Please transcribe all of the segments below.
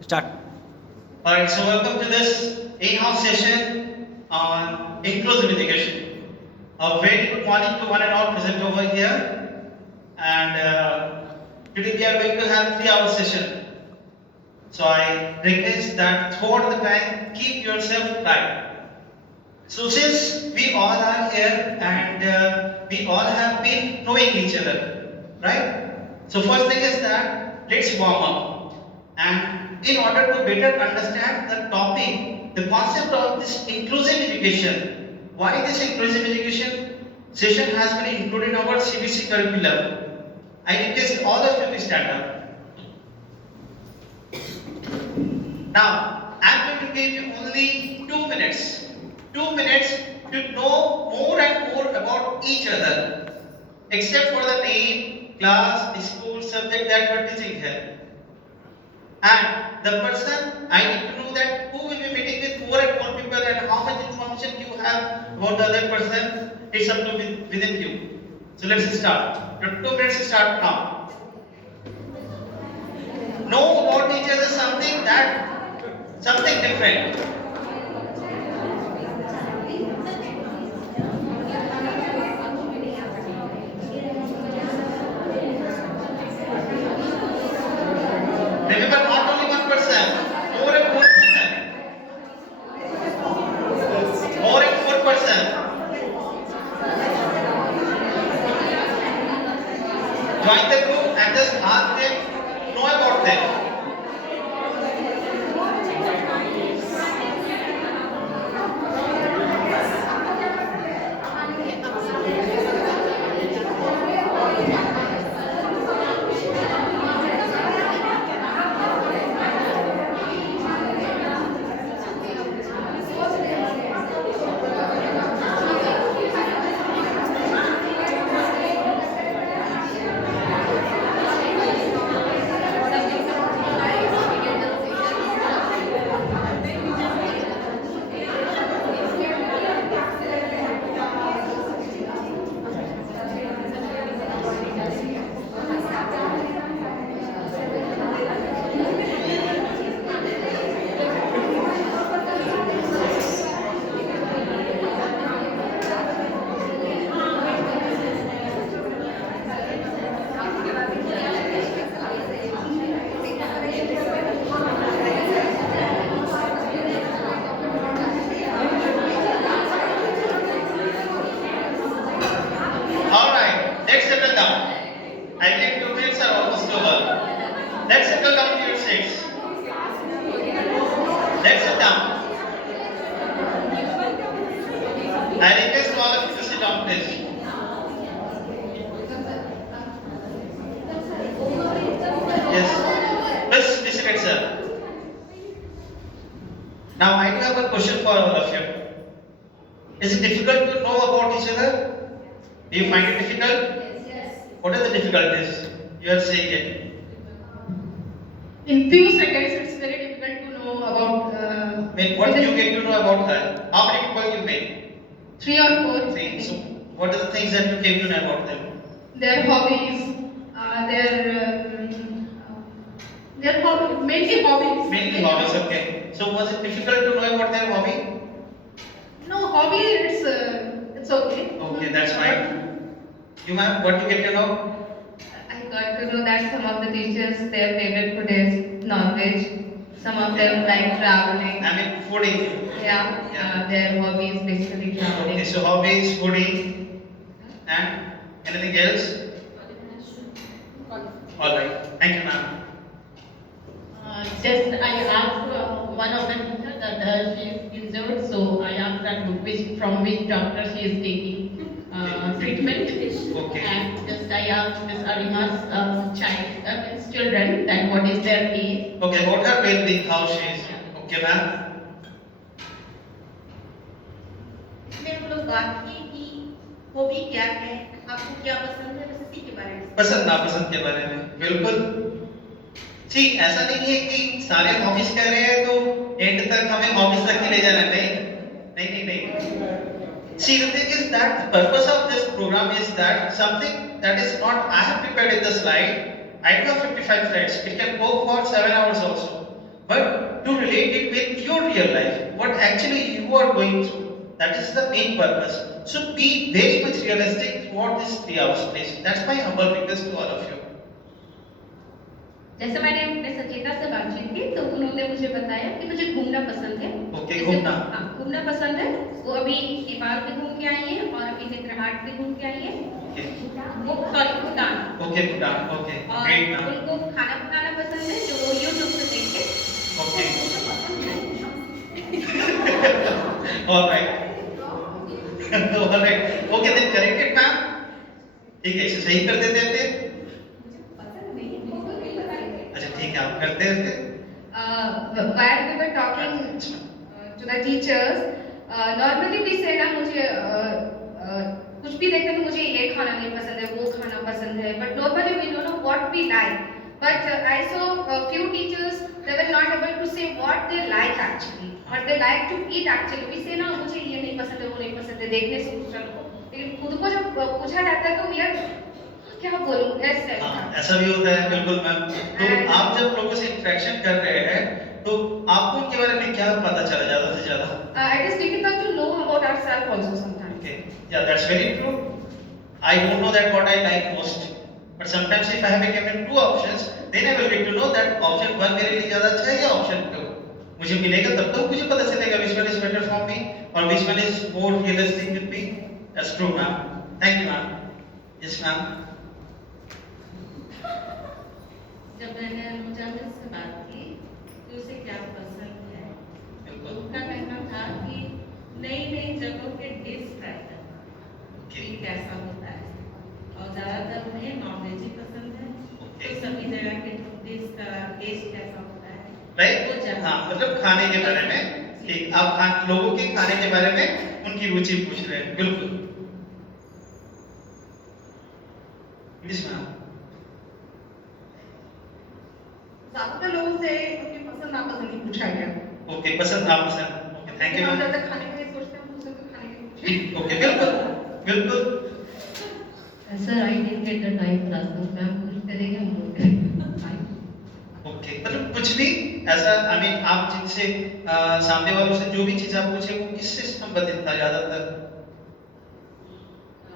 Start. Alright, so welcome to this in-house session on inclusive education. A very good morning to one and all present over here. And today we are going to have 3-hour session. So I request that throughout the time, keep yourself bright. So since we all are here and we all have been knowing each other, right? So first thing is that let's warm up. And in order to better understand the topic, the concept of this inclusive education, why this inclusive education session has been included in our CBSE curriculum, I request all of you to stand up. Now, I am going to give you only 2 minutes. 2 minutes to know more and more about each other, except for the name, class, school, subject that we are teaching here. And the person, I need to know that who will be meeting with more and more people and how much information you have about the other person, it's up to within you. So let's start. The 2 minutes start now. Know about each other something different. Remember, not only one person, more and more person. More and more person. Join the group and just ask them, know about them. Now I do have a question for all of you. Is it difficult to know about each other? Do you find it difficult? Yes. What are the difficulties? You are saying it. In few seconds, it's very difficult to know about. What do you get to know about her? How many people you met? 3 or 4. 3. So, what are the things that you came to know about them? Their hobbies, their hobbies, mainly hobbies. Mainly hobbies, okay. So, was it difficult to know about their hobby? No, hobby, it's okay. Okay, that's fine. You have what you get to know? I got to know that some of the teachers, their favorite food is non-veg. Some of them like traveling. I mean, fooding. Yeah. Their hobby is basically traveling. Okay, so hobbies, fooding, and anything else? All right. Thank you, ma'am. Just I asked one of the teacher that she is injured, so I asked that from which doctor she is taking treatment. Okay. And just I asked Miss Arima's children that what is their age. Okay, what her well-being, how she is. Okay, ma'am. मेरे को लोग बात की कि hobby क्या है, आपको क्या पसंद है, बस इसी के बारे में। पसंद नापसंद के बारे में बिल्कुल। जी, ऐसा नहीं है कि सारे हॉबीज कह रहे हैं तो एंड तक हमें हॉबीज तक ही ले जाना नहीं। See, the thing is that the purpose of this program is that something that is not I have prepared in the slide, I do have 55 threads. It can go for 7 hours also. But to relate it with your real life, what actually you are going through, that is the main purpose. So be very much realistic throughout this 3 hours, please. That's my humble request to all of you. जैसे मैंने अपने सचेता से बातचीत की तो उन्होंने मुझे बताया कि मुझे घूमना पसंद है। ओके, जैसे- घूमना। हाँ, घूमना पसंद है। वो अभी नेपाल भी घूम के आई हैं और अभी नेत्रहाट भी घूम के आई हैं। Okay. वो भूटान। Okay, Bhutan. Okay. और Great, ma'am. उनको खाना पकाना पसंद है जो वो यूट्यूब से देख के। Okay. All right. All right. Okay, then correct it, ma'am. ठीक है, इसे सही कर देते हैं फिर। अच्छा, ठीक है, आप करते हैं फिर। While we were talking to the teachers, normally we say ना मुझे कुछ भी देखते हैं तो मुझे ये खाना नहीं पसंद है, वो खाना पसंद है, but normally we don't know what we like. But I saw a few teachers, they were not able to say what they like actually, what they like to eat actually. We say ना मुझे ये नहीं पसंद है, वो नहीं पसंद है, देखने से पूछा लो, लेकिन खुद को जब पूछा जाता है तो we are क्या बोलूं ऐसे। हाँ, ऐसा भी होता है, बिल्कुल मैम। तो आप जब लोगों से इंटरेक्शन कर रहे हैं, तो आपको उनके बारे में क्या पता चला ज्यादा से ज्यादा? It is difficult to know about ourselves also sometimes. Okay, yeah, that's very true. I don't know that what I like most, but sometimes if I have been given two options, then I will get to know that option one मेरे लिए ज्यादा अच्छा है या option two. मुझे मिलेगा तब तो मुझे पता चलेगा which one is better for me or which one is more realistic with me. That's true, ma'am. Thank you, ma'am. Yes, ma'am. जब मैंने मुजाहिद से बात की कि उसे क्या पसंद है, तो उनका कहना था कि नई नई जगहों के डिश ट्राई करना कि कैसा होता है, और ज़्यादातर उन्हें नॉनवेज ही पसंद है, तो सभी जगह के डिश का टेस्ट कैसा होता है, राइट? वो जानना। हाँ, मतलब खाने के बारे में। ठीक, आप लोगों के खाने के बारे में उनकी रुचि पूछ रहे हैं, बिल्कुल। Please ma'am. ज्यादातर लोगों से उनकी पसंद नापसंद ही पूछा गया। ओके, पसंद नापसंद। ओके, थैंक यू हम मैम। ज्यादा खाने का ही सोचते हैं, दूसरे को खाने का पूछे। ओके, बिल्कुल बिल्कुल। Sir, I didn't get the time class. Ma'am कुछ करेंगे हम लोग करेंगे। ओके, मतलब कुछ भी ऐसा, आई मीन आप जिनसे सामने वालों से जो भी चीज आप पूछे वो किससे संबंधित था ज्यादातर?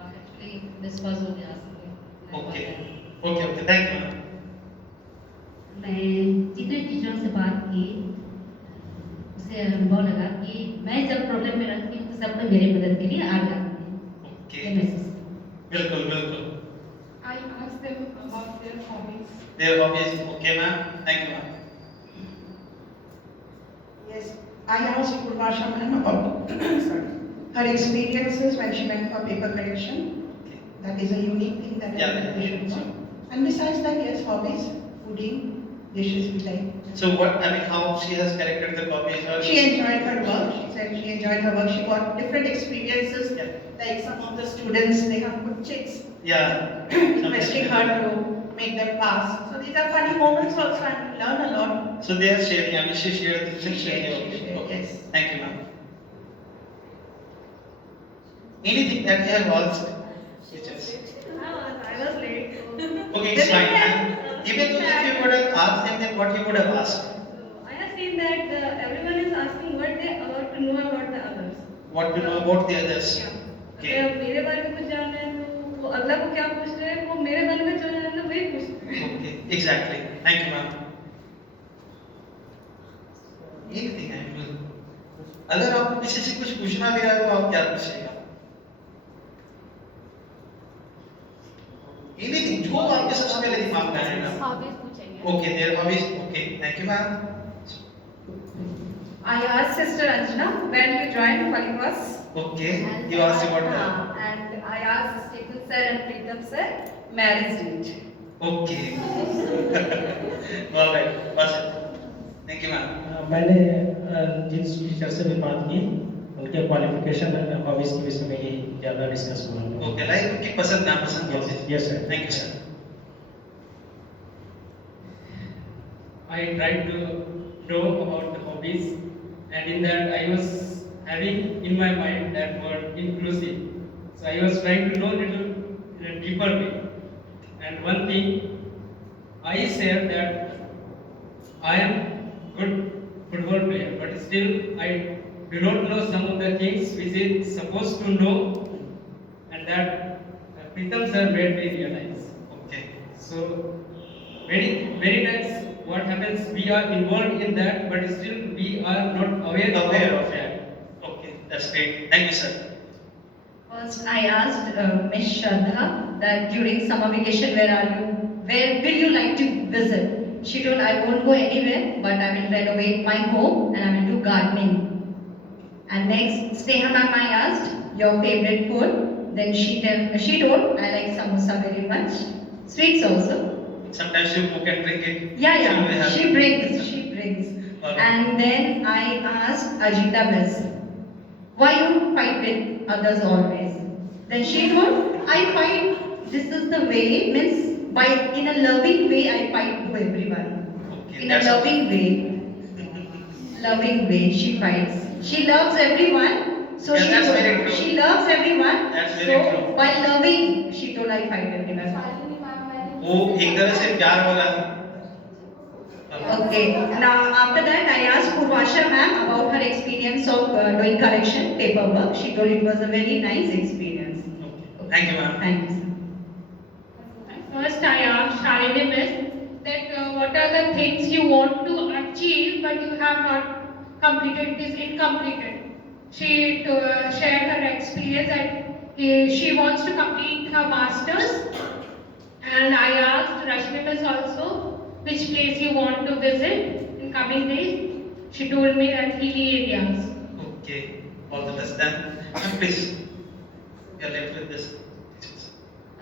Actually, this was only asking. Okay okay okay, thank you ma'am. मैं जितने टीचरों से बात की उसे अनुभव लगा कि मैं जब प्रॉब्लम में रहती हूँ तो सब लोग मेरी मदद के लिए आ जाते हैं। ओके, ये महसूस बिल्कुल बिल्कुल। I asked them about their hobbies. Their hobbies. Okay ma'am, thank you ma'am. Yes, I asked Purvasha ma'am about sorry, her experiences when she went for paper correction. Okay. That is a unique thing that Yeah. everybody should know. And besides that, yes, hobbies, fooding, dishes we like. So what, I mean, how she has corrected the copies or She enjoyed her work. She said she enjoyed her work. She got different experiences. Yeah. Like some of the students, they have put checks yeah, requesting her to make them pass. So these are funny moments also, and we learn a lot. So they are sharing, I mean, she shared the She shared, Okay, okay. yes. Thank you, ma'am. Anything that you have asked? Teachers? I was late. Okay, it's fine, ma'am. Even though if you would have asked them, then what you would have asked? I have seen that everyone is asking what they want to know about the others. What to know about the others? Okay. अगर मेरे बारे में कुछ जानना है तो वो अगला को क्या पूछ रहे हैं, वो मेरे बारे में जो जानना है वही पूछते हैं। Okay, exactly. Thank you, ma'am. Anything I will. अगर आपको किसी से कुछ पूछना भी है तो आप क्या पूछेगा? Anything, जो आपके सबसे पहले दिमाग में आएगा। हॉबीज पूछेंगे। Okay, their hobbies. Okay, thank you, ma'am. I asked Sister Anjana when you joined Polycross. Okay, you asked about that. And I asked Stephen sir and Preetham sir marriage date. Okay. All right, pass it. Thank you, ma'am. मैंने जिन teacher से भी बात की उनके qualification और hobbies के विषय में ही ज़्यादा डिस्कस हुआ। Okay, like उनकी पसंद नापसंद Yes, hobbies. yes, sir. Thank you, sir. I tried to know about the hobbies, and in that I was having in my mind that word inclusive. So I was trying to know little in a deeper way. And one thing, I said that I am good football player, but still I do not know some of the things which is supposed to know, and that Pritam sir made me realize. Okay. So many times what happens, we are involved in that, but still we are not aware of that. Okay, that's great. Thank you, sir. First, I asked Miss Shraddha that during summer vacation, where will you like to visit? She told, I won't go anywhere, but I will renovate my home and I will do gardening. And next, Sneha ma'am, I asked your favorite food. Then she told, I like samosa very much. Sweets also. Sometimes you cook and drink it. Yeah, she brings. Alright. And then I asked Ajita Miss, why you fight with others always? Then she told, I fight, this is the way, means in a loving way I fight to everyone. Okay, In a loving way she fights. She loves everyone. So Yeah, that's very true. she loves everyone. That's very so true. by loving, she told I fight everyone. वो एक तरह से प्यार वाला. Okay. Now after that, I asked Purvasha ma'am about her experience of doing correction paperwork. She told it was a very nice experience. Okay. Thank you, ma'am. Thank you, sir. First, I asked Shalini Miss that what are the things you want to achieve but you have not completed, it is incompleted. She shared her experience that she wants to complete her masters. And I asked Rashmi Miss also which place you want to visit in coming days. She told me that hilly areas. Okay. All the best then. And please, you are left with this.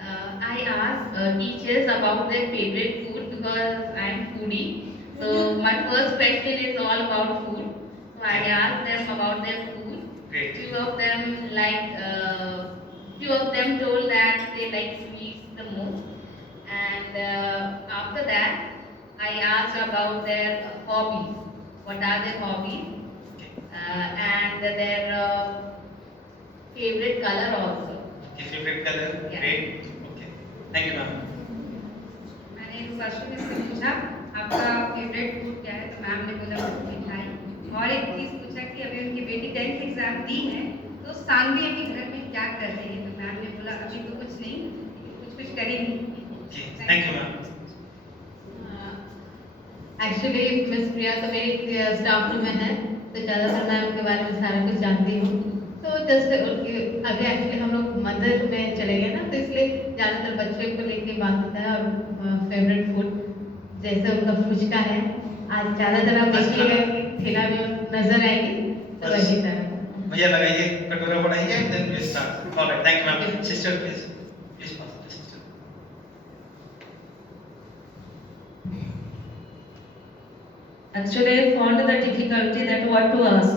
I asked teachers about their favorite food because I am foodie. So my first question is all about food. So I asked them about their food. Great. Few of them told that they like sweets the most. And after that, I asked about their hobbies. What are their hobbies? And their favorite color also. Okay, favorite color? Yeah. Great. Okay. Thank you, ma'am. मैंने question इससे पूछा आपका favourite food क्या है, तो ma'am ने बोला मिठाई। और एक चीज पूछा कि अभी उनकी बेटी 10th एग्जाम दी है तो सानवी अभी घर में क्या कर रही है, तो मैम ने बोला अभी तो कुछ नहीं, कुछ करेंगी। Okay. Thank you, ma'am. Actually miss Priya तो मेरी स्टाफ रूम में है, तो ज़्यादातर मैं उनके बारे में सारा कुछ जानती हूँ। तो जैसे उनकी अभी एक्चुअली हम लोग मंदिर में चले गए ना, तो इसलिए ज़्यादातर बच्चे को लेके बात होता है। और फेवरेट फूड जैसे उनका फुचका है, आज ज़्यादातर आप देखिएगा कि ठेला में नजर आएगी, तो वही तरह। भैया लगाइए, कटोरा बढ़ाइए, then we start. All right. Thank you, ma'am. Sister, please. Please pass the sister. Actually, I found the difficulty that what to ask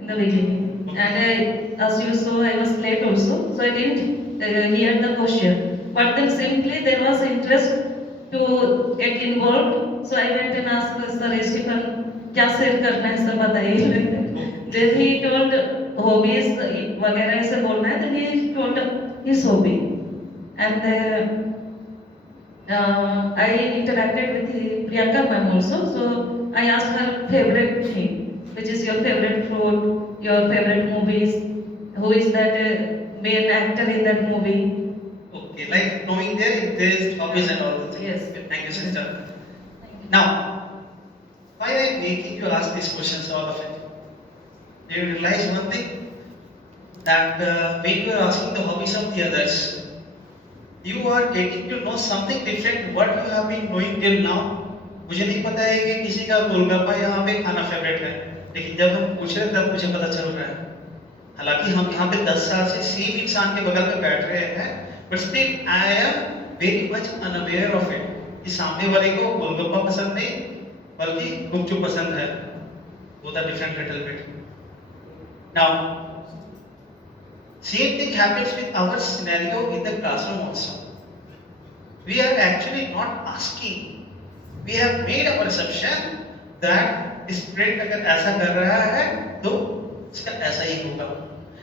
in the beginning. And as you saw, I was late also, so I didn't hear the question. But then simply there was interest to get involved, so I went and asked Sir Stephen, क्या share करना है sir बताइए. Then he told hobbies वगैरह ऐसे बोलना है, then he told his hobby. And I interacted with Priyanka ma'am also, so I asked her favorite thing, which is your favorite fruit, your favorite movies, who is that main actor in that movie. Okay, like knowing their interest, hobbies and all those things. Yes. Okay, thank you, sister. Now, why I am making you ask these questions, all of it? Do you realize one thing? That when you are asking the hobbies of the others, you are getting to know something different what you have been knowing till now. मुझे नहीं पता है कि किसी का गोलगप्पा यहाँ पे खाना फेवरेट है, लेकिन जब हम पूछ रहे हैं तब मुझे पता चल रहा है। हालांकि हम यहाँ पे 10 साल से सेम इंसान के बगल में बैठ रहे हैं, but still I am very much unaware of it. कि सामने वाले को गोलगप्पा पसंद नहीं, बल्कि गुपचुप पसंद है। Both are different little bit. Now, same thing happens with our scenario in the classroom also. We are actually not asking. We have made a perception that student अगर ऐसा कर रहा है तो इसका ऐसा ही होगा.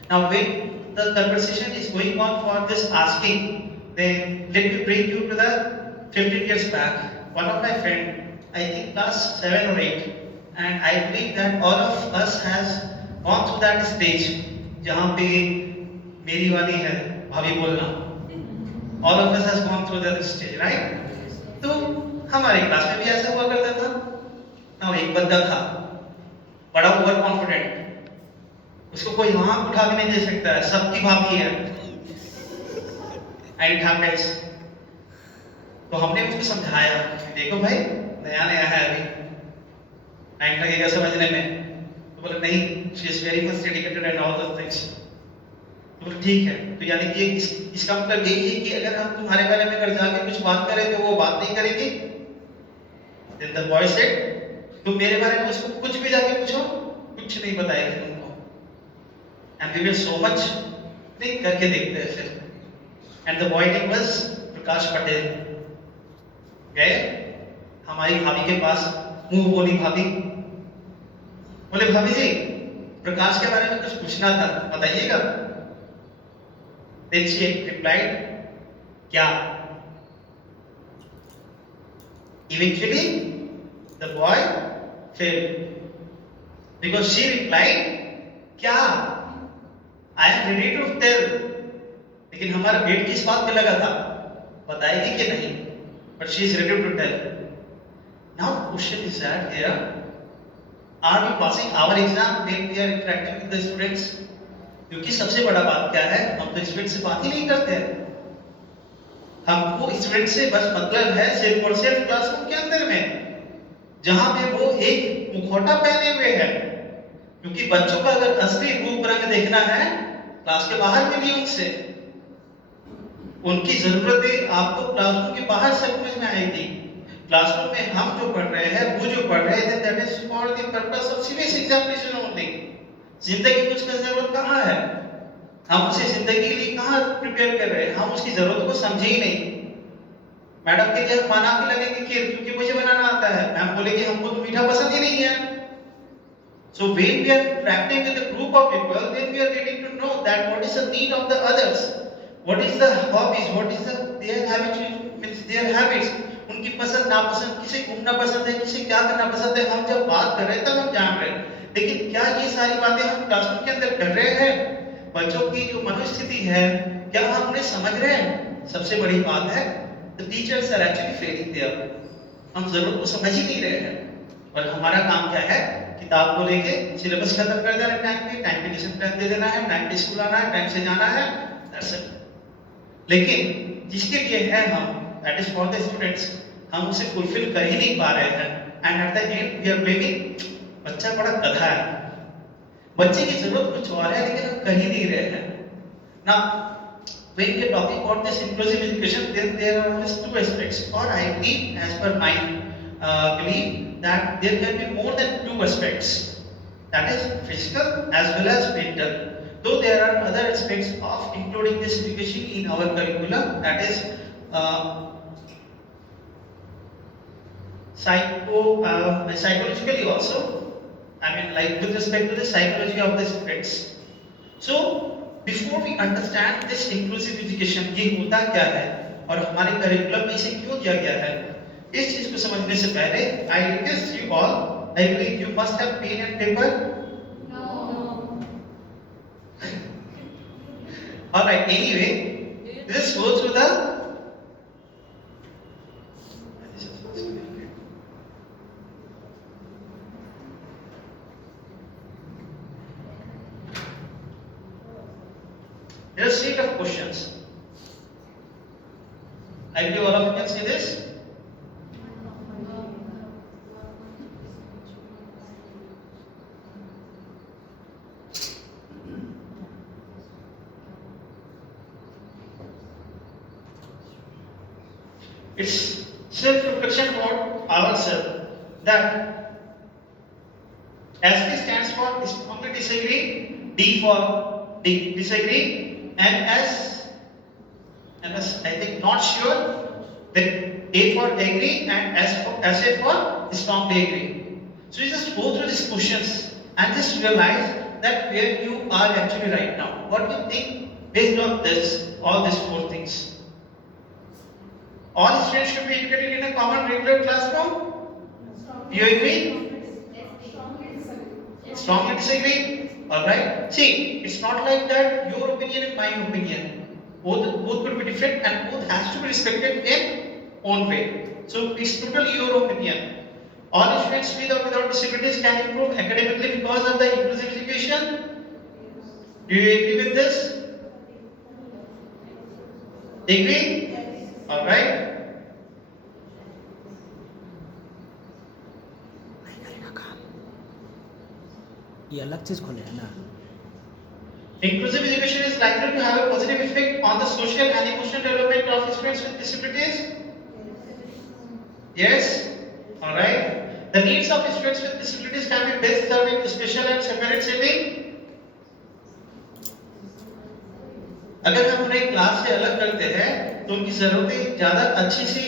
Now when the conversation is going on for this asking, then let me bring you to the 15 years back one of my friend, I think class 7 or 8, and I believe that all of us has gone through that stage जहाँ पे मेरी वाली है भाभी बोलना, all of us has gone through that stage, right? तो हमारे class में भी ऐसा हुआ करता था। ना एक बंदा था बड़ा ओवर कॉन्फिडेंट, उसको कोई आंख उठा के नहीं दे सकता है, सबकी भाभी है, एंड इट हैपेंस। तो हमने उसको समझाया कि देखो भाई नया नया है, अभी टाइम लगेगा समझने में। तो बोले नहीं, she is very much dedicated and all those things. तो बोले ठीक है। तो यानी कि इसका मतलब यही है कि अगर हम तुम्हारे बारे में अगर जाके कुछ बात करें तो वो बात नहीं करेगी। देन द बॉय सेड, तुम मेरे बारे में उसको कुछ भी जाके पूछो, कुछ नहीं बताएगी तुमको। And we will so much think करके देखते हैं फिर। And the boy name was Prakash Patel. गए हमारी भाभी के पास, मुंह बोली भाभी, बोले भाभी जी प्रकाश के बारे में कुछ पूछना था, बताइएगा। देन शी रिप्लाइड, क्या? Eventually the boy failed because she replied, क्या? I am ready to tell। लेकिन हमारा वेट किस बात पे लगा था, बताएगी कि नहीं, but she is ready to tell। Now the question is that here, are we passing our exam when we are interacting with the students? क्योंकि सबसे बड़ा बात क्या है, हम तो स्टूडेंट से बात ही नहीं करते हैं। हमको स्टूडेंट से बस मतलब है सिर्फ और सिर्फ क्लासरूम के अंदर में, जहां पे वो एक मुखौटा पहने हुए है। क्योंकि बच्चों का अगर असली रूप रंग देखना है, क्लास के बाहर मिलिए उनसे, उनकी जरूरतें आपको क्लासरूम के बाहर समझ में आएगी। क्लासरूम में हम जो पढ़ रहे हैं, वो जो पढ़ रहे हैं, that is for the purpose of CBSE examination only. जिंदगी में उसका जरूरत कहाँ है, हम उसे जिंदगी के लिए कहाँ प्रिपेयर कर रहे हैं, हम उसकी जरूरतों को समझे ही नहीं। मैडम के लिए बना के लगेंगे खीर, क्योंकि मुझे बनाना आता है। मैम बोलेगी हमको तो मीठा पसंद ही नहीं है। So when we are interacting with a group of people, then we are getting to know that what is the need of the others, what is the hobbies, what is their habits, उनकी पसंद नापसंद, किसे घूमना पसंद है, किसे क्या करना पसंद है, हम जब बात कर रहे हैं तब हम जान रहे हैं। लेकिन क्या ये सारी बातें हम क्लासरूम के अंदर कर रहे हैं? बच्चों की जो मनोस्थिति है, क्या हम उन्हें समझ रहे हैं? सबसे बड़ी बात है, the teachers are actually failing there। हम जरूरत को समझ ही नहीं रहे हैं। और हमारा काम क्या है, किताब को लेके सिलेबस खत्म कर देना, टाइम पे लेसन प्लान दे देना है, टाइम पे स्कूल आना है, टाइम से जाना है, दैट्स इट। लेकिन जिसके लिए है हम, that is for the students, हम उसे फुलफिल कर ही नहीं पा रहे हैं। And at the end we are blaming, बच्चा बड़ा गधा है, बच्चे की जरूरत कुछ और है, लेकिन हम कर ही नहीं रहे हैं ना। When we are talking about this inclusive education, then there are just two aspects, or I believe, as per my belief, that there can be more than two aspects, that is physical as well as mental. Though there are other aspects of including this education in our curriculum, that is psychologically also, I mean like with respect to the psychology of the students. So before we understand this inclusive education, ये होता क्या है और हमारे curriculum में इसे क्यों किया गया है, इस चीज को समझने से पहले I request you all, I believe you must have pen and paper. No. All right. Anyway, let's go through the there are a set of questions. I believe all of you can see this. It's self-reflection about ourselves. That S stands for strongly disagree, D for disagree, and S I think not sure, then A for agree, and SA for strongly agree. So you just go through these questions and just realize that where you are actually right now. What do you think based on this, all these four things? All students should be educated in a common regular classroom. Do you agree? Strongly disagree? Alright? See, it's not like that your opinion and my opinion. Both could be different and both has to be respected in own way. So it's totally your opinion. All students with or without disabilities can improve academically because of the inclusive education. Do you agree with this? Agree? Alright? ये अलग चीज खोले है ना. Inclusive education is likely to have a positive effect on the social and emotional development of students with disabilities. Yes? Alright. The needs of students with disabilities can be best served in special and separate setting. अगर हम उन्हें class से अलग करते हैं तो उनकी जरूरतें ज्यादा अच्छी सी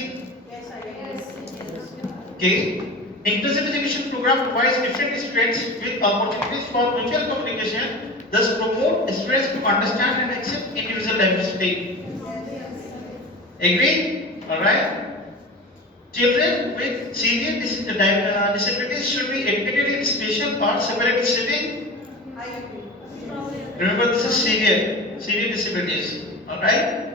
inclusive education program provides different students with opportunities for mutual communication, thus promote students to understand and accept individual diversity. Agree? Alright? Children with severe disabilities should be educated in special or separate setting. Remember, this is severe disabilities. Alright?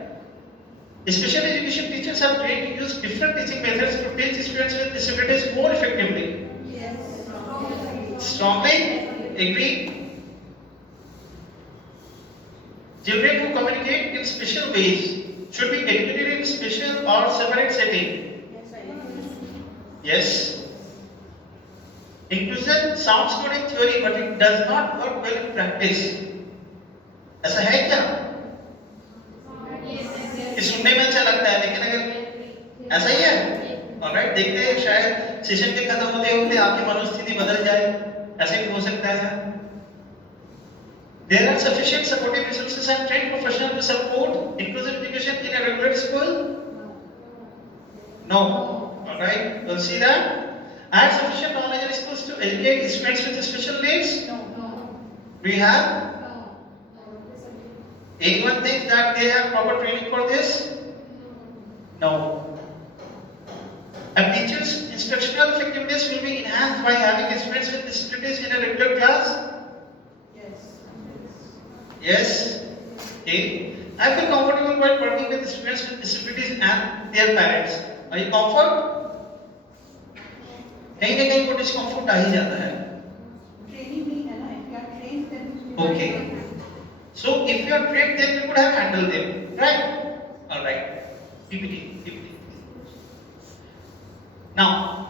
Special education teachers are trained to use different teaching methods to teach students with disabilities more effectively. Yes. Strongly agree? Children who communicate in special ways should be educated in special or separate setting. Yes. Inclusion sounds good in theory, but it does not work well in practice. ऐसा है क्या? ये सुनने में अच्छा लगता है, लेकिन अगर ऐसा ही है, ऑलराइट, देखते हैं शायद सेशन के खत्म होते होते आपकी मनोस्थिति बदल जाए, ऐसे भी हो सकता है. There are sufficient supportive resources and trained professionals to support inclusive education in a regular school? No. Alright, you'll see that. And sufficient knowledge in schools to educate students with special needs? No. Do we have? Anyone think that they have proper training for this? No. A teacher's instructional effectiveness will be enhanced by having students with disabilities in a regular class? Yes. Okay. I feel comfortable while working with students with disabilities and their parents. Are you comfort? कहीं ना कहीं वो discomfort आ ही जाता है. Training नहीं है ना. If you are trained, then you Okay. So if you are trained, then you could have handled them, right? All right. PPT. Now,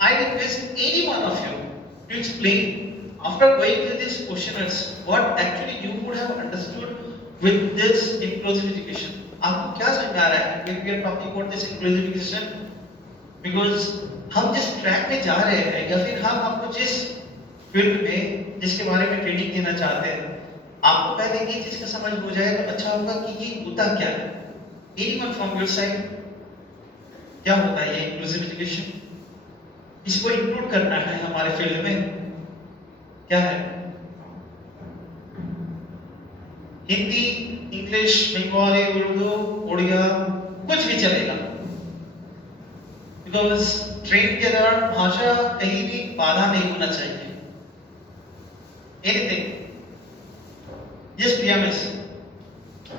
I request any one of you to explain after going through these questionnaires what actually you would have understood with this inclusive education. आपको क्या समझ आ रहा है when we are talking about this inclusive education? Because हम जिस track में जा रहे हैं या फिर हम आपको जिस फील्ड में जिसके बारे में ट्रेनिंग देना चाहते हैं, आपको पहले ये चीज का समझ हो जाए तो अच्छा होगा कि ये होता क्या है. Anyone from your side, क्या होता है ये inclusive education? इसको इंक्लूड करना है हमारे फील्ड में, क्या है? हिंदी, इंग्लिश, बंगाली, उर्दू, उड़िया, कुछ भी चलेगा. बिकॉज ट्रेन के दौरान भाषा कहीं भी बाधा नहीं होना चाहिए. Anything. Yes, PMS.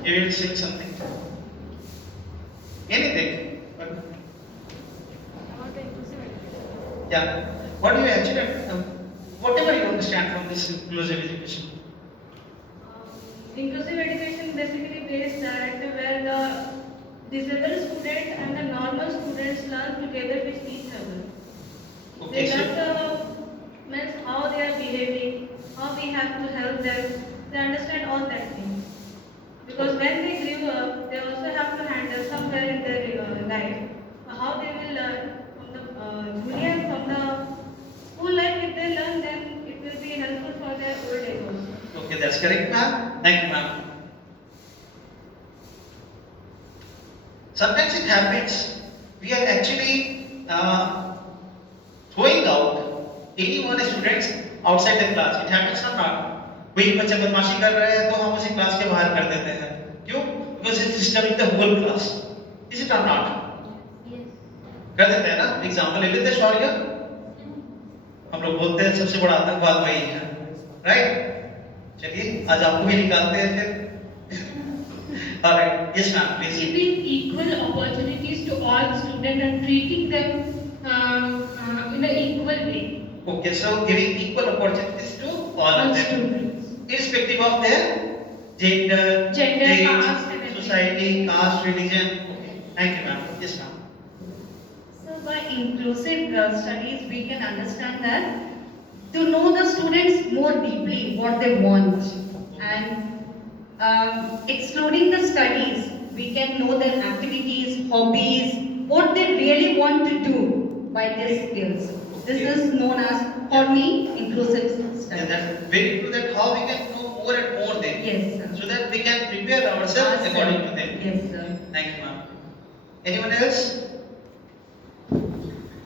You will say something. Anything. Yeah. What do you actually, whatever you understand from this inclusive education? Inclusive education basically based that where the disabled student and the normal students learn together with each other. Okay, They so learn means how they are behaving, how we have to help them. They understand all that things. Because when they grew up, they also have to handle somewhere in their life how they will learn from the junior, from the school life. If they learn, then it will be helpful for their old age also. okay, that's correct, ma'am. Thank you, ma'am. Sometimes it happens we are actually throwing out any one students outside the class. It happens or not? कोई बच्चा बदमाशी कर रहा है तो हम उसे class के बाहर कर देते हैं. क्यों? because it is disturbing the whole class. Is it or not? कर देते हैं ना, एग्जाम्पल ले लेते हैं शौर्य, हम लोग बोलते हैं सबसे बड़ा आतंकवाद वही है, राइट? चलिए आज आपको भी निकालते हैं फिर। Alright, yes ma'am, please. Giving equal opportunities to all students and treating them in an equal way. Okay, so giving equal opportunities to all of them, Students. irrespective of their gender, Gender, age, caste, and everything. society, caste, religion. Okay, thank you ma'am. Yes ma'am. So by inclusive studies, we can understand that to know the students more deeply what they want, and excluding the studies, we can know their activities, hobbies, what they really want to do by their skills. This is known as, for me, inclusive Yeah, studies. that's very true. That how we can know more and more them, Yes, sir. so that we can prepare ourselves according to them. Yes, sir. Thank you ma'am. Anyone else?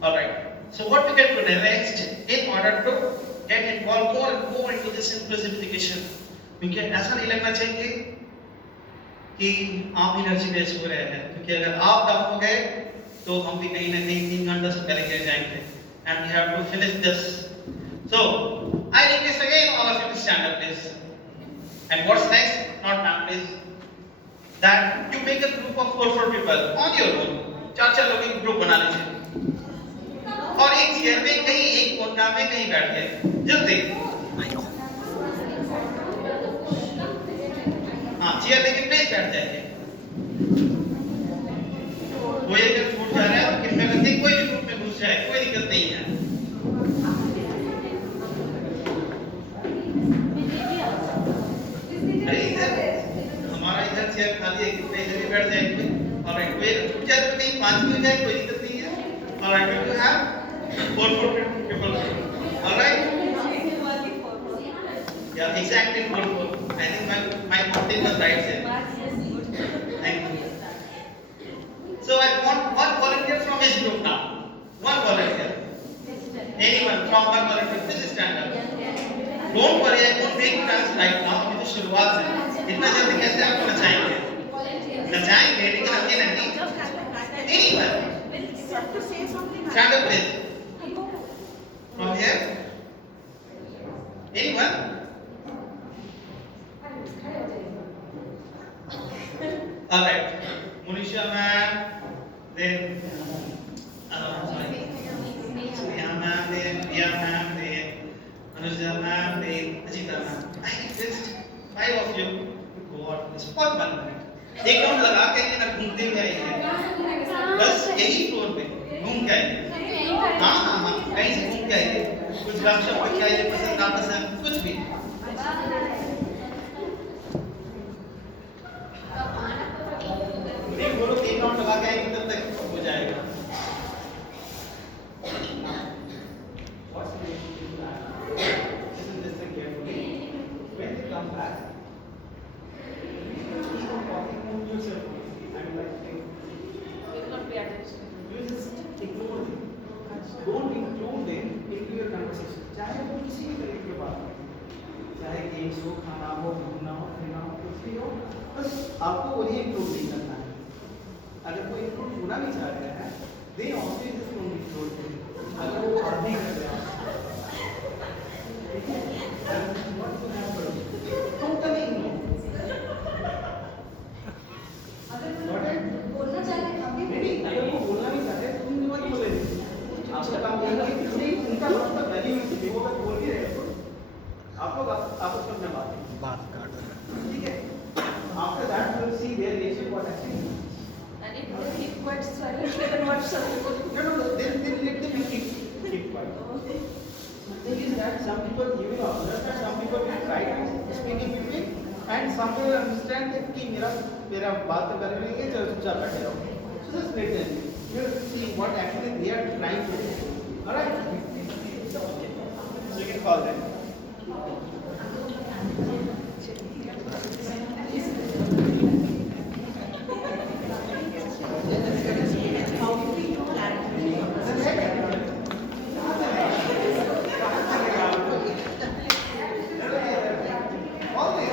All right. So what we can do next in order to get involved more and more into this inclusive education? क्योंकि ऐसा नहीं लगना चाहिए कि आप energy waste हो रहे हैं, क्योंकि अगर आप डाउन हो गए तो हम भी कहीं ना कहीं 3 घंटा से पहले गिर जाएंगे, and we have to finish this. So I request again all of you to stand up please. And what's next? Not now please. That you make a group of 4 people on your own. 4 लोगों की group बना लीजिए और एक chair में कहीं एक कोना में कहीं बैठ गए जल्दी। हाँ, चेयर लेके प्लीज बैठ जाइए। कोई अगर छूट जा रहा है तो कृपया करके कोई भी ग्रुप में घुस जाए, कोई दिक्कत नहीं है। अरे इधर हमारा इधर चेयर खाली है, कितने इधर भी बैठ जाए कोई। ऑलराइट, कोई अगर छूट जाए तो कहीं 5 भी हो जाए, कोई दिक्कत नहीं है। Alright, you have 4 people. Alright? Yeah, exactly 4. I think my mountain was right there. Thank you. So I want one volunteer from each group now. One volunteer. Anyone from one volunteer, please stand up. Don't worry, I won't make plans right now. अभी तो शुरुआत है. इतना जल्दी कैसे आपको नचाएंगे? नचाएंगे, लेकिन अभी नहीं. Anyone? Stand up, please. From here. Anyone? Alright, Monisha ma'am, then Sneha ma'am, then Priya ma'am, then Anuja ma'am, then Ajita ma'am. I request 5 of you to go out this for 1 minute. एक round लगा के ना घूमते हुए आइए, बस यही floor पे घूम के आइए। हाँ, कहीं से घूम के आइए, कुछ गपशप करके आइए, पसंद नापसंद कुछ भी। नहीं बोलो 3 राउंड लगा के आएंगे तब तक हो जाएगा। Don't include them into your conversation. चाहे वो किसी भी तरीके की बात हो, चाहे गेम्स हो, खाना हो, घूमना हो, फिरना हो, कुछ भी हो, बस आपको वही इंक्लूड नहीं करना है। अगर कोई इंक्लूड होना भी चाह रहा है, then obviously just don't include them. अगर वो और नहीं कर रहे हैं, ठीक है? What to have करो? Totally no. बोलना चाह रहे हैं नहीं, अगर वो बोलना भी चाहते हैं तो उनकी बात बोले। आपका काम ये है कि उनका मतलब वैल्यू में वो अगर बोल भी रहे हो आप लोग आपस में अपना बात काट रहे ठीक है। After that you will see their reaction what actually And if they keep quiet, sorry, then what's up? no then let them keep quiet. The thing is that some people you will observe that some people will try to speak in between and some will understand that कि मेरा बात करने लगे चलो चुपचाप बैठे रहो। So just let them. You will see what actually they are trying to do. Alright? Okay. So you can call them. All the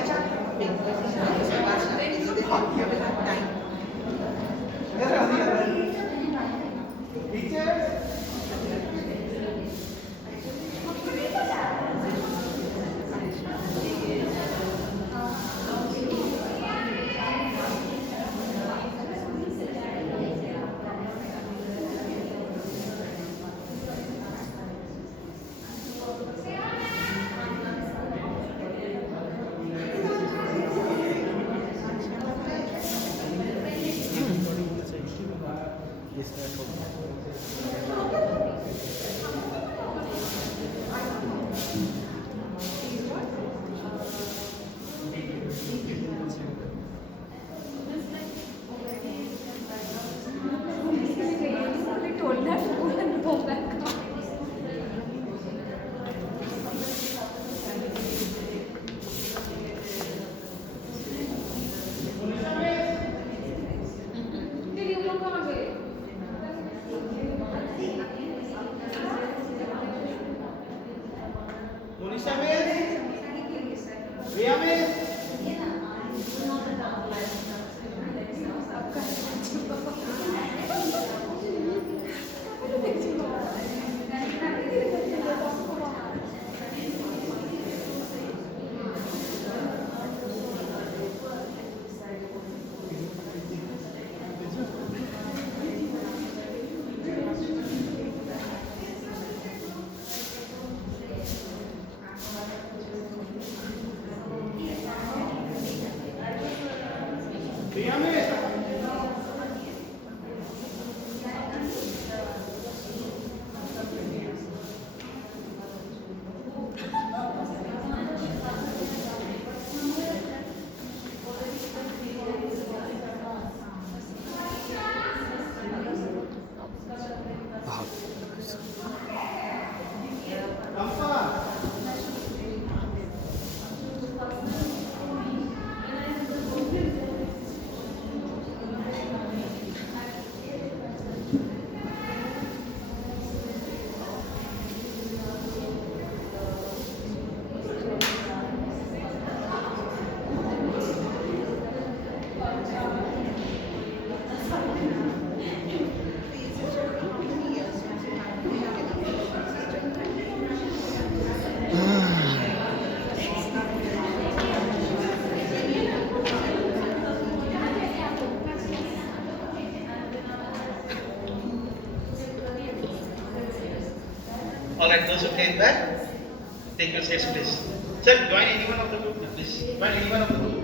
Monisha Miss, Riya Miss. Riya Miss. Kampa. All right, those who came back, take your seats, please. Sir, join any one of the group, please. Join any one of the group.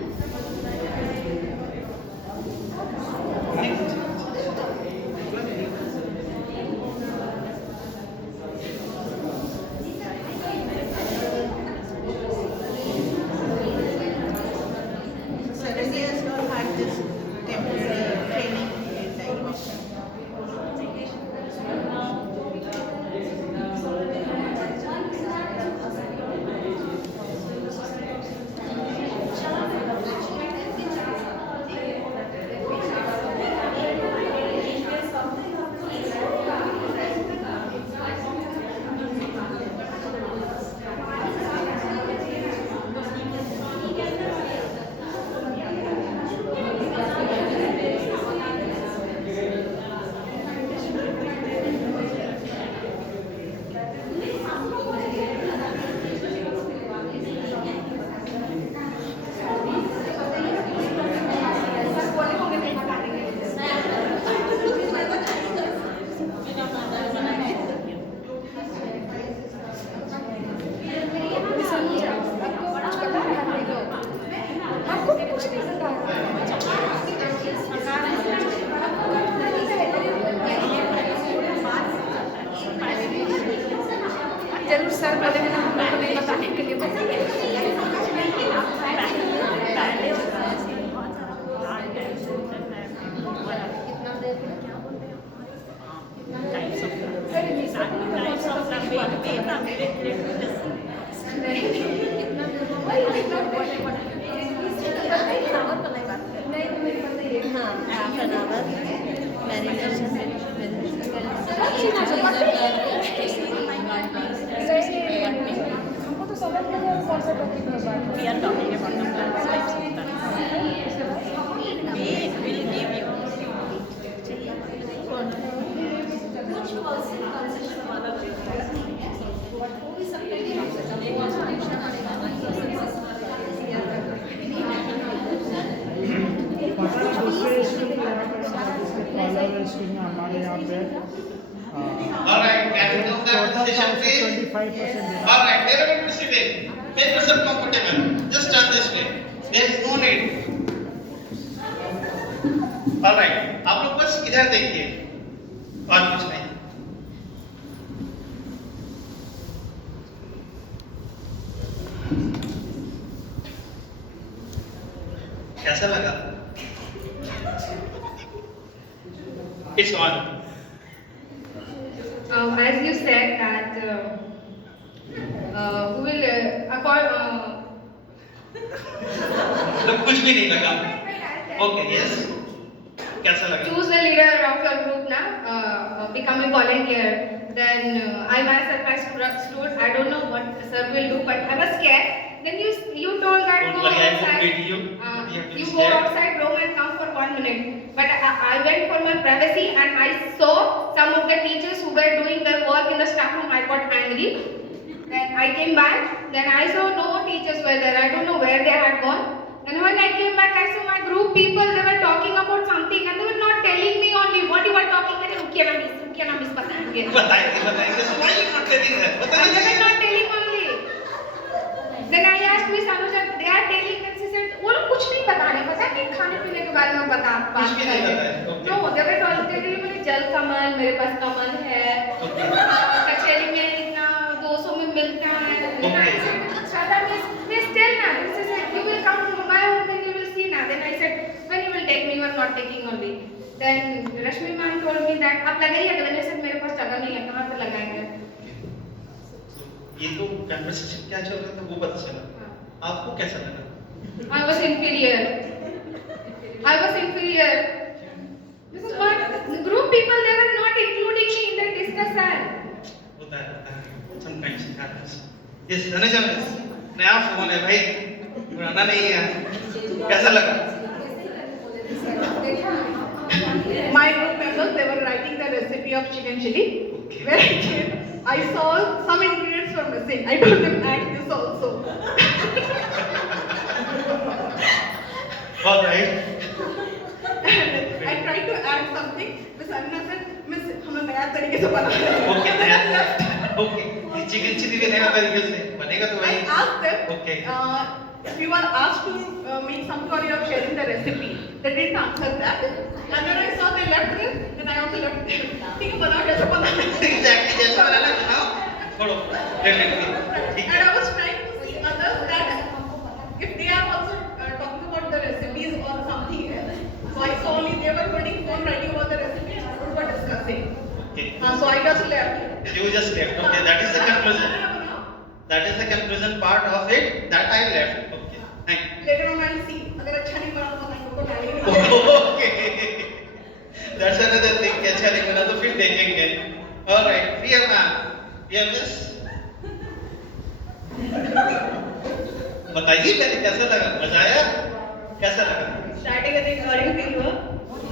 जरूर sir बोलेंगे ना हम लोग को नहीं बताने के लिए हमको तो समझ नहीं आया कौन सा टॉपिक में बात We are talking about the plants types of plants. We will give you. हमारे यहाँ पे All right, can you come back to the session, please? 25% All right, everyone be seated. Make yourself comfortable. Just turn this way. There is no need. All right, आप लोग बस इधर देखिए. और कुछ नहीं। कैसा लगा? It's on. As you said that who will मतलब कुछ भी नहीं लगा। Okay, yes. कैसा लगा? choose the leader of your group now, become a volunteer. Then I myself I stood. I don't know what sir will do, but I was scared. Then you told that Don't go worry, I won't outside. beat you. You have to be You go scared. outside, roam and come for 1 minute. But I went for my privacy and I saw some of the teachers who were doing their work in the staff room. I got angry. Then I came back. Then I saw no teachers were there. I don't know where they had gone. And when I came back, I saw my group people. They were talking about something and they were not telling me only what you were talking. I said, रुकिए ना miss बताएंगे. बताएंगे। So why you not telling her? And बताइए। they were not telling only. Then I asked Miss Anuja, they are telling, and she said, वो लोग कुछ नहीं बता रहे, पता नहीं खाने पीने के बारे में बात कुछ भी कर नहीं रहे बता हैं. रहे, okay. No, they were telling मुझे जल कमल, मेरे पास कमल है, कचेरी में इतना 200 में मिलता है. Then I said, Shada Miss, tell ना. Then she said, you will come to my home, then you will see ना. Then I said, when you will take me, you are not taking only. Then Rashmi ma'am told me that आप लगाइए. Then I said, मेरे पास जगह नहीं है, कहाँ से लगाएंगे? ये तो कन्वर्सेशन क्या चल रहा था वो पता चला। आपको कैसा लगा? I was inferior. I was inferior. Because what group people they were not including me in the discussion. होता है। Sometimes it happens. Yes, Dhanuja miss, नया फोन है भाई, पुराना नहीं है। कैसा लगा? My group members, they were writing the recipe of chicken chili. When I came, I saw some ingredients were missing. I told them add this also. All right. And I tried to add something. Miss Anna said, Miss, हम लोग नया तरीके से बना रहे हैं. Okay, नया। Okay, ये चिकन चिली भी नया तरीके से बनेगा तो I वही। asked them Okay. if you are asked to make some sort of sharing the recipe. They didn't answer that. And when I saw they left it, then I also left it. ठीक है बनाओ कैसे बनाना है. Exactly, जैसा बनाना बनाओ। छोड़ो, definitely। ठीक And है। I was trying to see others that if they are also talking about the recipes or something else. So I saw only they were putting phone writing about the recipes and others were discussing. Okay. So I just left. You just left. Okay, that is the conclusion. That is the conclusion part of it. That I left. Okay. Thank you. Later on I'll see. अगर अच्छा नहीं बना तो मैं उनको डालेंगे. Okay. That's another thing. कि अच्छा नहीं बना तो फिर देखेंगे. All right. Priya ma'am. Priya miss. बताइए पहले कैसा लगा? मजा आया? कैसा लगा? Starting with the recording thing,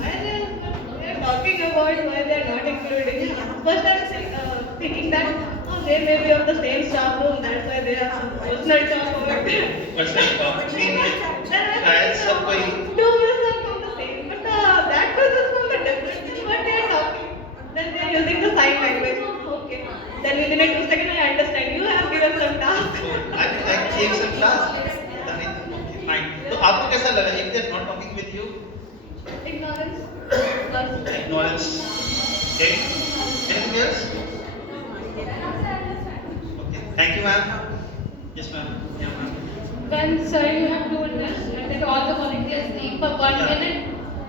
why they are talking about why they are not including. First I was thinking that they may be of the same staff room, that's why they have some personal talk about it. Personal talk. शायद सब कोई Two members are from the same, but that person is from the different. What they are talking? Then they are using the sign language. Okay. Then within a 2 seconds I understand. You have given some task. I gave some class. Okay, fine. तो आपको कैसा लगा? If they are not talking with you, Ignorance. ignorance. Okay. Anything else? Okay. Thank you, ma'am. Yes, ma'am. Yeah, ma'am. When sir you have told us that all the volunteers leave for 1 minute,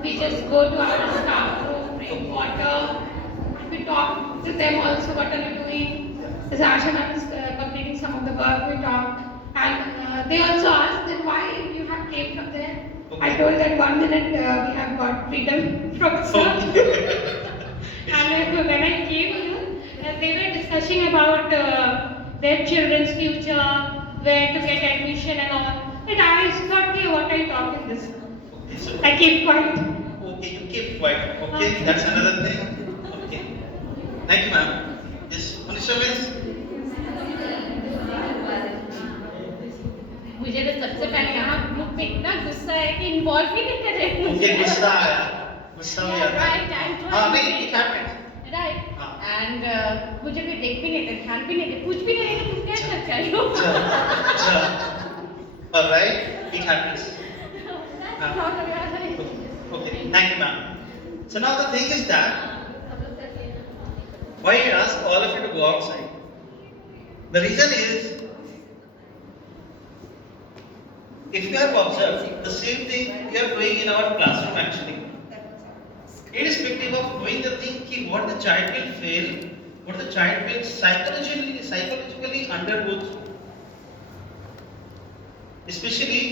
we just go to our staff room, bring water, and we talk to them also what are you doing. As Asha ma'am is completing some of the work, we talked. And they also asked that why you have came from there. I told that 1 minute we have got freedom from sir. And when I came here, they were discussing about their children's future, where to get admission and all. And I thought, hey, what are you talking this? Okay, so I keep quiet. okay, you keep quiet. Okay, that's another thing. Okay. Thank you, ma'am. Yes, Manisha miss. मुझे तो सबसे पहले यहाँ group में इतना गुस्सा है कि इन्वॉल्व ही नहीं कर रहे मुझे गुस्सा आया, गुस्सा में आता है। राइट हाँ नहीं, it happens. राइट हाँ। एंड मुझे कोई देख भी नहीं थे, ध्यान भी नहीं थे, कुछ भी नहीं थे, तुम क्या कर रहे हो? अच्छा, all right, it happens. Okay, thank you, ma'am. So now the thing is that Why I ask all of you to go outside? The reason is, if you have observed, the same thing we are doing in our classroom actually. Irrespective of doing the thing, what the child will feel, what the child will psychologically undergo through. Especially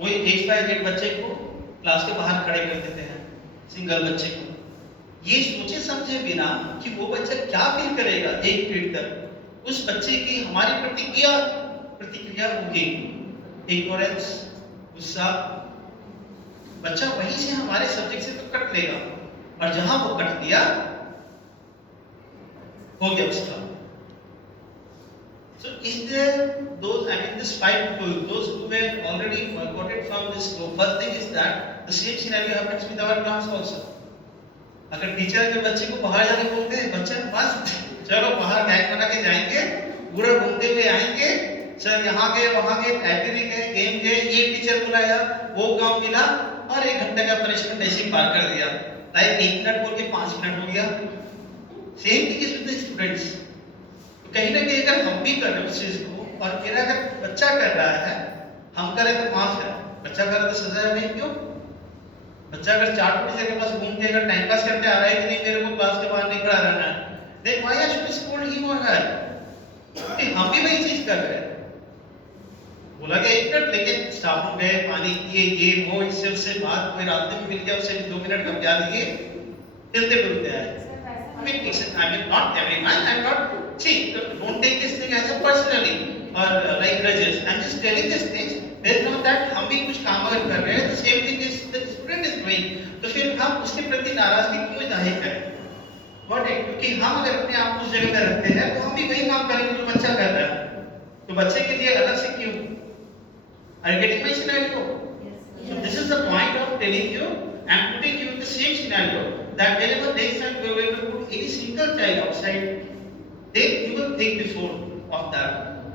वो 8 by 8 बच्चे को class के बाहर खड़े कर देते हैं, single बच्चे को। ये सोचे समझे बिना कि वो बच्चा क्या फील करेगा एक पीरियड तक, उस बच्चे की हमारी प्रतिक्रिया होगी, इग्नोरेंस, गुस्सा, बच्चा वहीं से हमारे सब्जेक्ट से तो कट लेगा, और जहां वो कट दिया हो गया उसका। So is there those, I mean this 5 people, those who were already forgotten from this group? First thing is that the same scenario happens with our class also. अगर टीचर के बच्चे को बाहर जाने बोलते हैं, बच्चे बस चलो बाहर बैग बना के जाएंगे, पूरा घूमते हुए आएंगे, सर यहाँ गए वहाँ गए, लाइब्रेरी गए, गेम गए, ये टीचर बुलाया, वो काम मिला, और 1 घंटे का पनिशमेंट ऐसे ही पार कर दिया। लाइक 1 मिनट बोल के 5 मिनट हो गया। Same thing is with the students. कहीं ना कहीं अगर हम भी कर रहे हैं उस चीज को, और फिर अगर बच्चा कर रहा है, हम करें तो माफ है, बच्चा करे तो सजा है नहीं, क्यों? बच्चा अगर 4 टीचर के पास घूम के अगर टाइम पास करते आ रहा है कि नहीं मेरे को क्लास के बाहर नहीं खड़ा रहना है, then why I should scold him or her? हम भी वही चीज कर रहे हैं। बोला कि 1 मिनट, लेकिन स्टाफ रूम गए, पानी पिए, ये वो, इससे उससे बात, कोई रास्ते में मिल गया, उससे 2 मिनट कम जा दिए, चलते डुलते आए। I mean, not everyone. I'm not. See, don't take this thing as a personally or like grudges. I'm just telling these things based on that हम भी कुछ काम अगर कर रहे हैं, the same thing is the student is doing. तो फिर हम उसके प्रति नाराजगी क्यों जाहिर करें? What it? क्योंकि हम अगर अपने आप को उस जगह पे रखते हैं, तो हम भी वही काम करेंगे जो बच्चा कर रहा है। तो बच्चे के लिए अलग से क्यों? Are you getting my scenario? So this is the point of telling you and putting you in the same scenario. That whenever next time we will put any single child outside, then you will think before of that.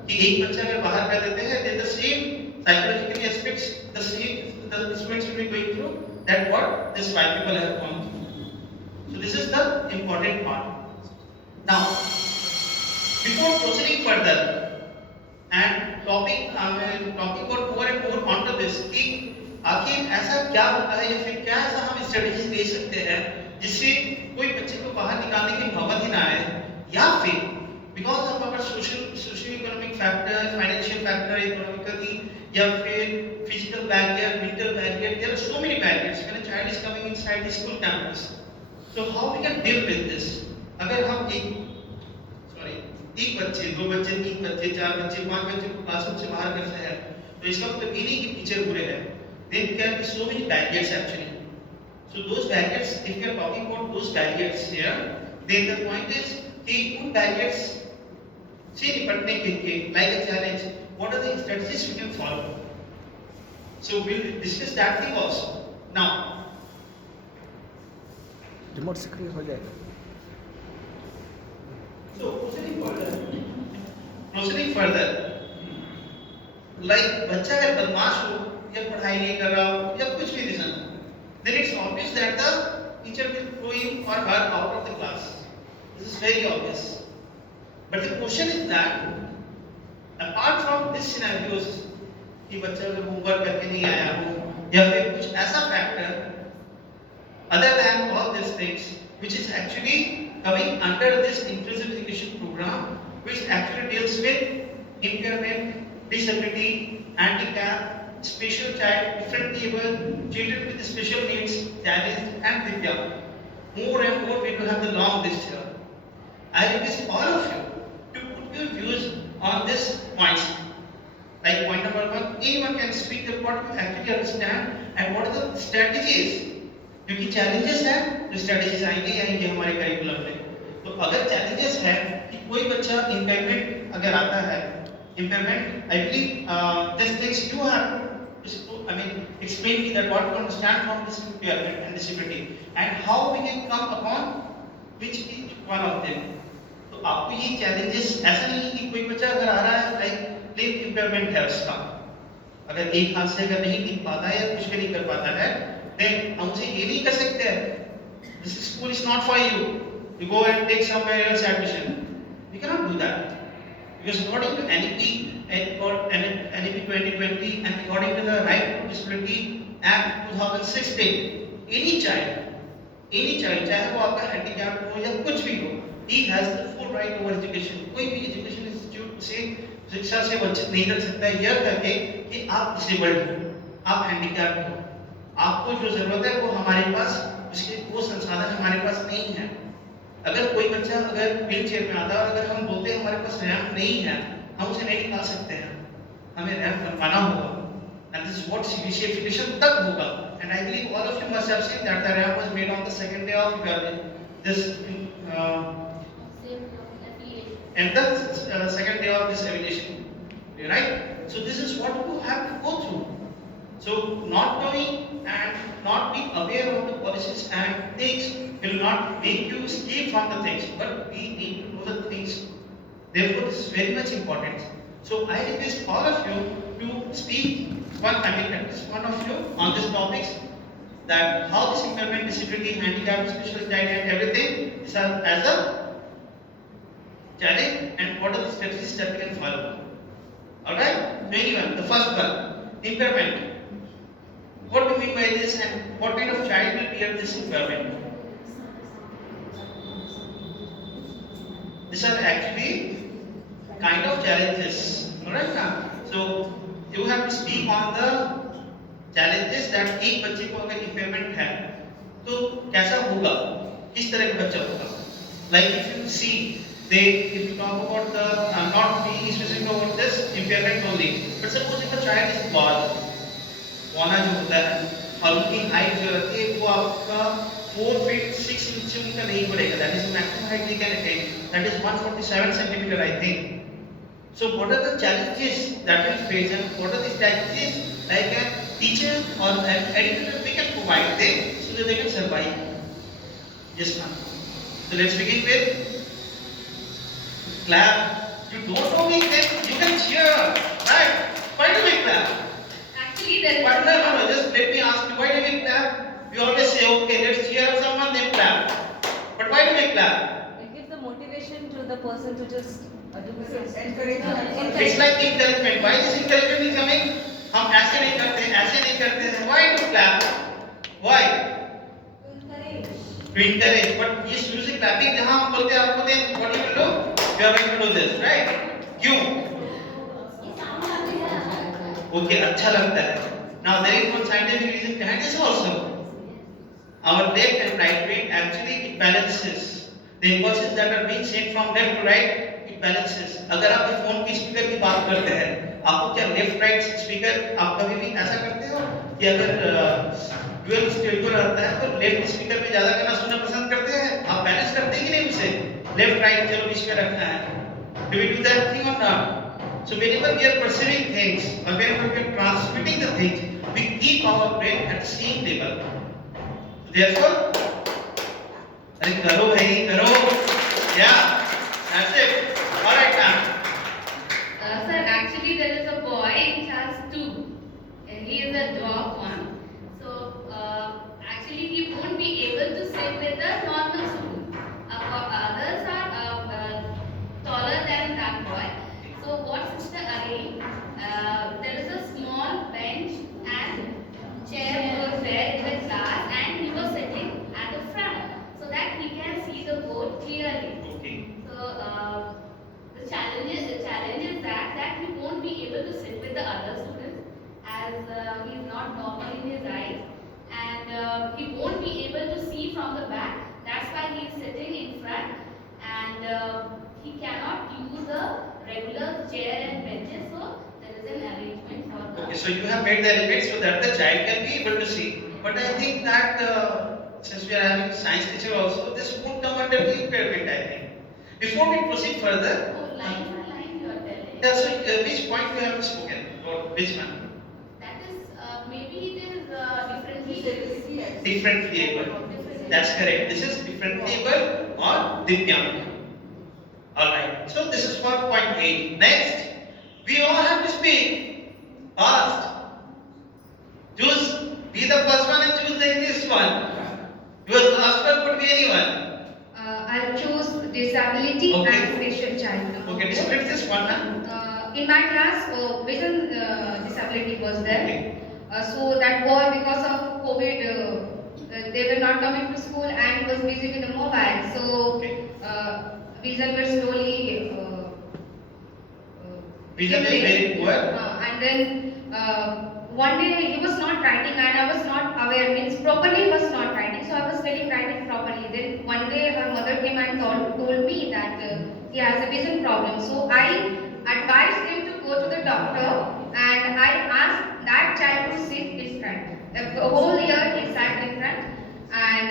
कि एक बच्चा अगर बाहर कर देते हैं, then the same psychological aspects, the students will be going through that what these 5 people have gone through. So this is the important part. Now, before proceeding further and talking about more and more onto this, कि आखिर ऐसा क्या होता है या फिर क्या ऐसा हम स्ट्रेटेजीज ले सकते हैं जिससे कोई बच्चे को बाहर निकालने की नौबत ही ना आए, या फिर because of our social economic factor, financial factor, economically, या फिर physical barrier, mental barrier, there are so many barriers when a child is coming inside the school campus. So how we can deal with this? अगर हम एक बच्चे, 2 बच्चे, 3 बच्चे, 4 बच्चे, 5 बच्चे को क्लासरूम से बाहर करते हैं, तो इसका मतलब ये नहीं कि टीचर बुरे हैं। There can be so many barriers actually. So those barriers, if we are talking about those barriers here, then the point is कि उन barriers से निपटने के लिए, like a challenge, what are the strategies we can follow? So we'll discuss that thing also. Now, remote सक्रिय हो जाएगा। so proceeding further, like बच्चा अगर बदमाश हो या पढ़ाई नहीं कर रहा हो या कुछ भी reason, then it's obvious that the teacher will throw him or her out of the class. This is very obvious. But the question is that apart from this scenarios कि बच्चा अगर होमवर्क करके नहीं आया हो या फिर कुछ ऐसा factor other than all these things which is actually coming under this inclusive education program, which actually deals with impairment, disability, handicap, special child, differently able, children with special needs, challenged and Vidya. More and more we do have the long list here. I request all of you to put your views on this points. Like point number 1, anyone can speak the what you actually understand and what are the strategies. क्योंकि challenges हैं, तो strategies आएंगे हमारे curriculum में। तो अगर challenges है कि कोई बच्चा impairment अगर आता है, impairment, I believe these things you have explain me that what to understand from this impairment and disability and how we can come upon which each one of them. तो आपको ये challenges ऐसा नहीं कि कोई बच्चा अगर आ रहा है like limb impairment है उसका, अगर एक हाथ से अगर नहीं टिक पाता है या कुछ भी नहीं कर पाता है, then हम उसे ये नहीं कर सकते हैं this school is not for you, you go and take somewhere else admission. We cannot do that. Because according to NEP NEP 2020 and according to the Right to Disability Act 2016, any child, चाहे वो आपका handicap हो या कुछ भी हो, he has the full right over education. कोई भी एजुकेशन इंस्टीट्यूट से शिक्षा से वंचित नहीं कर सकता है यह करके कि आप डिसेबल्ड हो, आप हैंडीकैप हो, आपको जो जरूरत है वो हमारे पास उसके वो संसाधन हमारे पास नहीं है। अगर कोई बच्चा अगर व्हील चेयर में आता है और अगर हम बोलते हैं हमारे पास रैंप नहीं है, हम उसे नहीं निकाल सकते हैं, हमें रैंप बनवाना होगा। And this is what CBSE affiliation तक होगा। And I believe all of you must have seen that the ramp was made on the second day of this and the second day of this affiliation, right? So this is what you have to go through. So not knowing and not being aware of the policies and things will not make you escape from the things, but we need to know the things. Therefore, this is very much important. So I request all of you to speak at least one of you on these topics, that how this impairment, disability, handicap, special child and everything is as a challenge and what are the strategies that we can follow. Alright? So anyone, the first one, impairment. What do you mean by this and what kind of child will bear this impairment? These are actually kind of challenges. Alright now? So you have to speak on the challenges that एक बच्चे को अगर impairment है तो कैसा होगा, किस तरह का बच्चा होगा. Like if you see, if you talk about the not being specific about this impairment only, but suppose if a child is born, होना जो होता है और उनकी height जो रहती है वो आपका 4 feet 6 inches का नहीं बढ़ेगा. That is the maximum height they can attain. That is 147 centimeter I think. So what are the challenges that we face and what are the strategies like a teacher or an educator we can provide them so that they can survive? Yes ma'am. So let's begin with clap. You don't know me, then you can cheer, right? Why do we clap? Actually, there is No, just let me ask you, why do we clap? We always say, okay, let's cheer up someone, then clap. But why do we clap? It gives the motivation to the person to just do this. It's like encouragement. Why this encouragement is coming? हम ऐसे नहीं करते हैं. Why to clap? Why? To encourage. But this music clapping जहाँ हम बोलते हैं आपको दें what you will do? You are going to do this, right? क्यों? Okay, अच्छा लगता है. Now there is one scientific reason behind this also. Our left and right brain actually it balances the impulses that are being sent from left to right. Balances. अगर आप phone की speaker की बात करते हैं, आपको क्या लेफ्ट राइट स्पीकर आप कभी भी ऐसा करते हो कि अगर डुअल स्टीरियो रहता है तो लेफ्ट स्पीकर में ज्यादा गाना सुनना पसंद करते हैं? आप बैलेंस करते हैं कि नहीं उसे? लेफ्ट राइट चलो बीच में रखना है. Do we do that thing or not? So whenever we are perceiving things or whenever we are transmitting the things, we keep our brain at the same level. Therefore, अरे करो भाई करो. Yeah, that's it. Alright ma'am. Sir, actually there is a boy in class 2. He is a dwarf one. So actually he won't be able to sit with the normal students. Others are taller than that boy. So what sister arranged? There is a small bench and chair was there in the class, and he was sitting at the front so that he can see the board clearly. Okay. So the challenge is that he won't be able to sit with the other students as he is not normal in his eyes, and he won't be able to see from the back. That's why he is sitting in front, and he cannot use the regular chair and benches. So there is an arrangement for that. Okay, so you have made the arrangement so that the child can be able to see. But I think that since we are having a science teacher also, this won't come under the impairment, I think. Before we proceed further, Line by line you are telling. yeah, so which point you have spoken or which one? That is maybe it is differently. Differently able. That's correct. This is differently able or divyang. Alright. So this is for point 8. Next, we all have to speak fast. Choose. Be the first one and choose the easiest one. Because the last one could be anyone. I'll choose disability Okay. and special child. Okay, disability is one, na? In my class, vision disability was there. Okay. So that boy, because of COVID, they were not coming to school and he was busy with the mobile. So vision were slowly. Vision is very poor. And then one day he was not writing and I was not aware, means properly he was not writing, so I was telling writing properly. Then one day her mother came and told me that he has a vision problem. So I advised him to go to the doctor and I asked that child to sit in front. The whole year he sat in front, and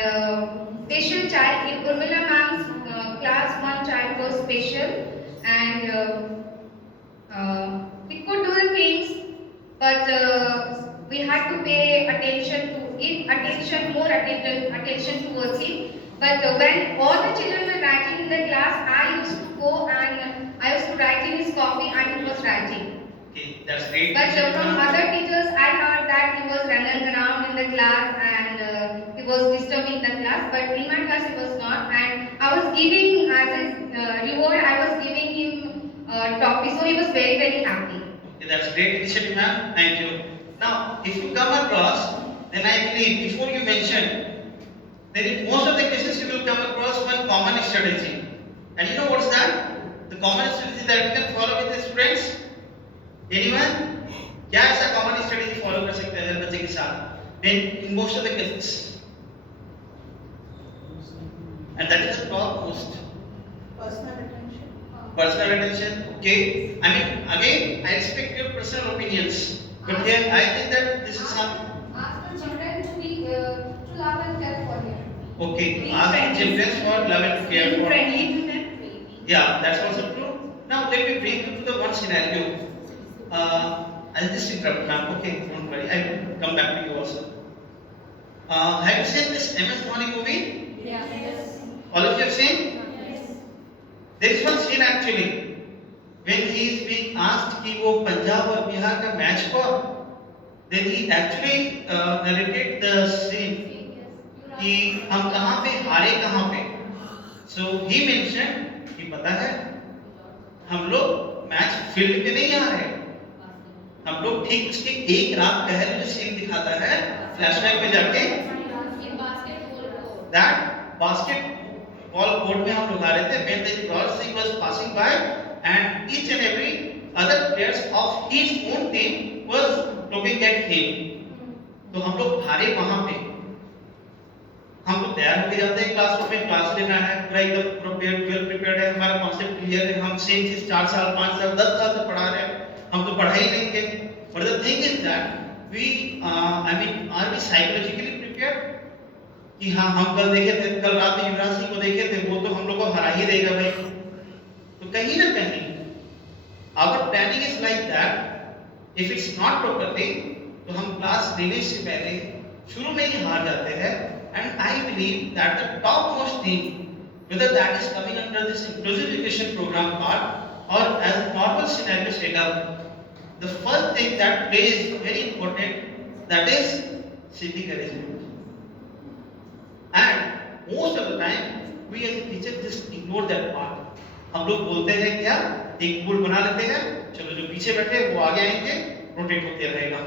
special child in Urmila ma'am's class, one child was special and he could do the things, but we had to pay attention to give attention, more attention towards him. But when all the children were writing in the class, I used to go and I used to write in his copy and he was writing. Okay, that's great. But from other teachers, I heard that he was running around in the class and he was disturbing the class. But in my class, he was not. And I was giving as a reward, I was giving him toffee, so he was very, very happy. Okay, that's great initiative, ma'am. Thank you. Now, if you come across, then I believe before you mention, then in most of the cases you will come across one common strategy. And you know what's that? The common strategy that we can follow with the students. Anyone? क्या ऐसा common strategy follow कर सकते हैं बच्चे के साथ? In most of the cases. And that is the top most. Personal attention. Personal attention, okay. I mean, again, I respect your personal opinions, but here I think that this is some. Ask the children to be to love and care for him. Okay, ask the children for love and care for. friendly to them. Yeah, that's also true. Now let me bring you to the one scenario. I'll just interrupt, ma'am. Okay, don't worry. I will come back to you also. Have you seen this MS Dhoni movie? Yes. All of you have seen? There is one scene actually when he is being asked कि वो पंजाब और बिहार का match हुआ, then he actually narrated the scene कि हम कहाँ पे हारे कहाँ पे. So he mentioned कि पता है हम लोग मैच फील्ड पे नहीं आ रहे, हम लोग ठीक उसके एक रात पहले जो सीन दिखाता है फ्लैशबैक पे जाके that basketball court में हम लोग आ रहे थे when the crossing was passing by and each and every other players of his own team was looking at him. तो हम लोग हारे वहां पे, हम लोग तैयार होके जाते हैं क्लासरूम में, क्लास लेना है, पूरा एकदम वेल प्रिपेयर्ड है, हमारा कॉन्सेप्ट क्लियर है, हम सेम चीज 4 साल 5 साल 10 साल से पढ़ा रहे हैं, हम तो पढ़ा ही लेंगे. But the thing is that we are we psychologically prepared कि हाँ हम कल देखे थे, कल रात में युवराज सिंह को देखे थे, वो तो हम लोग को हरा ही देगा भाई. तो कहीं ना कहीं our planning is like that. If it's not properly, तो हम क्लास लेने से पहले शुरू में ही हार जाते हैं. And I believe that the topmost thing, whether that is coming under this inclusive education program part or as a normal scenario setup, the first thing that plays very important, that is civic arrangement. And most of the time we as a teacher just ignore that part. हम लोग बोलते हैं क्या, एक board बना लेते हैं, चलो जो पीछे बैठे वो आगे आएंगे, रोटेट होते रहेगा.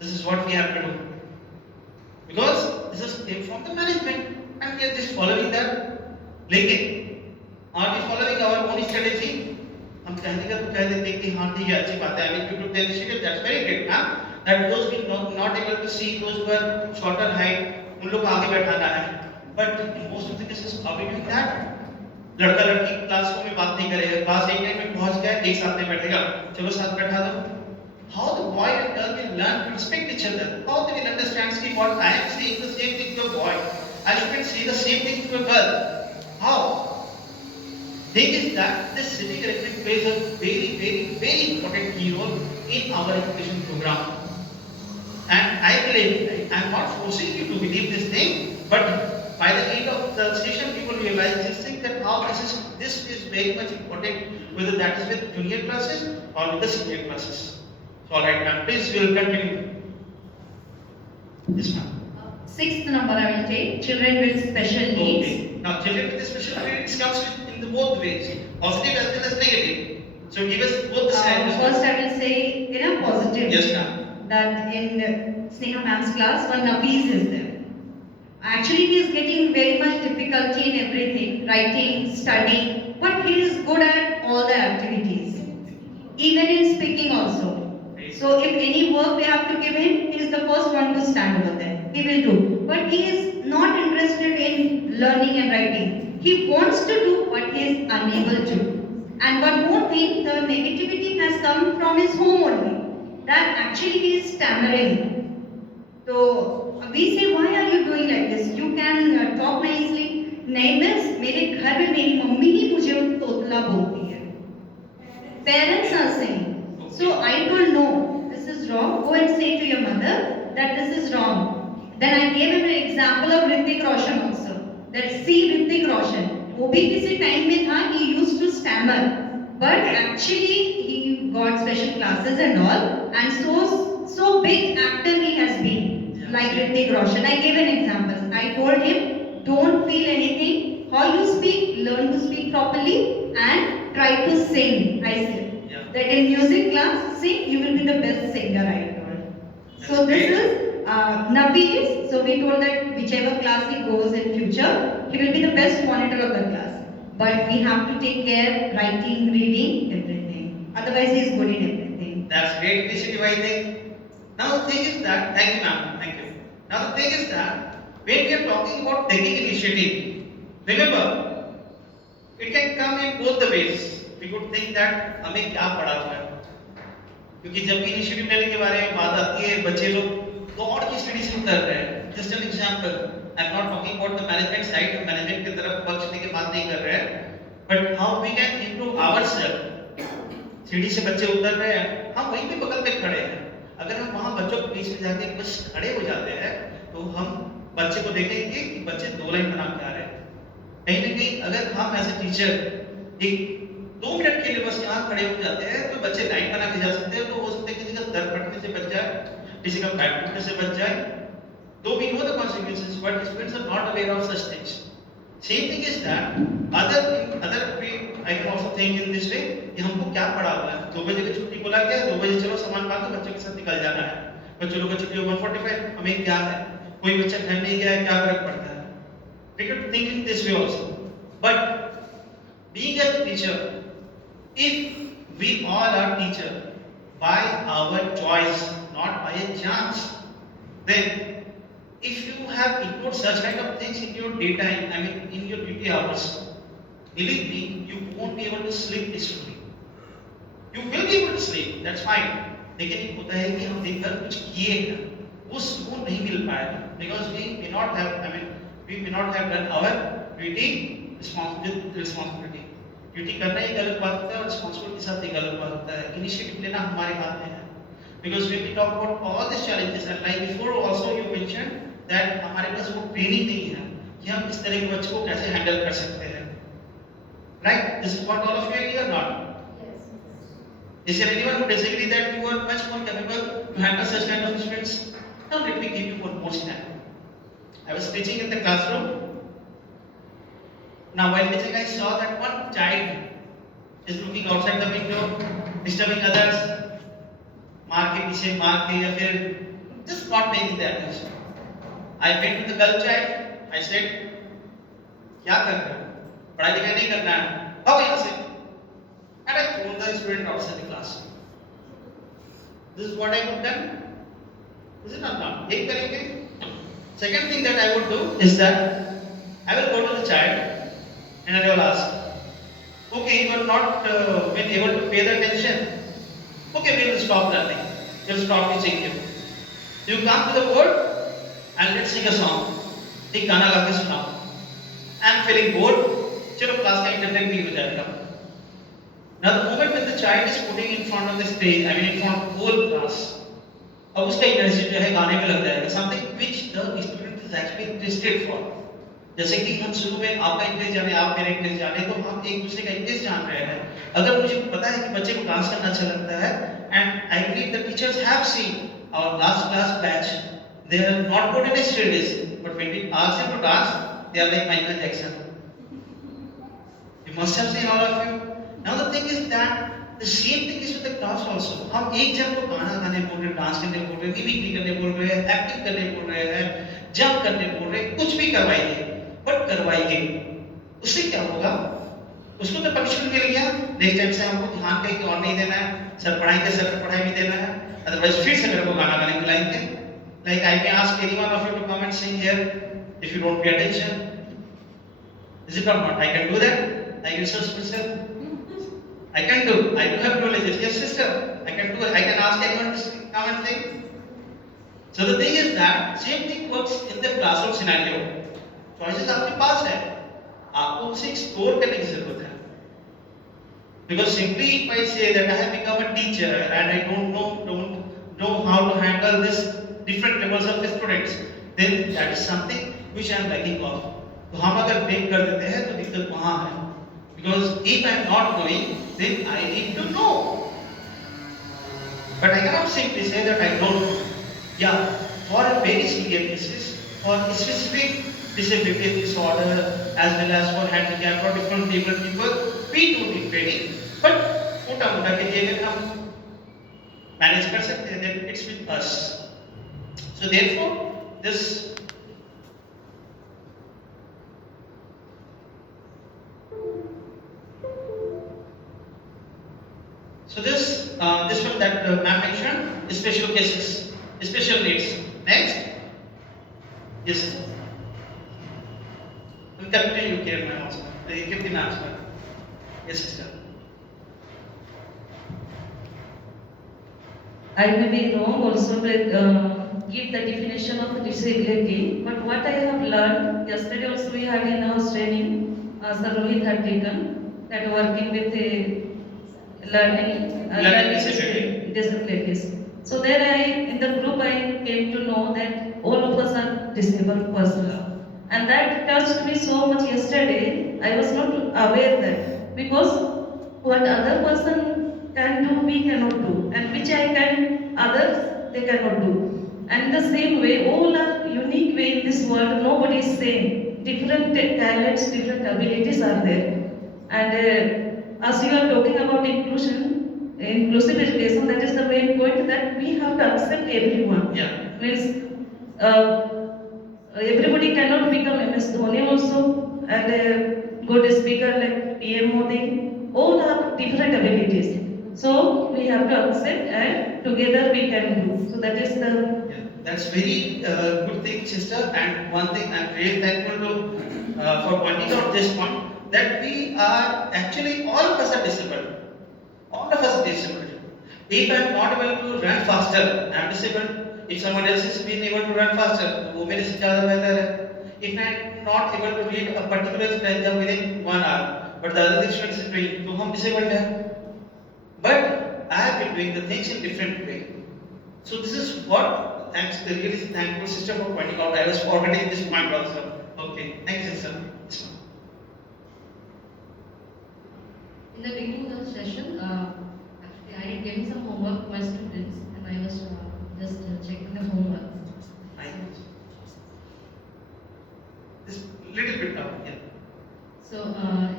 This is what we have to do because this is came from the management and we are just following that. लेकिन are we following our own strategy? हम कहने का तो कह देते हैं कि हाँ ठीक है, अच्छी बात है, I mean you took the initiative, that's very great, ma'am. That those who not able to see, those who are shorter height, उन लोग को आगे बैठाना है. But in most of the cases, are we doing that? लड़का लड़की class में बात नहीं करेगा, क्लास 8 में पहुंच गया, एक साथ में बैठेगा, चलो साथ बैठा दो. How the boy and girl will learn to respect each other? How they will understand कि what I am saying the same thing to a boy, I should say the same thing to a girl. How? Thing is that this civic arrangement plays a very, very, very important key role in our education program. And I believe, I am not forcing you to believe this thing, but by the end of the session, we will realize this thing that how this is very much important, whether that is with junior classes or with the senior classes. So, all right, ma'am, please we will continue. Yes, ma'am. Sixth number I will take, children with special needs. Okay. Now, children with special needs comes in the both ways, positive as well as negative. So, give us both the sides. First, I will say in a positive. Yes, ma'am. That in Sneha ma'am's class, one Nafis is there. Actually, he is getting very much difficulty in everything, writing, studying, but he is good at all the activities, even in speaking also. So if any work we have to give him, he is the first one to stand over there. He will do. But he is not interested in learning and writing. He wants to do, but he is unable to. And one more thing, the negativity has come from his home only. That actually he is stammering. So we say, why are you doing like this? You can talk nicely. नहीं miss, मेरे घर में मेरी mummy ही मुझे तोतला बोलती है. Parents are saying. So I told no, this is wrong. Go and say to your mother that this is wrong. Then I gave him an example of Hrithik Roshan also. That see Hrithik Roshan. वो भी किसी time में था, he used to stammer. But actually he got special classes and all. And so big actor he has been. Like Hrithik Roshan. I gave an example. I told him, don't feel anything. How you speak, learn to speak properly and try to sing. I said that in music class, sing, you will be the best singer, I told. So this is Nafis. So we told that whichever class he goes in future, he will be the best monitor of the class. But we have to take care, writing, reading, everything. Otherwise he is good in everything. That's great initiative, I think. Now the thing is that, thank you ma'am, thank you. Now the thing is that, when we are talking about taking initiative, remember, it can come in both the ways. We could think that हमें क्या पढ़ा हुआ है, क्योंकि जब भी initiative लेने के बारे में बात आती है, बच्चे लोग गॉड की स्टडी से उतर रहे हैं. Just an example, I'm not talking about the management side. Management की तरफ पक्ष लेके बात नहीं कर रहे हैं, but how we can improve ourselves. सीढ़ी से बच्चे उतर रहे हैं, हम वहीं पे बगल में खड़े हैं. अगर हम वहाँ बच्चों के बीच में जाके बस खड़े हो जाते हैं, तो हम बच्चे को देखेंगे कि बच्चे दो लाइन बना के आ रहे हैं. कहीं ना कहीं अगर हम एज ए टीचर एक 2 मिनट के लिए बस यहाँ खड़े हो जाते हैं, तो बच्चे लाइन बना के जा सकते हैं. तो हो सकता है किसी का सर फटने से बच जाए, किसी का पैर टूटने से बच जाए. तो we know the consequences, but students are not aware of such things. Same thing is that other way I can also think in this way कि हमको क्या पढ़ा हुआ है. 2 बजे की छुट्टी बोला गया, 2 बजे चलो सामान बांधो, बच्चों के साथ निकल जाना है. बच्चों लोगों को छुट्टी 1:45, हमें क्या है, कोई बच्चा घर नहीं गया है, क्या फर्क पड़ता है. We could think in this way also. But being a teacher, if we all are teacher by our choice, not by a chance, then if you have ignored such kind of things in your daytime, I mean in your duty hours, believe me, you won't be able to sleep peacefully. You will be able to sleep, that's fine. लेकिन ये होता है कि हम दिन भर कुछ किए हैं, वो सुकून नहीं मिल पाएगा, because we may not have done our duty with responsibility. Duty करना ही गलत बात होता है और रिस्पांसिबिलिटी के साथ ही गलत बात होता है. इनिशिएटिव लेना हमारे हाथ में है. Because when we talk about all these challenges, and like before also you mentioned that हमारे पास वो ट्रेनिंग नहीं है कि हम इस तरह के बच्चों को कैसे हैंडल कर सकते हैं. Right? This is what all of you agree or not? Yes. Is there anyone who disagree that you are much more capable to handle such kind of students? Now let me give you one more scenario. I was teaching in the classroom. Now while teaching, I saw that one child is looking outside the window, disturbing others, मार के पीछे मार के या फिर just not paying their attention. I went to the girl child. I said, क्या कर रहे हो? पढ़ाई लिखाई नहीं करना है? आओ यहाँ से. And I threw the student outside the class. This is what I would done. Is it not done? एक करेंगे. Second thing that I would do is that I will go to the child and I will ask, okay, you are not been able to pay the attention. Okay, we will stop learning. We will stop teaching you. You come to the board and let's sing a song. एक गाना गा के सुनाओ. I am feeling bored. चलो class का internet भी हो जाएगा. Now the moment when the child is putting in front of the stage, I mean in front of whole class, अब उसका इंटरेस्ट जो है गाने में लग जाएगा. Something which the student is actually interested for. जैसे कि हम शुरू में आपका इंटरेस्ट जाने, आप मेरा इंटरेस्ट जाने, तो हम एक दूसरे का इंटरेस्ट जान रहे हैं. अगर मुझे पता है कि बच्चे को डांस करना अच्छा लगता है, and I believe the teachers have seen our last class batch, they are not good in studies, but when we ask them to dance, they are like Michael Jackson. must have seen all of you. Now the thing is that the same thing is with the class also. हम एक जन को गाना गाने बोल रहे हैं, dance करने बोल रहे हैं, मिमिक्री करने बोल रहे हैं, एक्टिंग करने बोल रहे हैं, जंप करने बोल रहे हैं, कुछ भी करवाइए, बट करवाइए। उससे क्या होगा? उसको तो पनिशमेंट मिल गया, नेक्स्ट टाइम से हमको ध्यान कहीं और नहीं देना है, सर पढ़ाएंगे, सर पढ़ाई भी देना है, अदरवाइज फिर से मेरे को गाना गाने बुलाएंगे। Like I may ask any one of you to come and sing here if you don't pay attention. Is it or not? I can do that. I can search myself. I can do. I do have knowledge. Yes, sister. I can do it. I can ask anyone to come and sing. So the thing is that same thing works in the classroom scenario. Choices आपके पास है. आपको उसे explore करने की जरूरत है. Because simply if I say that I have become a teacher and I don't know how to handle this different levels of students, then that is something which I am lacking of. तो हम अगर break कर देते हैं तो दिक्कत वहाँ है. Because if I am not knowing, then I need to know. But I cannot simply say that I don't know. Yeah, for a very severe cases, for a specific disability disorder, as well as for handicap or different disabled people, we do need training. But मोटा-मोटा के लिए अगर हम manage कर सकते हैं, then it's with us. So therefore, this one that ma'am mentioned, special cases, special needs. Next, yes. We continue you care ma'am also. You give the answer. Yes, sister. I may be wrong also to give the definition of disability, but what I have learned, yesterday also we had in our training, Sir Rohit had taken, that working with learning disabilities. So there in the group I came to know that all of us are disabled persons. And that touched me so much yesterday, I was not aware that, because what other person can do, we cannot do, and which I can, others, they cannot do. And in the same way, all are unique way in this world, nobody is same. Different talents, different abilities are there. And as you are talking about inclusive education, that is the main point, that we have to accept everyone. Yeah. Means everybody cannot become MS Dhoni also, and a good speaker like PM Modi. All have different abilities. So we have to accept, and together we can do. So that is the. Yeah, that's very good thing, sister. And one thing I'm really thankful to for pointing out this point, that we are actually, all of us are disabled. All of us are disabled. If I'm not able to run faster, I'm disabled. If someone else is being able to run faster, वो मेरे से ज़्यादा बेहतर है. If I'm not able to read a particular stanza within 1 hour, but the other student is doing, तो हम disabled हैं. But I have been doing the things in different way. So this is what I'm really thankful, sister, for pointing out. I was forgetting this point also. Okay, thank you, sister. In the beginning of the session, actually I had given some homework to my students, and I was just checking the homework. This little bit down, yeah. So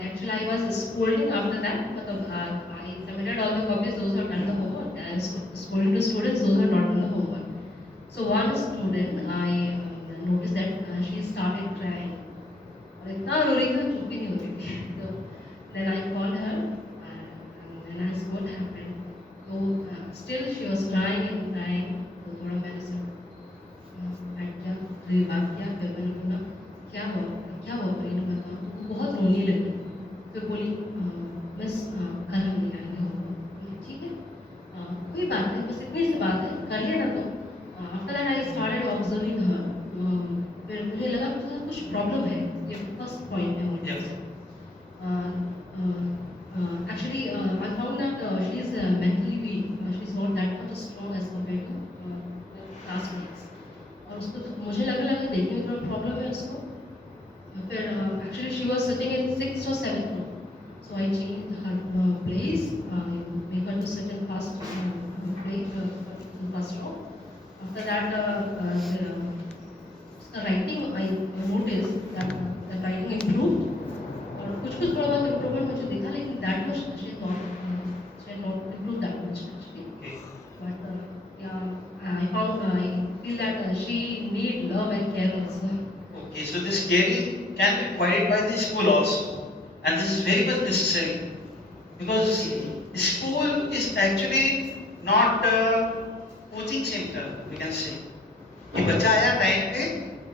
actually I was scolding after that, but I submitted all the copies, those who have done the homework, and scolding to students, those who have not done the homework. So one student, I noticed that she started crying. और इतना रो रही थी, चुप ही नहीं हो रही थी. So then I called her and then I asked what happened. So still she was crying and crying. तो थोड़ा मैंने सुना, क्या बात क्या कर मैंने बोला क्या हुआ मैंने बताया, बहुत रोने लगी. तो बोली बस कल हम निकालेंगे होमवर्क. ठीक है, कोई बात नहीं, बस इतनी सी बात है, कर लेना. तो after that I started observing her. फिर मुझे लगा मुझे कुछ प्रॉब्लम है. ये फर्स्ट पॉइंट है मुझे. Actually, I found that she is mentally weak. She is not that much strong as compared to classmates. और उसको मुझे लगा देखने में थोड़ा प्रॉब्लम है उसको. फिर actually she was sitting in 6th or 7th row. So I changed her place, make her to sit in first row. After that, the writing I noticed that the writing improved. और कुछ थोड़ा बहुत improvement so this caring can be provided by the school also, and this is very much necessary because school is actually not a coaching center, we can say. कि बच्चा आया time पे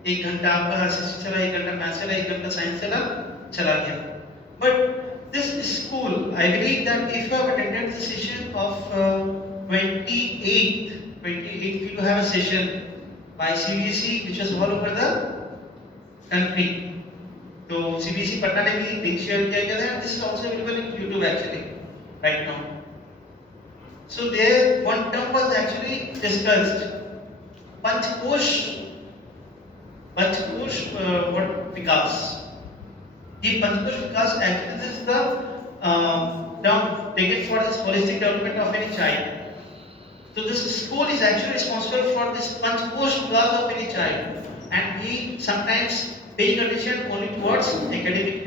1 घंटा आपका हिस्ट्री चला, 1 घंटा मैथ्स चला, 1 घंटा साइंस चला गया. But this school, I believe that if you have attended the session of 28th, we do have a session by CBSE which was all over the country. तो CBSE पटना ने भी link share किया गया था. This is also available in YouTube actually right now. So there one term was actually discussed. पंचकोश what विकास. ये पंचकोश विकास actually this is the term taken for this holistic development of any child. So this school is actually responsible for this panchkosh vikas of any child, and he sometimes paying attention only towards academic.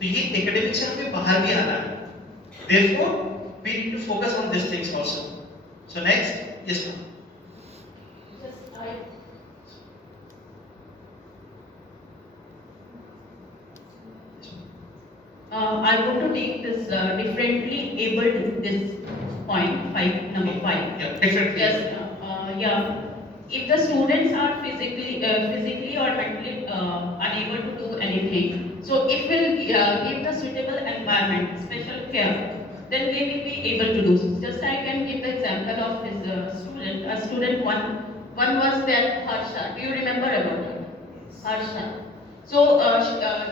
तो ये academic से हमें बाहर भी आना है. Therefore, we need to focus on these things also. So next, yes ma'am. I want to take this differently able this point number 5. Yeah, differently. Yes, yeah. If the students are physically or mentally unable to do anything, so if we'll give the suitable environment, special care, then they will be able to do. Just I can give the example of his student. Student one was there, Harsha. Do you remember about it? Harsha. So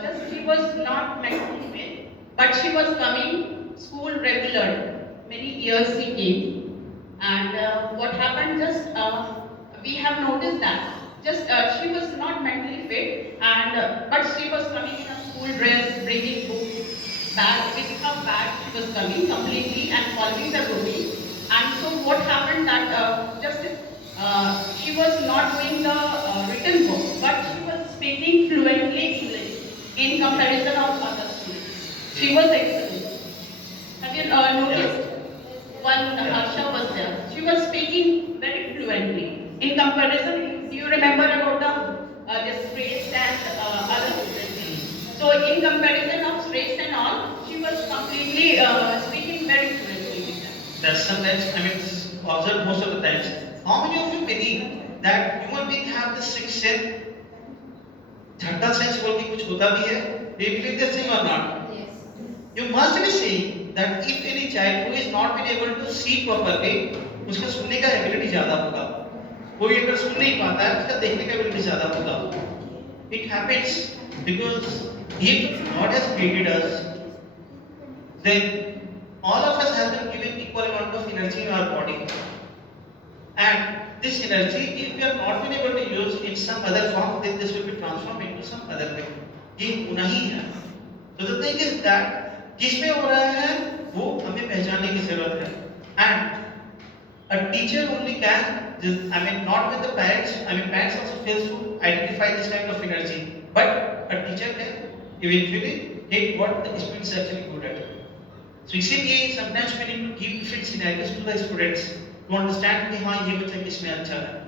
just she was not mentally fit, but she was coming school regular. Many years she came, and what happened? Just we have noticed that just she was not mentally fit, and but she was coming in a school dress, bringing books, bag with her bag. She was coming completely and following the routine. And so what happened that just she was not doing the written work, but she was speaking fluently English in comparison of other students. She was excellent. Have you noticed? One Harsha was there. She was speaking very fluently. In comparison, do you remember about the Straits and other students? So in comparison of Straits and all, she was completely speaking very fluently with them. That's sometimes, I mean, this is observed most of the times. How many of you believe that human beings have the sixth sense? झटका sense बोल के कुछ होता भी है. Do you believe this thing or not? Yes. You must be saying that if any child who is not been able to see properly, उसका सुनने का एबिलिटी ज्यादा होगा. कोई अगर सुन नहीं पाता है, उसका देखने का एबिलिटी ज्यादा होगा. It happens because if God has created us, then all of us have been given equal amount of energy in our body. And this energy, if we are not been able to use in some other form, then this will be transformed into some other thing. ये होना ही है. So the thing is that किसमें हो रहा है, वो हमें पहचानने की जरूरत है. And a teacher only can, I mean, not with the parents. I mean, parents also fail to identify this kind of energy. But a teacher can eventually get what the student is actually good at. So इसीलिए sometimes we need to give different scenarios to the students to understand कि हाँ ये बच्चा किसमें अच्छा है.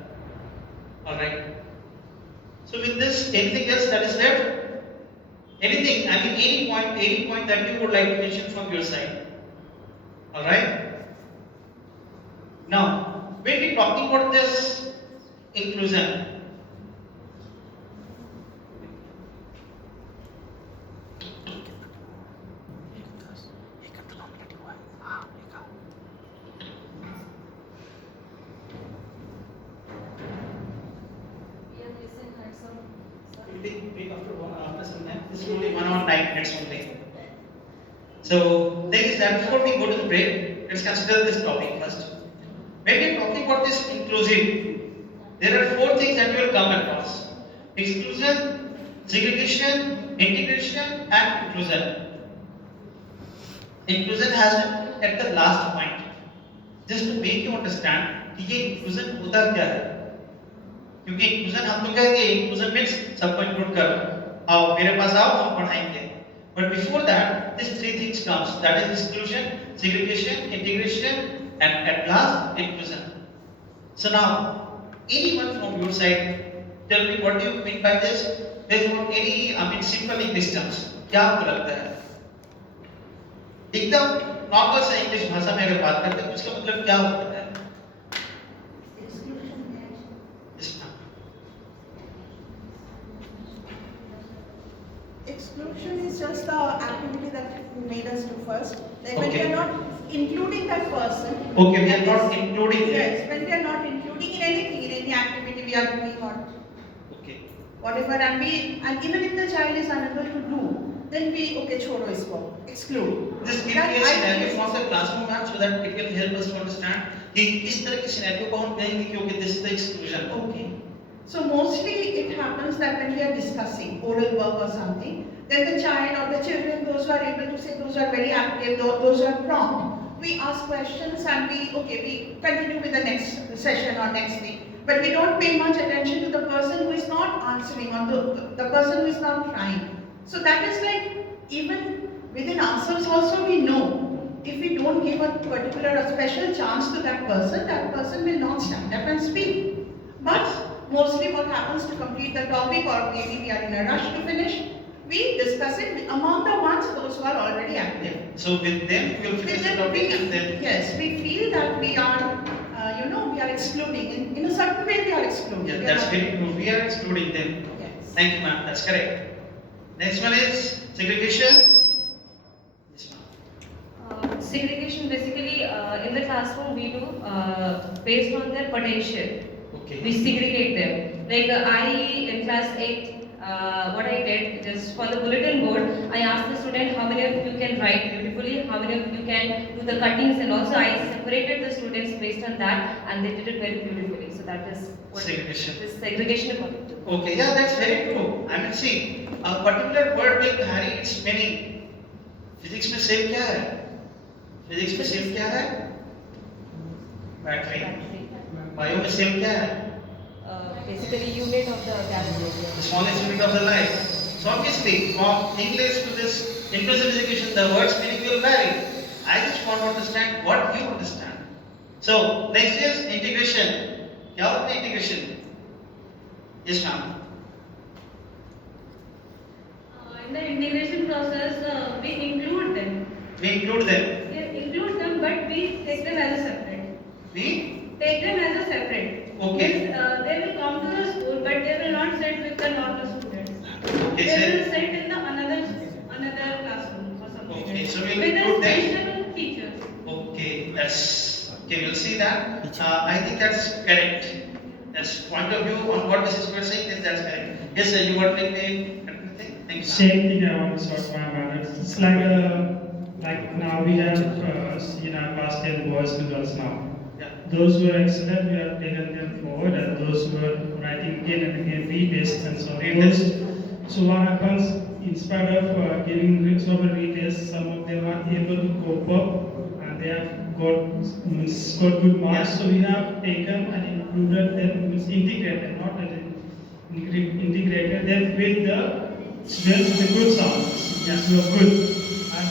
All right. So with this, anything else that is left? Anything? I mean, any point that you would like to mention from your side. All right. Now, when we talking about this inclusion, after some time. This is only 1 hour 9 minutes only. So, thing is that before we go to the break, let's consider this topic first. When we are talking about this inclusive, there are 4 things that we will come across: exclusion, segregation, integration, and inclusion. Inclusion has been at the last point, just to make you understand कि ये inclusion होता क्या है. क्योंकि inclusion हम लोग कहेंगे inclusion means सबको include कर आओ मेरे पास आओ हम पढ़ाएंगे. But before that, these 3 things comes, that is exclusion, segregation, integration, and at last inclusion. So now, anyone from your side, tell me what do you mean by this? Therefore, any simple English terms. क्या आपको लगता है? एकदम normal सा English भाषा में अगर बात करते हैं, उसका मतलब क्या होता है? Exclusion is just the activity that you made us do first. Like when we Okay. are not including that person. Okay, we are that not is- including them. Yes, when we are not including in anything, in any activity we are doing or Okay. whatever, and even if the child is unable to do, then we छोड़ो इसको, exclude. Just give That me a I scenario think from the classroom, ma'am, so that it can help us to understand कि इस तरह के scenario को हम कहेंगे कि okay, this is the exclusion. Okay. So mostly it happens that when we are discussing oral work or something, then the child or the children, those who are able to say, those who are very active, those who are prompt, we ask questions and we continue with the next session or next thing. But we don't pay much attention to the person who is not answering or the person who is not trying. So that is like even within ourselves also we know if we don't give a particular or special chance to that person will not stand up and speak. But mostly what happens to complete the topic or maybe we are in a rush to finish, we discuss it among the ones those who are already active. So with them we will finish the topic and then. Yes, we feel that we are, we are excluding. In a certain way we are excluding. Yeah, We are that's not- very true. We are excluding them. Yes. Thank you, ma'am. That's correct. Next one is segregation. Yes, ma'am. Segregation basically in the classroom we do based on their potential. Okay. We segregate them. Like I in class 8, what I did is for the bulletin board, I asked the student how many of you can write beautifully, how many of you can do the cuttings, and also I separated the students based on that, and they did it very beautifully. So that is what Segregation. this segregation according to. Okay, yeah, that's very true. See, a particular word will carry its meaning. Physics में cell क्या है? Physics में cell क्या है? Battery. Bio में cell क्या है? Basically unit of the galaxy. The smallest unit of the light. So obviously, from English to this inclusive education, the words meaning will vary. I just want to understand what you understand. So next is integration. क्या होता है integration? Yes, ma'am. In the integration process, we include them. We include them. We include them, but we take them as a separate. We Take them as a separate. Okay. Means, they will come to the school, but they will not sit with the normal students. Okay, They sir. will sit in the another classroom for some Okay, students. so we'll with the include them. special teachers. Okay, that's okay. We'll see that. I think that's correct. That's point of view on what this is we're saying. Is that's correct. Yes, sir. You want to take anything? Thank you. Same thing I want to sort my mind. It's like now we have seen our past 10 boys and girls now. Yeah. Those who are excellent, we have taken them forward, and those who are writing again and again retest and so on. So what happens, in spite of giving so many retests, some of them are able to cope up and they have scored good marks. So we have taken and included them, integrated, not integrated them with the students with the good sounds. Yes, we are good.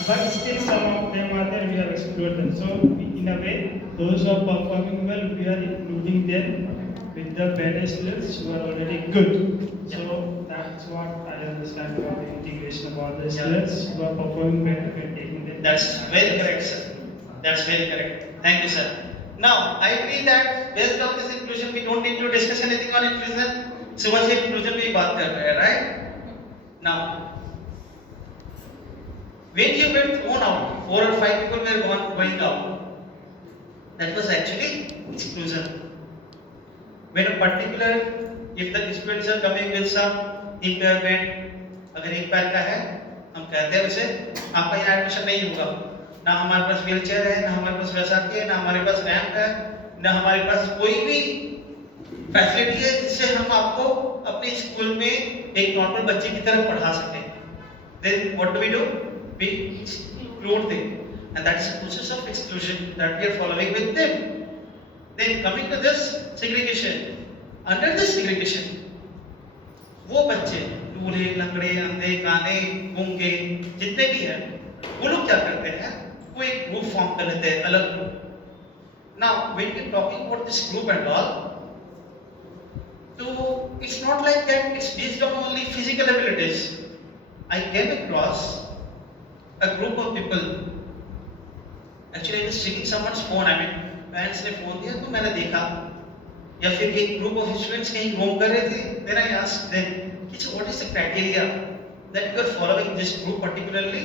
But still some of them are there, we have excluded them. So in a way, those who are performing well, we are including them with the better students who are already good. So that's what I understand about the integration about the students who are performing better, we are taking them. That's very correct, sir. That's very correct. Thank you, sir. Now, I agree that based on this inclusion, we don't need to discuss anything on inclusion. सुबह से inclusion पे ही बात कर रहे हैं, right? Now, when you were thrown out, 4 or 5 people were going out. That was actually exclusion. When a particular, if the students are coming with some impairment, अगर एक पैर का है, हम कहते हैं उसे आपका यहाँ एडमिशन नहीं होगा. ना हमारे पास व्हीलचेयर है, ना हमारे पास वैसाखी है, ना हमारे पास रैंप है, ना हमारे पास कोई भी फैसिलिटी है जिससे हम आपको अपने स्कूल में एक नॉर्मल बच्चे की तरह पढ़ा सकें. Then what do? We exclude them, and that is the process of exclusion that we are following with them. Then coming to this segregation, under this segregation, वो बच्चे लूले, लंगड़े, अंधे, काने, गूंगे जितने भी हैं, वो लोग क्या करते हैं? वो एक ग्रुप फॉर्म कर लेते हैं, अलग group. Now, when we are talking about this group and all, So it's not like that, it's based on only physical abilities. I came across a group of people. Actually, I was checking someone's phone. I mean, parents ने phone दिया तो मैंने देखा. या फिर एक group of students कहीं roam कर रहे थे. Then I asked them, what is the criteria that you are following this group particularly?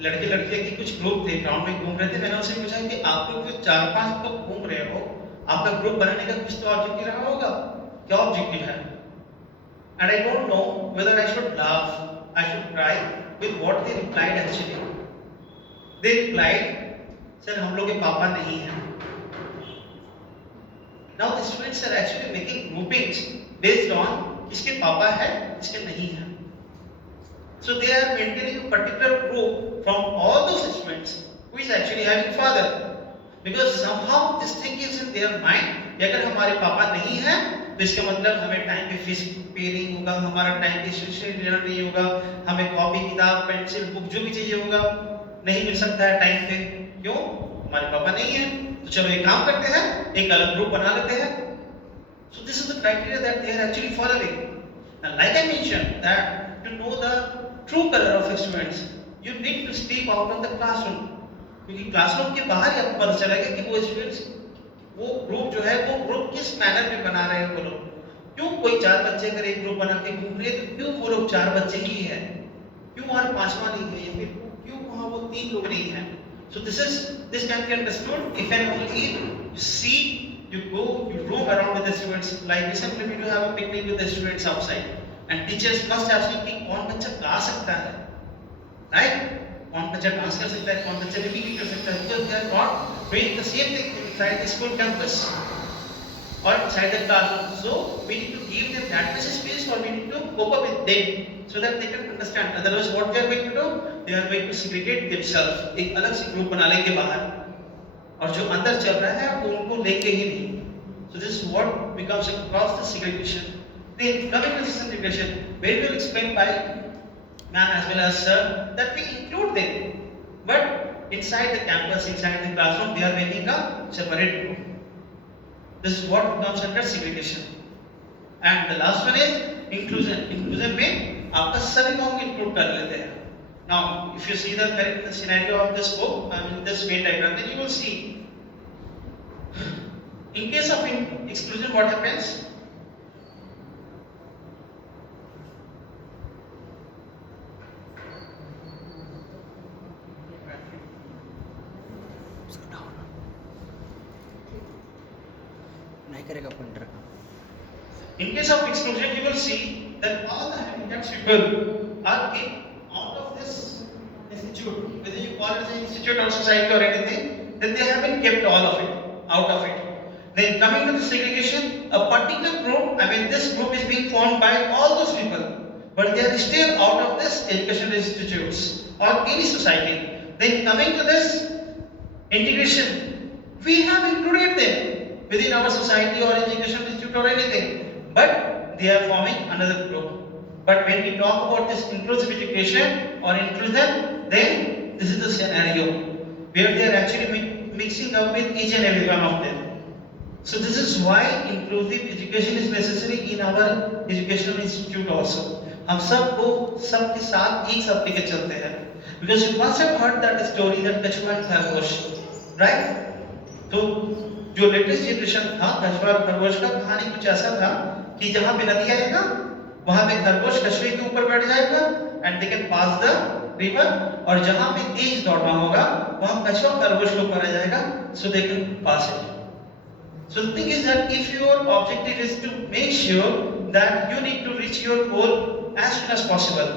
लड़के लड़कियां की कुछ ग्रुप थे, ग्राउंड में घूम रहे थे. मैंने उनसे पूछा कि आप लोग जो 4-5 लोग घूम रहे हो, आपका ग्रुप बनाने का कुछ तो ऑब्जेक्टिव रहा होगा. क्या ऑब्जेक्टिव है? And I don't know whether I should laugh, I should cry with what they replied actually. They replied, sir, हम लोग के पापा नहीं हैं. Now the students are actually making groupings based on किसके पापा है, किसके नहीं है. So they are maintaining a particular group from all those students who is actually having father, because somehow this thing is in their mind कि अगर हमारे पापा नहीं हैं तो इसका मतलब हमें टाइम पे फीस पे नहीं होगा, हमारा टाइम पे स्टेशनरी लेना नहीं होगा, हमें कॉपी किताब पेंसिल बुक जो भी चाहिए होगा नहीं मिल सकता है टाइम पे. क्यों? हमारे पापा नहीं हैं. तो चलो एक काम करते हैं, एक अलग ग्रुप बना लेते हैं. So this is the criteria that they are actually following. And like I mentioned that to know the true color of students, you need to step out of the classroom. क्योंकि classroom के बाहर ही आपको पता चलेगा कि वो students, वो group जो है वो ग्रुप किस मैनर में बना रहे हैं वो लोग. क्यों कोई 4 बच्चे अगर एक ग्रुप बना के घूम रहे हैं तो क्यों वो लोग 4 बच्चे ही हैं, क्यों वहाँ 5वां नहीं है, या फिर क्यों वहाँ वो 3 लोग नहीं हैं. So this can be understood if and only you see, you go, you roam around with the students. Like recently we do have a picnic with the students outside, and teachers must ask you कि कौन बच्चा गा सकता है, right? कौन बच्चा dance कर सकता है, कौन बच्चा रिपीट कर सकता है, because they are not doing the same thing inside the school campus or inside the classroom. So we need to give them that much space, or we need to cope up with them so that they can understand. Otherwise what they are going to do, they are going to segregate themselves. एक अलग से group बना लेंगे बाहर, और जो अंदर चल रहा है वो उनको लेंगे ही नहीं. So this is what becomes across the segregation. Then coming to this segregation, very well explained by ma'am as well as sir, that we include them, but inside the campus, inside the classroom, they are making a separate group. This is what comes under segregation. And the last one is inclusion. Inclusion में आपका सभी को हम include कर लेते हैं. Now, if you see the correct scenario of this book, I mean this main diagram, then you will see. In case of exclusion, what happens? नहीं करेगा पॉइंटर का. In case of exclusion, you will see that all the handicapped people are kicked out of this institute. Whether you call it an institute or society or anything, then they have been kept all of it, out of it. Then coming to the segregation, a particular group, I mean this group is being formed by all those people, but they are still out of this educational institutes or any society. Then coming to this integration, we have included them within our society or educational institute or anything, but they are forming another group. But when we talk about this inclusive education or inclusion, then this is the scenario where they are actually mixing up with each and every one of them. So this is why inclusive education is necessary in our educational institute also. हम सबको सबके साथ एक साथ लेकर चलते हैं. Because you must have heard that story that कछुआ and खरगोश, right? तो जो लेटेस्ट जनरेशन था, कछुआ और खरगोश का कहानी कुछ ऐसा था कि जहाँ पे नदी आएगा वहाँ पे खरगोश कछुए के ऊपर बैठ जाएगा and they can pass the river, और जहाँ पे तेज दौड़ना होगा वहाँ कछुआ खरगोश के ऊपर आ जाएगा so they can pass it. So the thing is that if your objective is to make sure that you need to reach your goal as soon as possible,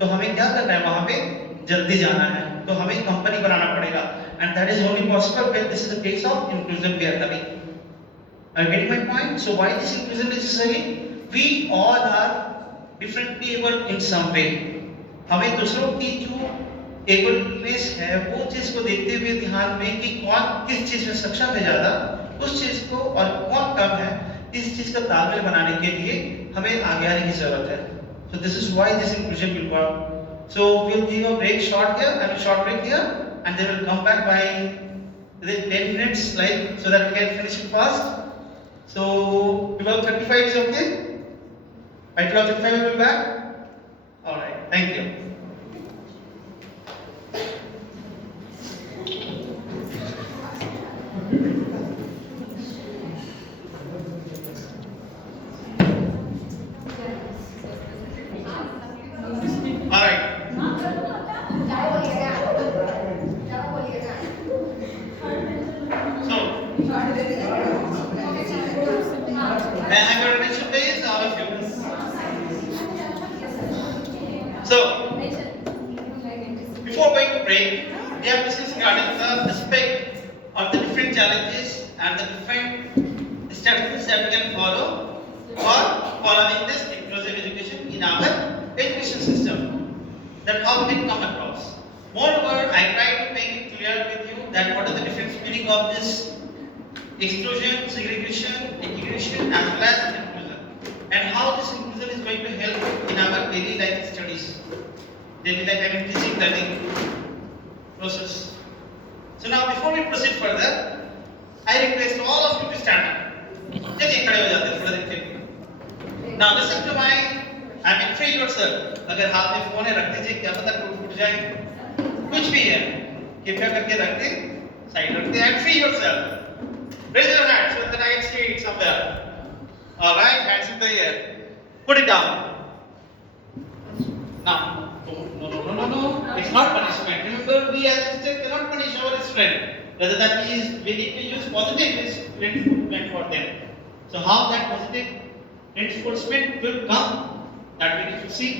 तो हमें क्या करना है, वहाँ पे जल्दी जाना है, तो हमें कंपनी बनाना पड़ेगा, and that is only possible when this is the case of inclusion we are coming. Are you getting my point? So why this inclusion is necessary? We all are differently able in some way. हमें दूसरों की जो एबलनेस है वो चीज को देखते हुए ध्यान में कि कौन किस चीज में सक्षम है ज्यादा, उस चीज को, और कौन कम है, इस चीज का तालमेल बनाने के लिए हमें आगे आने की जरूरत है. So this is why this inclusion will work. So we'll give a break short here and a short break here, and then we'll come back by within 10 minutes, like so that we can finish it fast. So 12:35 is okay? By 12:35 we will be back? Alright, thank you. Alright. So, may I have your attention please, all of you? So, before going to break, we have discussed regarding the aspect of the different challenges and the different strategies that we can follow for following this inclusive education in our education system. That how we can come across. Moreover, I try to make it clear with you that what is the difference meaning of this exclusion, segregation, integration, as well as inclusion, and how this inclusion is going to help in our daily life studies, daily life and teaching learning process. So now, before we proceed further, I request all of you to stand up. चलिए खड़े हो जाते हैं थोड़ा देर के लिए. Now listen to my, I mean free yourself. अगर हाथ में फोन है रख दीजिए, क्या पता टूट जाए. कुछ भी है, कृपया करके रख दे, साइड रख दे and free yourself. Raise your hand so that I can see it somewhere. Alright, hands in the air. Put it down. Now, no. It's not punishment. Remember, we as a teacher cannot punish our student. Rather than we need to use positive reinforcement for them. So how that positive reinforcement will come, that we need to see.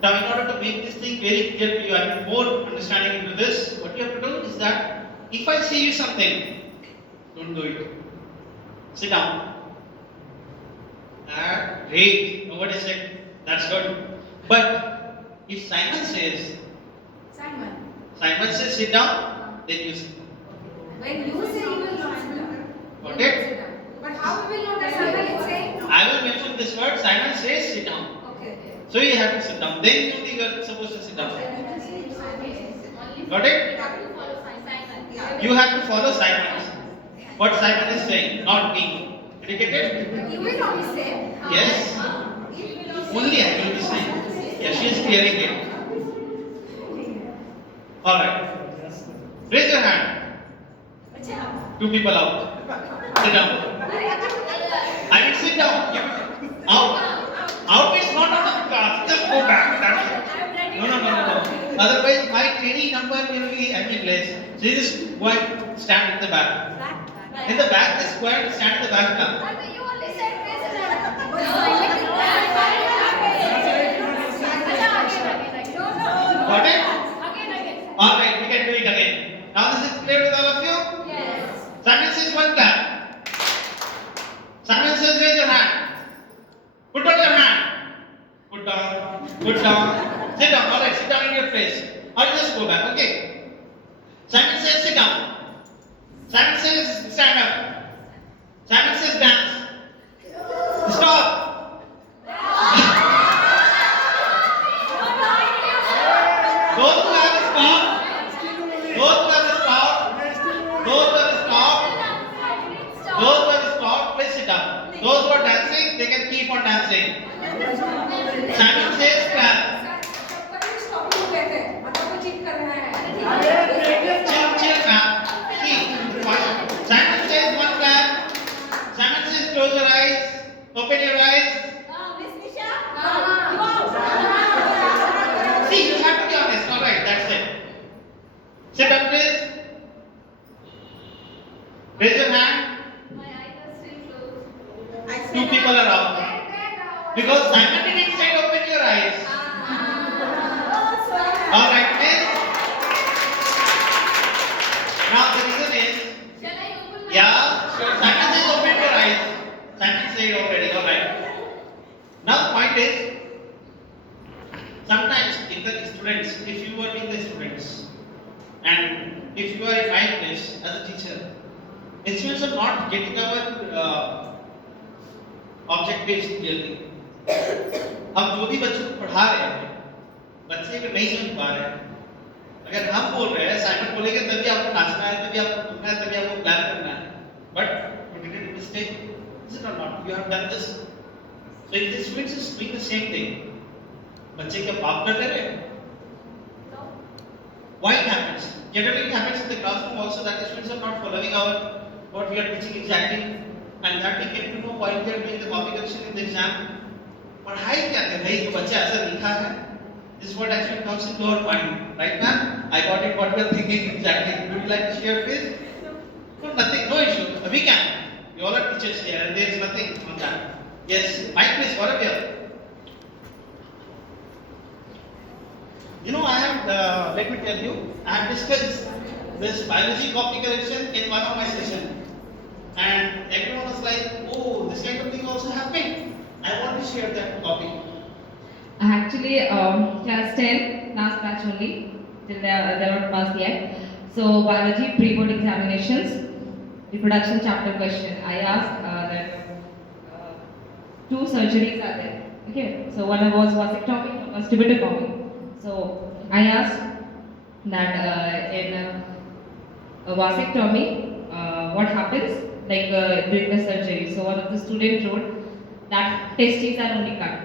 Now, in order to make this thing very clear to you and more understanding into this, what you have to do is that if I see you something, don't do it. Sit down. Great. Nobody said that's good. But if Simon says sit down, then you sit. When you say, you will not sit down. Got it? But how we will know that Simon is saying? I will mention this word. Simon says sit down. Okay. So you have to sit down. Then only you are supposed to sit down. Got it? You have to follow Simon. What Simon is saying, not me. Did you get it? You will only say. Yes. Only I will be saying. Yeah, she is clearing it. Alright. Raise your hand. Two people out. Sit down. I will sit down. Out. Out means not out of class. Just go back. No. Otherwise, my training number will be less. So you just go and stand at the back. In the back, just go and stand at the back now. You only said Got it? Alright, we can do it again. Now this is clear with all of you? Yes. Simon says one clap. Simon says raise your hand. Put down your hand. Put down. Sit down. Alright, sit down in your place. Or you just go back, okay? Simon says sit down. Simon says stand up. Simon says dance. Stop. Those who have stopped, please sit down. Those who are dancing, they can keep on dancing. Simon says clap. Chill clap. See, Simon says one clap. Simon says close your eyes, open your eyes. See, you have to be honest. Alright, that's it. Sit down, please. Raise your hand. Two people are out. Because Simon didn't say open your eyes. Alright, please. Now the reason is, Simon says open your eyes. Simon said already, alright. Now the point is, sometimes if you are with the students, and if you are in my place as a teacher, instead of not getting our objectives clearly, हम जो भी बच्चों को पढ़ा रहे हैं, बच्चे अगर नहीं समझ पा रहे हैं, अगर हम बोल रहे हैं, साइमन बोलेंगे तभी आपको नाचना है, तभी आपको घूमना है, तभी आपको प्लान करना है, but we didn't mistake? Is it or not? You have done this. So if the students is doing the same thing, बच्चे क्या पाप कर रहे हैं? Why it happens? Generally it happens in the classroom also that the students are not following our what we are teaching exactly, and that we get to know while we are doing the copy correction in the exam. पढ़ाई क्या है भाई, जो बच्चा ऐसा लिखा है, this is what actually comes into our mind, right ma'am? I got it. What we are thinking exactly. Would you like to share please? No, nothing, no issue. We can. You all are teachers here, and there is nothing on that. Yes, Mike, please, what are you? You know, I have, let me tell you, I have discussed this biology copy correction in one of my sessions. And everyone was like, oh, this kind of thing also happened. I want to share that copy. Actually, class 10, last batch only, till they're not passed yet. So, biology pre-board examinations, reproduction chapter question. I asked that two surgeries are there. Okay, so one was vasectomy, one was tuberculosis. So, I asked that in a vasectomy, what happens like during the surgery. So, one of the students wrote that testes are only cut.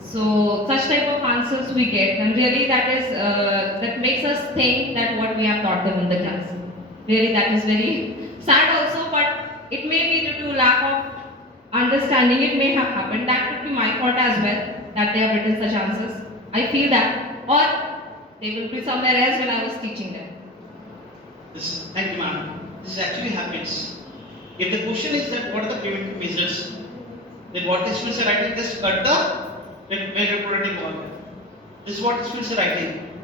So such type of answers we get, and really that makes us think that what we have taught them in the class. Really, that is very sad also, but it may be due to lack of understanding. It may have happened. That could be my fault as well, that they have written such answers. I feel that, or they will be somewhere else when I was teaching them. Thank you, ma'am. This actually happens. If the question is that what are the preventive measures, then what the students are writing, just cut the reproductive organ. This is what the students are writing.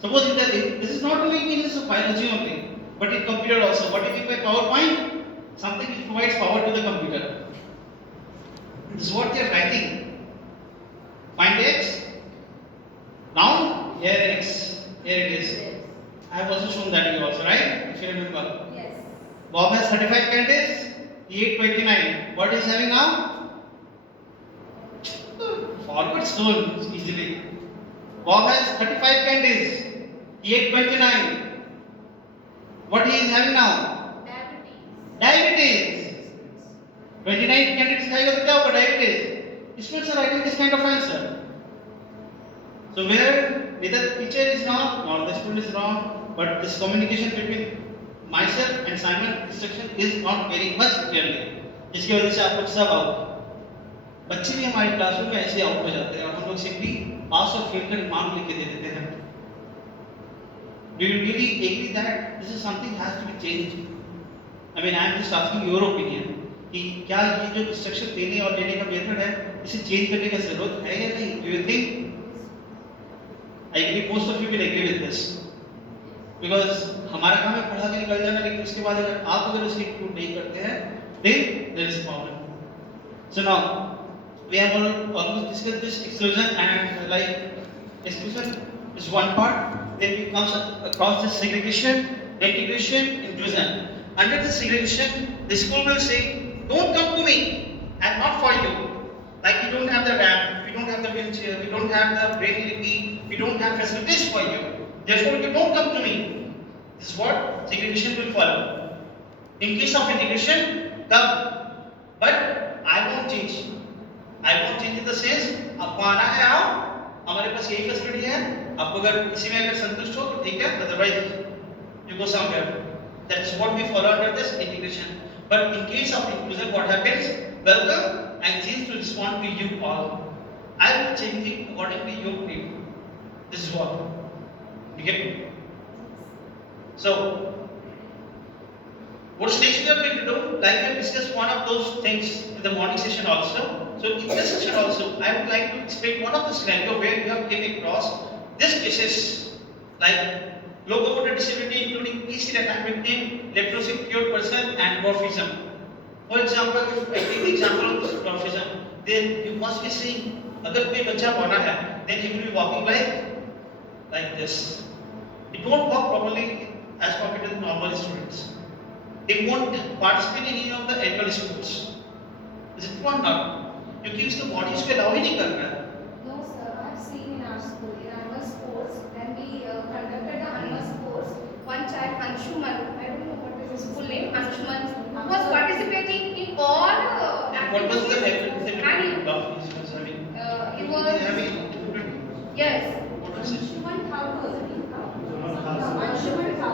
Suppose this is not only in this biology only, but in computer also. What do you mean by PowerPoint? Something which provides power to the computer. This is what they are writing. Find X. Now here X. Here it is. I have also shown that to you also, right? If you remember. Yes. Bob has 35 candidates. He ate 29. What is he having now? Forward stone easily. Bob has 35 candies. He ate 29. What he is having now? Diabetes. 29 candidates खाएगा तो क्या होगा? Diabetes. Students are writing this kind of answer. So where neither the teacher is wrong nor the student is wrong, but this communication between myself and Simon instruction is not very much clearly. जिसकी वजह से आप लोग सब out, बच्चे भी हमारे classroom में ऐसे आउट हो जाते हैं और हम लोग सिंपली पास और फेल का मार्क लिख के दे देते हैं. Do you really agree that this is something has to be changed? I mean, I am just asking your opinion कि क्या ये जो इंस्ट्रक्शन देने और लेने का मेथड है इसे चेंज करने की जरूरत है या नहीं? Do you think? I believe most of you will agree with this because हमारा काम है पढ़ा के निकल जाना, लेकिन उसके बाद अगर उसे इंक्लूड नहीं करते हैं then there is a problem. So now we have almost discussed this exclusion, and like exclusion is one part. Then we comes across the segregation, integration, inclusion. Under the segregation, the school will say, "Don't come to me. I'm not for you. Like we don't have the ramp, we don't have the wheelchair, we don't have the brain lippy, we don't have facilities for you. Therefore, you don't come to me." This is what segregation will follow. In case of integration, come, but I won't change. I won't change in the sense आपको आना है आओ, हमारे पास यही facility है, आपको अगर इसी में अगर संतुष्ट हो तो ठीक है, otherwise you go somewhere. That's what we follow under this integration. But in case of inclusion, what happens? Welcome, I change to respond to you all. I will change it according to your need. This is what you get me. So what's next we are going to do? Like we have discussed one of those things in the morning session also. So in this session also, I would like to explain one of the scenario where we have came across these cases like locomotor disability including PC dynamic name, leprosy cured person and dwarfism. For example, if I take the example of dwarfism, then you must be seeing अगर कोई बच्चा बना है, then he will be walking like this. He won't walk properly as compared to the normal students. They won't participate in any of the annual sports. Is it true or not? क्योंकि उसके body उसको allow ही नहीं कर रहा है. No, sir. I've seen in our school, in annual sports, when we conducted the annual sports, one child, Anshuman, I don't know what is his full name, Anshuman, was participating what was the evidence And that Dorothy was having? he Did was, they have any difficulty? yes. What was it? Anshuman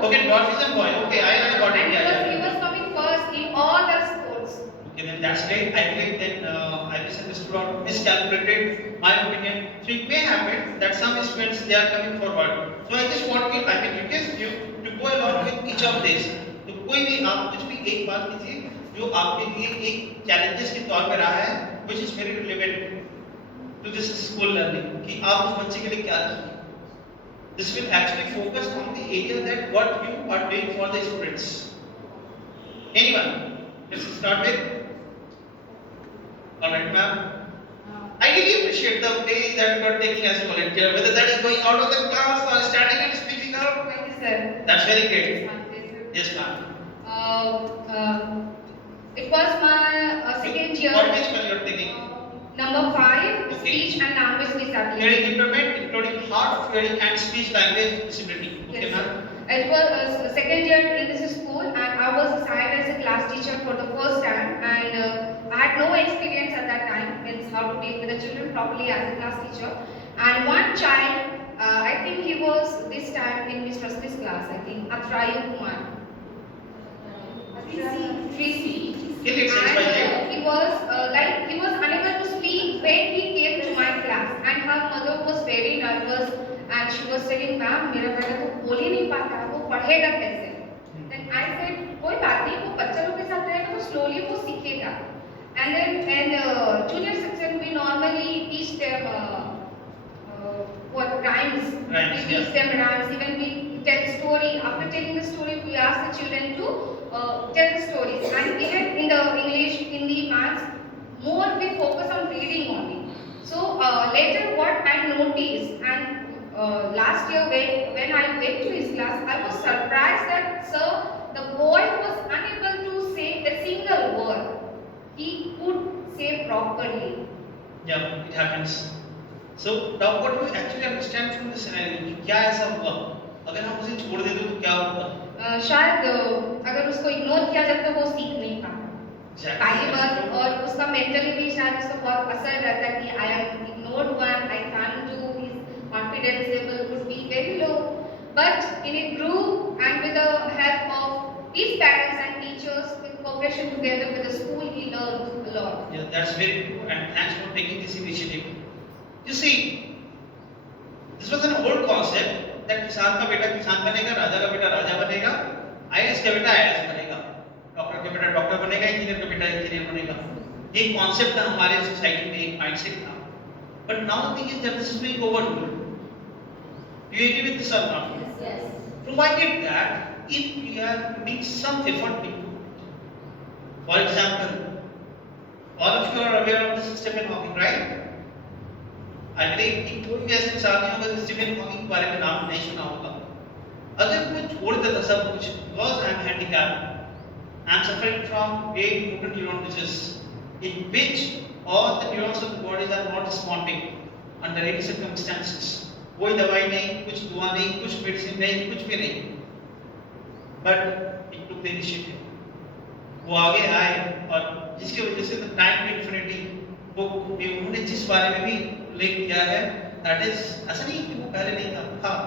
Okay, Dorothy is a boy. Okay, I got it. And Yeah, he yeah. was coming first in all the sports. Okay, then that's great. I believe then I misunderstood or miscalculated my opinion. So it may happen that some students they are coming forward. So I just want to, I mean, request you to go along with each of these. तो कोई भी आप कुछ भी एक बात कीजिए जो आपके लिए एक challenges के तौर पे रहा है, which is very relevant to this school learning कि आप उस बच्चे के लिए क्या कीजिए. This will actually focus on the area that what you are doing for the students. Anyone? Let's start with. Alright, ma'am. I really appreciate the way that you are taking as a volunteer, whether that is going out of the class or standing and speaking out. Thank you, sir. That's very great. It's my pleasure. Yes, ma'am. It was my second year. What which one you are taking? Number 5, Okay. speech and language disability. Hearing impairment, including hard of hearing and speech language disability. Okay, Yes, ma'am. it was second year in this school, and I was assigned as a class teacher for the first time, and I had no experience at that time. It's how to deal with the children properly as a class teacher. And one child, I think he was this time in Miss Rusty's class. I think Atrayu Kumar. 3C. Can you explain by name? And he was he was unable to speak when he came to my class, and her mother was very nervous, and she was saying, "Ma'am, मेरा बेटा तो बोल ही नहीं पाता है, वो पढ़ेगा कैसे?" Then I said, "कोई बात नहीं, वो बच्चे लोग के साथ रहेगा तो slowly वो सीखेगा." And then in junior section we normally teach them what rhymes. Rhymes, We teach yeah. them rhymes. Even we tell story. After telling the story, we ask the children to tell the stories. And even in the English, Hindi, Maths, more we focus on reading only. So later what I noticed, and last year when I went to his class, I was surprised that sir, the boy was unable to say a single word. He could say properly. Yeah, it happens. So now what do you actually understand from the scenario? कि क्या ऐसा हुआ? अगर हम उसे छोड़ देते तो क्या होगा? शायद अगर उसको इग्नोर किया जाए तो वो सीख नहीं पाता पहली बात, और उसका मेंटली भी शायद उसको बहुत असर रहता है कि I am ignored one, I can't do, his confidence level would be very low. But in a group and with the help of his parents and teachers, with cooperation together with the school, he learned a lot. Yeah, that's very true, and thanks for taking this initiative. You see, this was an old concept that किसान का बेटा किसान बनेगा, राजा का बेटा राजा बनेगा, IAS का बेटा IAS बनेगा, डॉक्टर का बेटा डॉक्टर बनेगा, इंजीनियर का बेटा इंजीनियर बनेगा. ये कॉन्सेप्ट था हमारे सोसाइटी में, एक माइंडसेट था. But now the thing is that this is being overruled. Do you agree with this or not? Yes. Provided that if we are putting some effort into it. For example, all of you are aware of the Stephen Hawking, right? I believe कि कोई भी ऐसे इंसान नहीं होगा जिस Stephen Hawking के बारे में नाम नहीं सुना होगा. अगर कोई छोड़ देता सब कुछ, because I am handicapped, I am suffering from a motor neuron disease, in which all the neurons of the body are not responding under any circumstances. कोई दवाई नहीं, कुछ दुआ नहीं, कुछ मेडिसिन नहीं, कुछ भी नहीं. But it took the initiative. वो आगे आए और जिसकी वजह से the time to infinity वो उन्होंने जिस बारे में भी उल्लेख किया है, that is ऐसा नहीं कि वो पहले नहीं था, हाँ,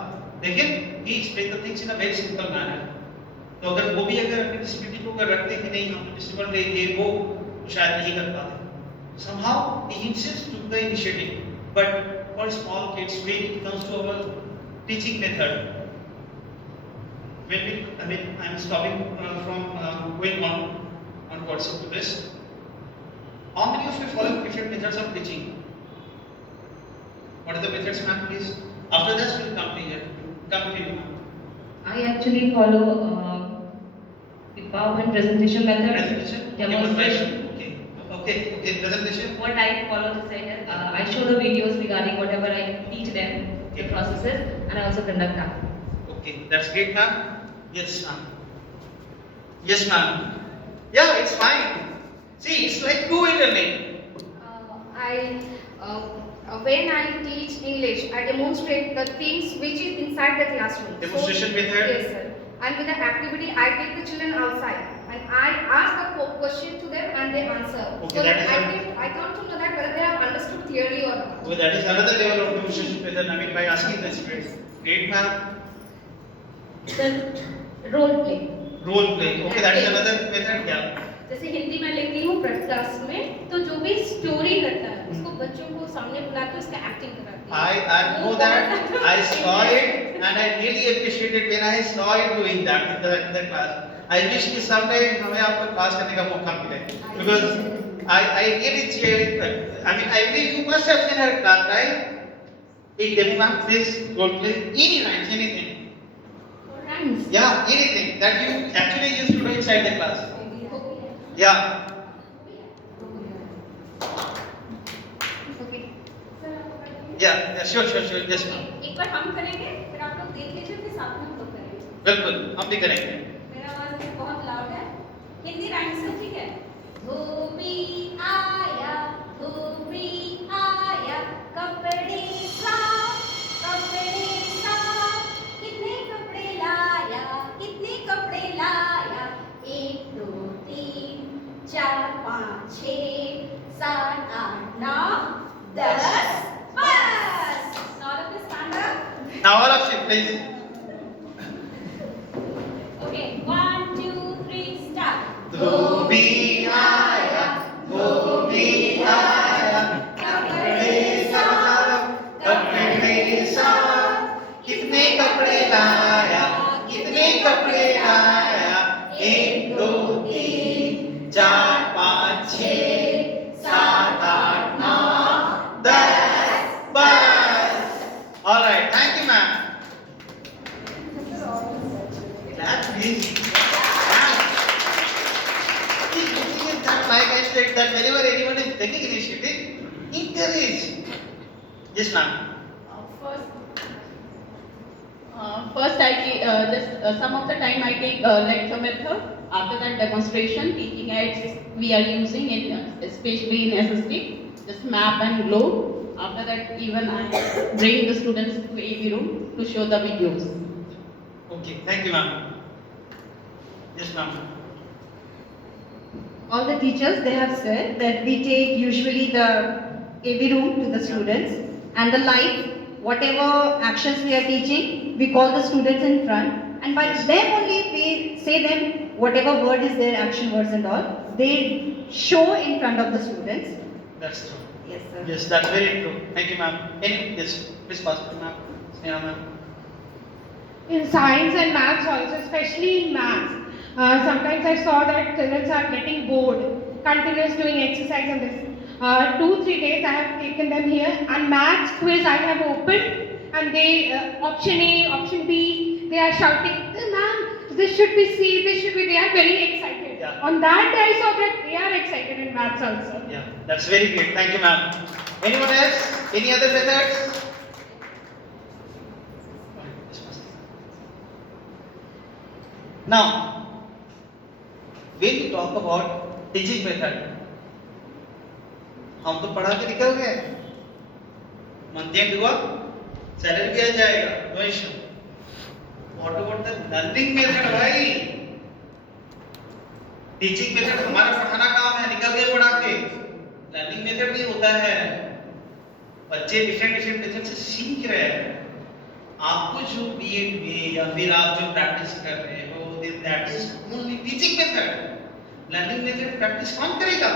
लेकिन he explained the things in a very simple manner. तो अगर वो भी अगर अपनी डिसेबिलिटी को अगर रखते कि नहीं हम डिसेबल्ड है ये वो तो शायद नहीं कर पाते. Somehow he himself took the initiative. But for small kids, when it comes to our teaching method, I'm stopping from going onwards to this. How many of you follow different methods of teaching? What are the methods, ma'am, please? After this, we'll come to you. Come to you, ma'am. I actually follow the PowerPoint presentation method. Presentation? Demonstration. Okay, presentation. What I follow is that I show the videos regarding whatever I teach them, the processes, and I also conduct that. Okay, that's great, ma'am. Yes, ma'am. Yes, ma'am. Yeah, it's fine. See, it's like two-way learning. When I teach English, I demonstrate the things which is inside the classroom. Demonstration method? Yes, sir. And with the activity, I take the children outside. and I ask the question to them and they answer. Okay, So that that is I come to know that whether they have understood clearly or not. Well, that is another level of demonstration method. I mean, by asking the students. Great, ma'am. Then role play. Role play. Okay, that is another method. Yeah. जैसे हिंदी में लिखती हूँ class में, तो जो भी story करता है उसको बच्चों को सामने बुला के उसका एक्टिंग कराती है. I know that. I saw it and I really appreciated when I saw it doing that in the class. I wish कि someday हमें आपको class करने का मौका मिले because I really cheered. I mean, I believe you must have seen her class, right? It demands this role play, any rhymes, anything. Rhymes. Yeah, anything that you actually used to do inside the class. Yeah. Okay. Yeah, sure. Yes, ma'am. एक बार हम करेंगे, फिर आप लोग देख लीजिए, फिर साथ में हम लोग करेंगे. बिल्कुल, हम भी करेंगे. मेरा आवाज बहुत लाउड है. हिंदी राइम से ठीक है. धोबी आया, कपड़े साफ, कितने कपड़े लाया, 1 2 3 4 5 6 7 8 9 10 बस. All of this stand up. Now all of you, please. Okay, 1 2 3 start. धोबी आया, कपड़े साफ, कितने कपड़े लाया, 1 2 3 4 5 6 7 8 9 10 बस. All right, thank you, ma'am. That means like I said, that whenever anyone is taking initiative, encourage. Yes, ma'am. First, some of the time I take lecture method. After that demonstration, teaching aids we are using especially in SST, just map and glow. After that, even I bring the students to AV room to show the videos. Okay, thank you, ma'am. Yes, ma'am. All the teachers, they have said that we take usually the AV room to the students and the live, whatever actions we are teaching, we call the students in front and by them only we say them whatever word is their action words and all, they show in front of the students. That's true. Yes, sir. Yes, that's very true. Thank you, ma'am. Yes, please pass it, ma'am. Yeah, ma'am. In science and maths also, especially in maths, sometimes I saw that children are getting bored, continuous doing exercise and this. 2-3 days I have taken them here and maths quiz I have opened and they option A, option B, they are shouting, ma'am, this should be C, this should be, they are very excited. Yeah. On that day I saw that they are excited in maths also. Yeah, that's very great. Thank you, ma'am. Anyone else? Any other methods? Now, when we talk about teaching method, हम तो पढ़ा के निकल गए, month and हुआ, salary भी आ जाएगा, no issue. What about the learning method भाई? टीचिंग मेथड हमारा पढ़ाना काम है, निकल गए पढ़ा के. लर्निंग मेथड भी होता है, बच्चे डिफरेंट मेथड से सीख रहे हैं. आपको जो बीएड में या फिर आप जो प्रैक्टिस कर रहे हो, that is only teaching method. Learning method practice कौन करेगा?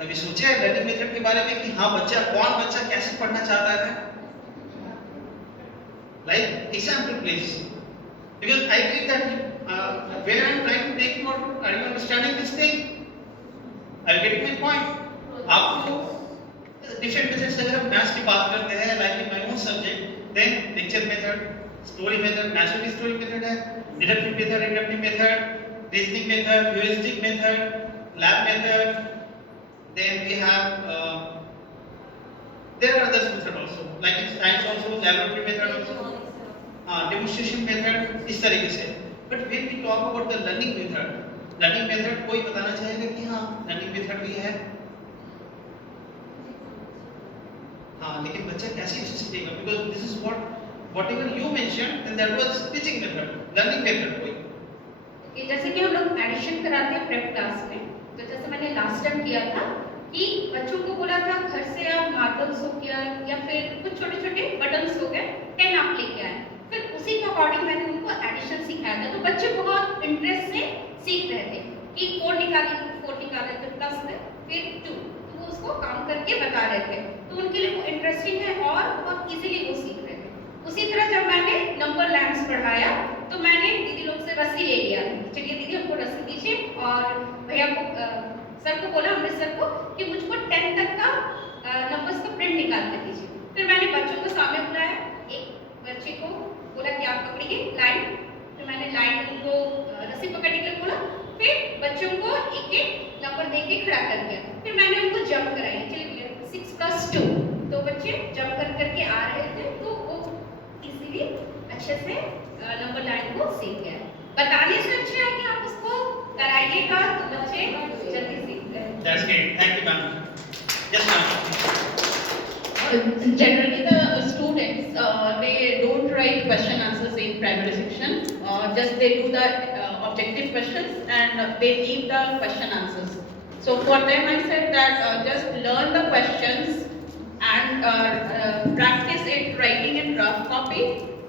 कभी सोचे है लर्निंग मेथड के बारे में कि हाँ कौन बच्चा कैसे पढ़ना चाहता है? Like example, please. Because I believe that when I am trying to take you out, are you understanding this thing? Are you getting my point? आपको different methods अगर हम मैथ्स की बात करते हैं, like in my own subject, then picture method, story method, natural story method है, deductive method, inductive method, reasoning method, heuristic method, lab method. Then we have there are other methods also, like in science also, laboratory method also, demonstration method, इस तरीके से. But when we talk about the learning method कोई बताना चाहेगा कि हाँ learning method भी है? हाँ, लेकिन बच्चा कैसे इसे सीखेगा? Because this is whatever you mentioned, and that was teaching method, learning method कोई. कि जैसे कि हम लोग एडिशन कराते हैं प्रेप क्लास में, तो जैसे मैंने लास्ट टाइम किया था कि बच्चों को बोला था घर से आप मार्बल्स हो गया या फिर कुछ छोटे छोटे बटन्स हो गए 10 आप लेके आए, फिर उसी के अकॉर्डिंग मैंने उनको एडिशन सिखाया था, तो बच्चे बहुत इंटरेस्ट से सीख रहे थे कि 4 निकाले फिर प्लस में फिर 2, तो वो उसको काम करके बता रहे थे, तो उनके लिए वो इंटरेस्टिंग है और बहुत इजीली वो सीख रहे थे। उसी तरह जब मैंने नंबर लाइन्स पढ़ाया तो मैंने दीदी लोग से रस्सी ले लिया, चलिए दीदी हमको रस्सी दीजिए, और भैया को सर को बोला, हमने सर को कि मुझको 10 तक का नंबर्स का प्रिंट निकाल के दीजिए। फिर मैंने बच्चों को सामने बुलाया, एक बच्चे को बोला कि आप पकड़िए लाइन, फिर मैंने लाइन उनको रस्सी पकड़ने के लिए बोला, फिर बच्चों को एक एक नंबर दे के खड़ा कर दिया, फिर मैंने उनको जंप कराई, चलिए 6 + 2, तो बच्चे जंप कर करके आ रहे थे, तो वो इजीली अच्छे से नंबर लाइन को सीख गए। बताने से अच्छा है कि आप उसको कराइएगा तो बच्चे जल्दी सीखते हैं। That's great. Thank you, ma'am. Yes, ma'am. Generally, the students they don't write question answers in primary section. Just they do the objective questions and they leave the question answers. So for them, I said that just learn the questions and practice it writing in rough copy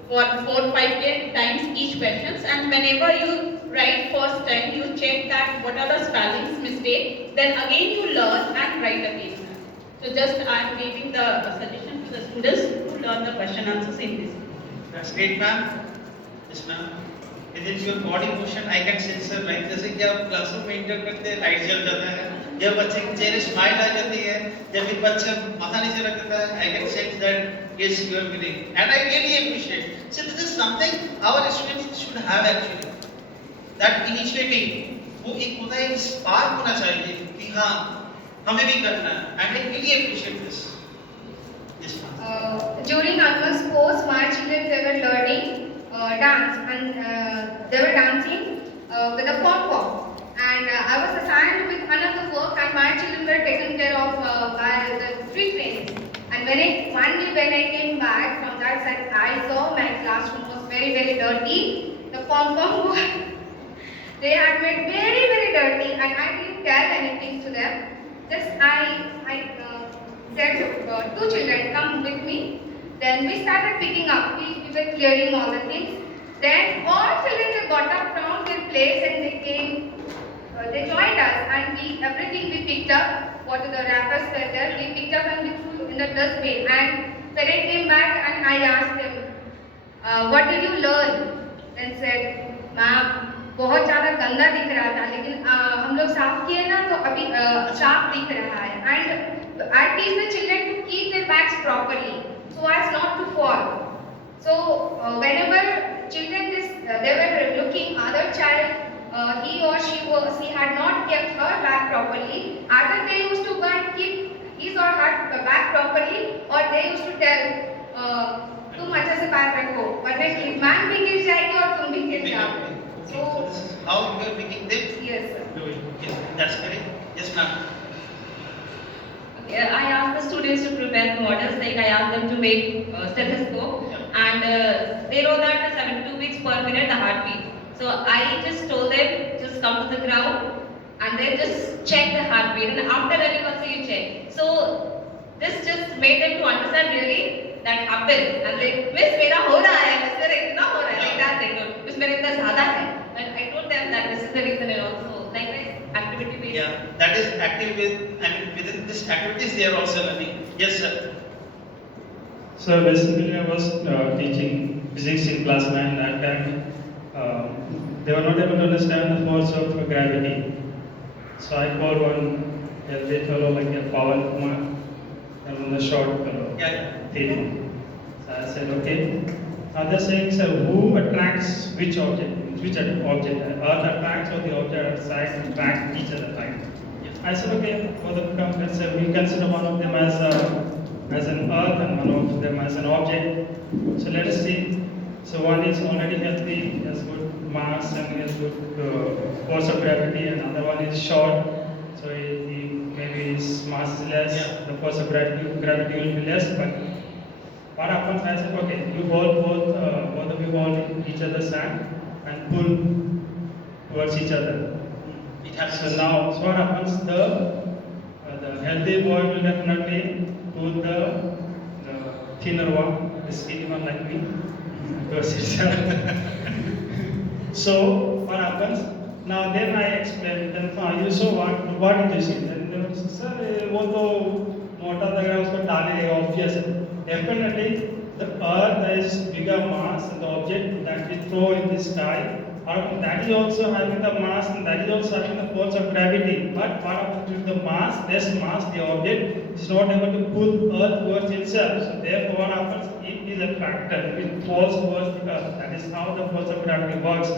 for 4-5 times each questions, and whenever you write first time you check that what are the spellings mistake, then again you learn and write again. So just I am giving the suggestion to the students to learn the question answers in this. That's great, ma'am. Yes, ma'am. Within your body motion, I can sense like जैसे कि आप classroom में inter करते हैं, light जल जाता है, या बच्चे के चेहरे स्माइल आ जाती है, या फिर बच्चा माथा नीचे रख देता है, I can sense that yes, you are winning, and I really appreciate. So this is something our students should have actually. That initiative वो एक होता है, स्पार्क होना चाहिए कि हाँ हमें भी करना है, and I really appreciate this. Yes, ma'am. During annual sports, my children they were learning dance, and they were dancing with a pom-pom, and I was assigned with another work, and my children were taken care of by the 3 trainings. And one day when I came back from that side, I saw my classroom was very dirty. The pom-pom they had made very dirty, and I didn't tell anything to them. Just I said 2 children come with me. Then we started picking up. We were clearing all the things. Then all children they got up from their place and they came. They joined us, and everything we picked up. What the wrappers were there, we picked up and we threw in the dustbin. And when I came back and I asked them, what did you learn? Then said, ma'am, बहुत ज़्यादा गंदा दिख रहा था, लेकिन हम लोग साफ किए ना तो अभी साफ दिख रहा है. And I teach the children to keep their bags properly, so as not to fall. So whenever children they were looking other child, he or she had not kept her bag properly. Either they used to go and keep his or her bag properly, or they used to tell तुम अच्छे से bag रखो, वरना ma'am भी गिर जाएगी और तुम भी गिर जाओगे. So this is how you are picking them. Yes, sir. Yes, that's correct. Yes, ma'am. Okay, I asked the students to prepare the models, like I asked them to make stethoscope, and they know that 72 beats per minute the heartbeat. So I just told them just come to the ground and then just check the heartbeat, and after running also you check. So this just made them to understand really that happens, and they miss मेरा हो रहा है, miss मेरा इतना हो रहा है, like that they don't, miss मेरा इतना ज़्यादा है. And I told them that this is the reason, and also like this activity based. Yeah, that is active with. I mean, within this activities they are also learning. Yes, sir. So basically, I was teaching physics in class 9 that time. They were not able to understand the force of gravity. So I called one healthy fellow like a power man and one the short fellow. Yeah. Thin. So I said, okay. Other saying, sir, who attracts which object? Which object? Earth attracts or the object outside attracts each other, right? I said, okay, for the let's say we consider one of them as an earth and one of them as an object. So let us see. So one is already healthy, has good mass and has good force of gravity, and another one is short. So maybe his mass is less, the force of gravity will be less. But what happens? I said, okay, you hold both of you hold each other's hand and pull towards each other. It happens. So now, so what happens? The healthy boy will definitely do the thinner one, the skinny one like me, towards each other. So what happens? Now then I explain. Then you saw what did you see? Then they will say, sir, वो तो मोटा लग रहा है उसको डाले obvious है. Definitely the earth is bigger mass and the object that we throw in the sky, that is also having the mass and that is also having the force of gravity. But what happens to the mass? Less mass, the object is not able to pull earth towards itself. So therefore what happens? It is a factor. It falls towards the earth. That is how the force of gravity works.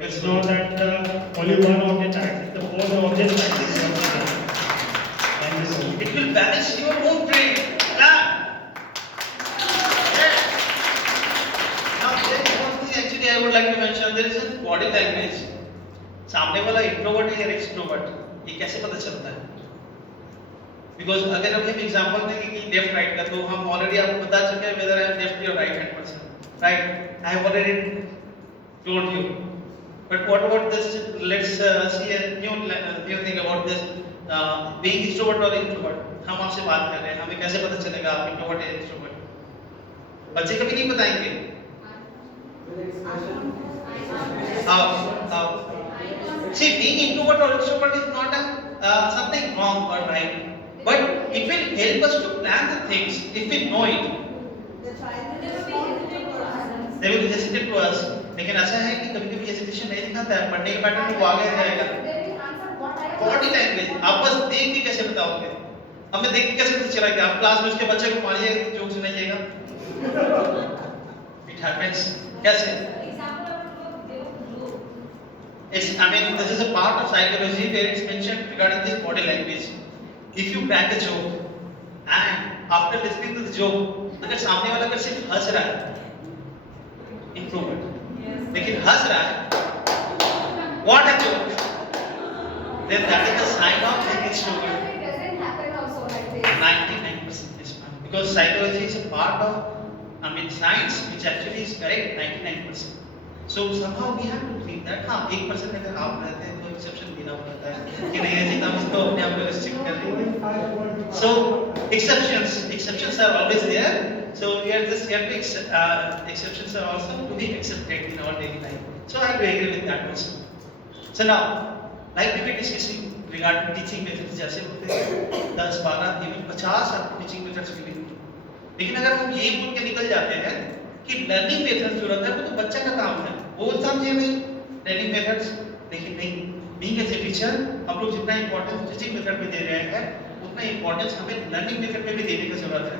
It's not that only one object acts. The whole object acts. Thank you so much. It will balance your own brain. Now, there is one thing actually I would like to mention. There is a body language. सामने वाला introvert है या extrovert, ये कैसे पता चलता है? Because अगर हम एग्जांपल देंगे कि लेफ्ट राइट का, तो हम ऑलरेडी आपको बता चुके हैं whether I am left or right hand person, right? I have already told you. But what about this? Let's see a new thing about this. Being extrovert or introvert. हम आपसे बात कर रहे हैं, हमें कैसे पता चलेगा आप इंट्रोवर्ट या एक्सट्रोवर्ट? बच्चे कभी नहीं बताएंगे. See, being introvert or extrovert is not something wrong or right, but it will help us to plan the things if we know it. They will hesitate to us. लेकिन ऐसा है कि कभी-कभी हेजिटेशन नहीं दिखाता है, पढ़ने के पैटर्न में वो आगे रहेगा. बॉडी लैंग्वेज आप बस देख के कैसे बताओगे? अब मैं देख के कैसे पता चला कि आप क्लास में उसके बच्चे को मारिएगा, जोक सुनाइएगा? It happens. कैसे? It's, I mean, this is a part of psychology where it's mentioned regarding this body language. If you crack a joke and after listening to the joke, अगर सामने वाला अगर सिर्फ हंस रहा है, introvert, लेकिन हंस रहा है, what a joke, then that is the sign of being extrovert. 99% is fine. Because psychology is a part of, I mean, science, which actually is correct 99%. So somehow we have to treat that. हाँ, 1% अगर आप रहते हैं तो exception देना पड़ता है कि नहीं ऐसी हम इसको अपने आप को restrict कर देंगे. So exceptions are always there. So we are just here to exceptions are also to be accepted in our daily life. So I do agree with that also. So now, like we were discussing regarding teaching methods, जैसे होते हैं 10, 12, even 50 आपको teaching methods मिलेंगे. लेकिन अगर हम ये बोल के निकल जाते हैं कि लर्निंग मेथड्स जो रहता है वो तो बच्चा का काम है, वो समझे नहीं लर्निंग मेथड्स. लेकिन नहीं, बीइंग एज ए टीचर हम लोग जितना इंपॉर्टेंस टीचिंग मेथड में दे रहे हैं उतना इंपॉर्टेंस हमें लर्निंग मेथड में भी देने की जरूरत है,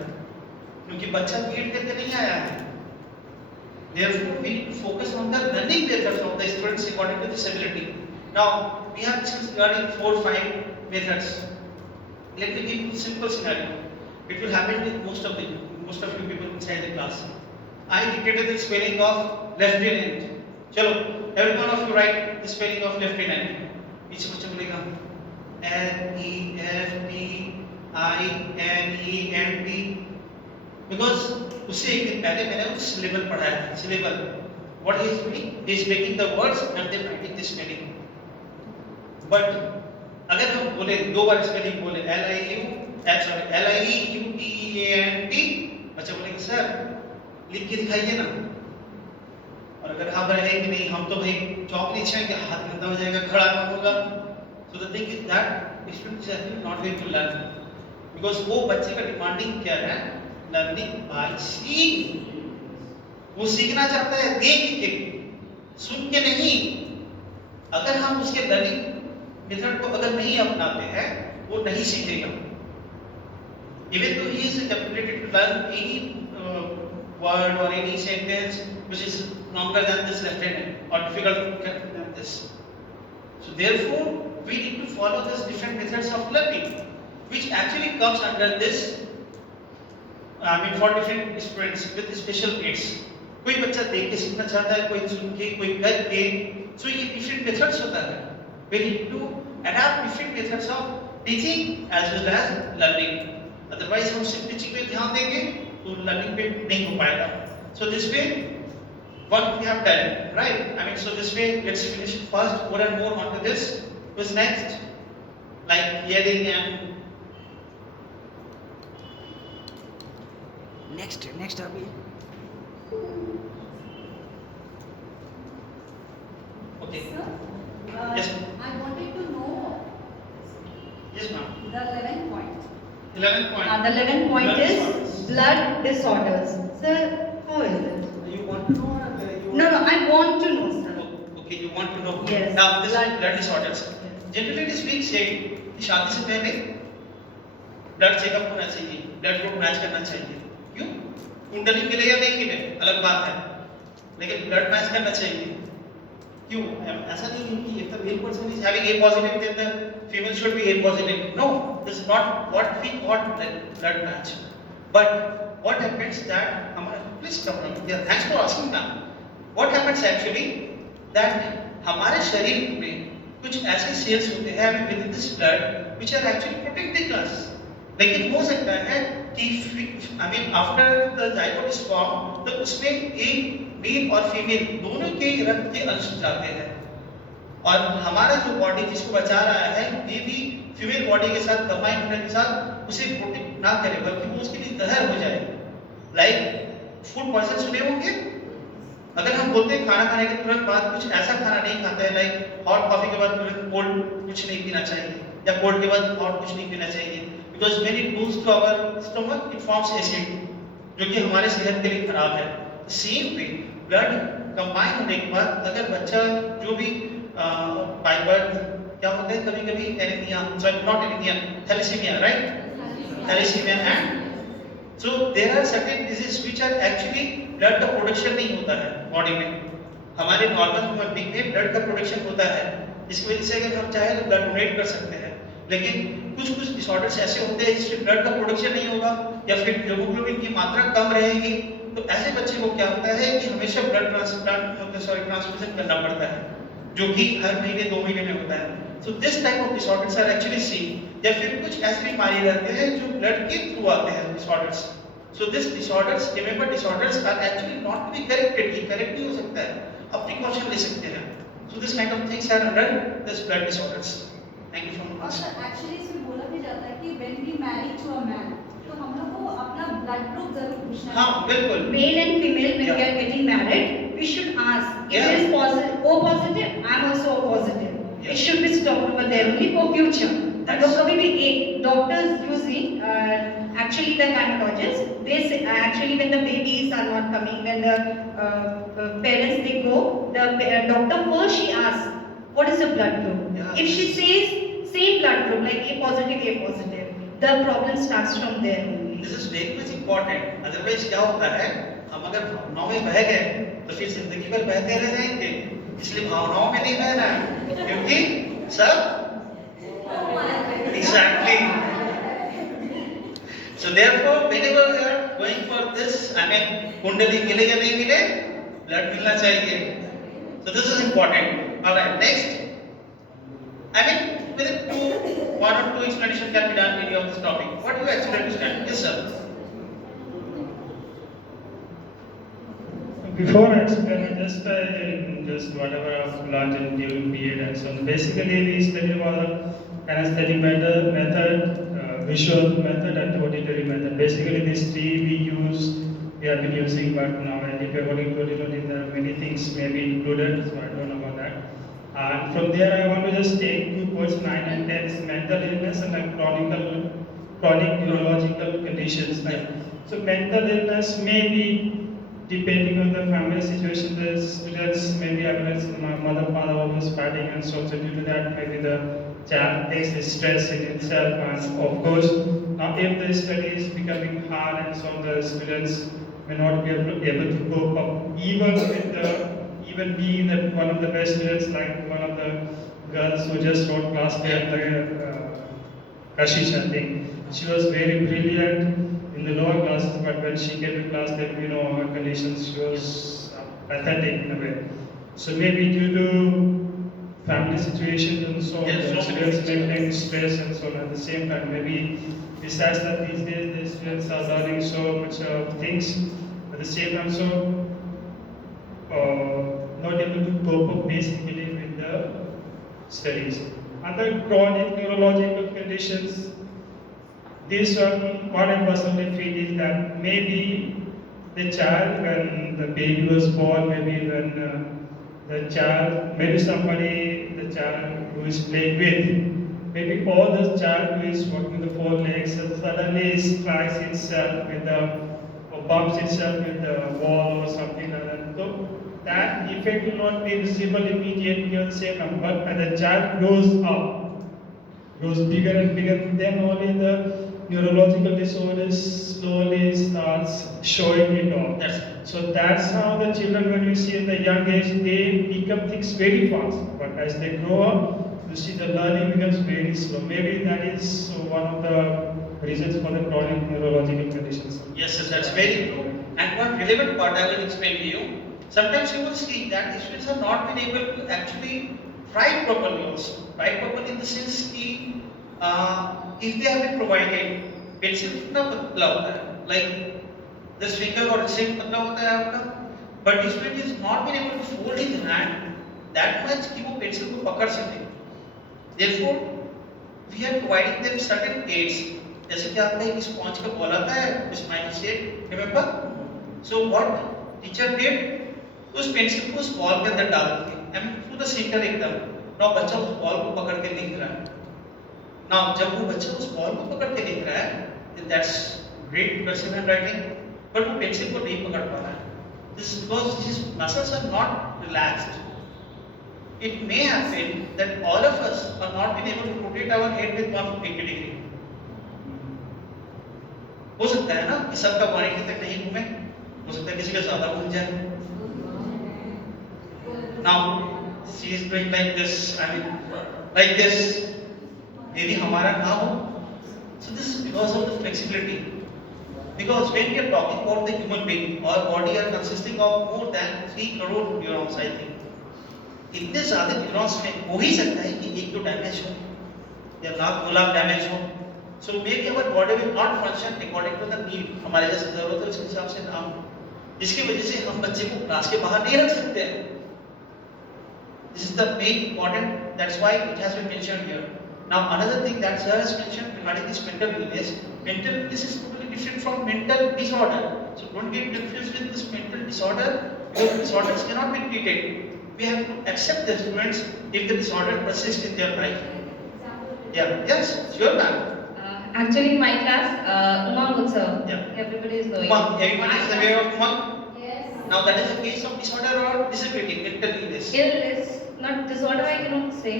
क्योंकि बच्चा बीएड करके नहीं आया है. Therefore, we need to focus on the learning methods of the students according to this ability. Now, we have discussed regarding 4-5 methods. Let me give you a simple scenario. It will happen with most of you people inside the class. I dictated the spelling of lieutenant. चलो, every one of you write the spelling of lieutenant. पीछे बच्चा बोलेगा LEFTINENT. Because उससे एक दिन पहले मैंने उस syllable पढ़ा है. Syllable. What he is doing? He is making the words and then writing the spelling. But अगर हम बोले 2 बार spelling बोले LIEUTENT, बच्चा बोलेगा सर लिख के दिखाइए ना. और अगर आप रहे कि नहीं हम तो भाई चौक नहीं छेंगे, हाथ गंदा हो जाएगा, खड़ा कौन होगा. So the thing is that student is actually not going to learn because वो बच्चे का डिमांडिंग क्या है? Learning by seeing. वो सीखना चाहता है देख के, सुन के नहीं. अगर हम उसके लर्निंग मेथड को अगर नहीं अपनाते हैं वो नहीं सीखेगा. Even though he is capable to learn any word or any sentence which is longer than this lieutenant or difficult than this. So therefore, we need to follow these different methods of learning, which actually comes under this. I mean, for different students with special needs. कोई बच्चा देख के सीखना चाहता है, कोई सुन के, कोई करके. So ये different methods होता है. We need to adapt different methods of teaching as well as learning. Otherwise, हम सिर्फ teaching पे ध्यान देंगे तो learning पे नहीं हो पाएगा. So this way, what we have done, right? I mean, so this way, let's finish first, more and more onto this. Who's next? Like hearing and next अभी okay. Sir, Yes. I wanted to know Yes, ma'am. the 11th point. 11th point. The 11th point Blood is disorders. blood disorders. Sir, how is it? You want to know or you No, I want to know, sir. Okay, you want to know. Yes. Now, this is blood disorders. Generally, it is being said कि शादी से पहले blood checkup होना चाहिए, blood group match करना चाहिए. क्यों? कुंडली मिले या नहीं मिले अलग बात है, लेकिन ब्लड मैच करना चाहिए. क्यों? ऐसा नहीं है कि if the male person is having A positive, then the female should be A positive. No, this is not what we got blood match. But what happens that please come on. Yeah, thanks for asking now. What happens actually that हमारे शरीर में कुछ ऐसे sales होते हैं within this blood which are actually protecting us. लेकिन हो सकता है कि I mean after the zygote is formed तो उसमें एक मेल और फीमेल दोनों के रक्त के अंश जाते हैं और हमारा जो बॉडी जिसको बचा रहा है ये भी फीमेल बॉडी के साथ कंबाइन होने के साथ उसे प्रोटेक्ट ना करे बल्कि वो उसके लिए जहर हो जाए. लाइक फूड पॉइजन सुने होंगे. अगर हम बोलते हैं खाना खाने के तुरंत बाद कुछ ऐसा खाना नहीं खाते हैं लाइक हॉट कॉफी के बाद तुरंत कोल्ड कुछ नहीं पीना चाहिए या कोल्ड के बाद हॉट कुछ नहीं पीना चाहिए because when it goes to our stomach it forms acid जो कि हमारे सेहत के लिए खराब है. सेम वे ब्लड कंबाइन होने के बाद अगर बच्चा जो भी बाय बर्थ क्या होता है कभी कभी anaemia sorry not anaemia thalassaemia right thalassaemia and so there are certain diseases which are actually blood का प्रोडक्शन नहीं होता है बॉडी में. हमारे नॉर्मल ह्यूमन बीइंग में ब्लड का प्रोडक्शन होता है इसकी वजह से अगर हम चाहे तो ब्लड डोनेट कर सकते हैं लेकिन कुछ डिसऑर्डर्स ऐसे होते हैं जिसमें ब्लड का प्रोडक्शन नहीं होगा या फिर हीमोग्लोबिन की मात्रा कम रहेगी तो ऐसे बच्चे को क्या होता है कि हमेशा ब्लड ट्रांसफ्यूजन करना पड़ता है जो कि हर महीने 2 महीने में होता है. So this type of disorders are actually seen या फिर कुछ ऐसे बीमारी रहते हैं जो ब्लड के थ्रू आते हैं disorders. So this disorders remember disorders are actually not to be corrected. ये करेक्ट नहीं हो सकता है आप प्रिकॉशन ले सकते हैं. So this kind of things are under this blood disorders. Thank you for asking. Actually इसमें बोला भी जाता है कि when we marry to a man तो हम लोग को अपना ब्लड ग्रुप जरूर पूछना है. हाँ बिल्कुल. Male and female when we are getting married we should ask if it is positive O positive I am also O positive. It should be stopped over there only for future. तो कभी भी एक doctors using actually the gynecologists they say actually when the babies are not coming when the parents they go the doctor first she asks what is the blood group. Yeah. If she says same blood group like A positive the problem starts from there only. This is very much important. Otherwise क्या होता है हम अगर भावनाओं में बह गए तो फिर जिंदगी भर बहते रह जाएंगे. इसलिए भावनाओं में नहीं बहना क्योंकि सब exactly. So therefore whenever we are going for this I mean कुंडली मिले या नहीं मिले ब्लड मिलना चाहिए. So this is important. All right, next. I mean within 1 or 2 explanation can be done video of this topic. What do you actually understand? Yes sir. Before explaining, just whatever I've learned during period and so on. Basically, we study about anesthetic method, visual method, and auditory method. Basically, these three we have been using, but now if you're going to auditory, there are many things may be included, so I don't know about that. And from there, I want to just take 2 points, 9 and 10, mental illness and like chronic neurological conditions. Like, so mental illness may be depending on the family situation, the students maybe my mother, father was fighting and so due to that maybe the child takes the stress in itself and of course now if the study is becoming hard and so the students may not be able to cope up even being that one of the best students like one of the girls who just wrote class 10 Kashish I think. She was very brilliant in the lower classes, but when she came to class, then her conditions, she was pathetic in a way. So maybe due to family situations and so on, the students may take stress and so on at the same time. Maybe besides that, these days the students are learning so much of things at the same time. So studies. Other chronic neurological conditions, this one, what I personally feel is that maybe the child, when the baby was born, maybe when the child, maybe somebody, the child who is playing with, maybe all the child who is walking the four legs suddenly strikes itself with the, or bumps itself with the wall or something like that. So that effect will not be visible immediately on say number, and the child grows up, grows bigger and bigger, then only the neurological disorders slowly starts showing it off. So that's how the children, when you see at the young age, they pick up things very fast. But as they grow up, you see the learning becomes very slow. Maybe that is one of the reasons for the chronic neurological conditions. Yes, sir, that's very true. And one relevant part I will explain to you. Sometimes you will see that the students have not been able to actually write properly also. Write properly in the sense that if they have been provided pencil कितना पतला होता है, like this finger or the shape पतला होता है आपका, but the student is not been able to fold his hand that much कि वो pencil को पकड़ सके. Therefore, we are providing them certain aids. जैसे कि आपका एक स्पॉन्ज का बॉल आता है, smile shape, remember? So what teacher did? उस पेंसिल को उस बॉल के अंदर डाल दिए, and through the center एकदम. Now बच्चा उस बॉल को पकड़ के लिख रहा है. Now जब वो बच्चा उस बॉल को पकड़ के लिख रहा है, that's great cursive handwriting, but वो पेंसिल को नहीं पकड़ पा रहा है. This is because his muscles are not relaxed. It may happen that all of us are not been able to rotate our head with 180 degree. हो सकता है ना कि सबका 180 तक नहीं घूमे, हो सकता है किसी का ज्यादा घूम जाए. Now she is doing like this, I mean like this. Maybe हमारा ना हो. So this is because of the flexibility. Because when we are talking about the human being, our body are consisting of more than 3 crore neurons, I think. इतने ज़्यादा neurons में हो ही सकता है कि एक तो डैमेज हो या लाख 2 लाख डैमेज हो. So maybe our body will not function according to the need. हमारे जैसे जरूरत है उसके हिसाब से ना हो. जिसकी वजह से हम बच्चे को क्लास के बाहर नहीं रख सकते हैं. This is the main important. That's why it has been mentioned here. Now another thing that sir has mentioned regarding this mental illness. Mental illness is totally different from mental disorder. So don't get confused with this mental disorder, because disorders cannot be treated. We have to accept the students if the disorder persists in their life. Yeah, yes, sure ma'am. Actually, in my class, Umang Utsav, Yeah. everybody is knowing. Umang, everybody is aware of Umang? Yes. Now that is a case of disorder or disability, mental illness. Illness, not disorder, I cannot say.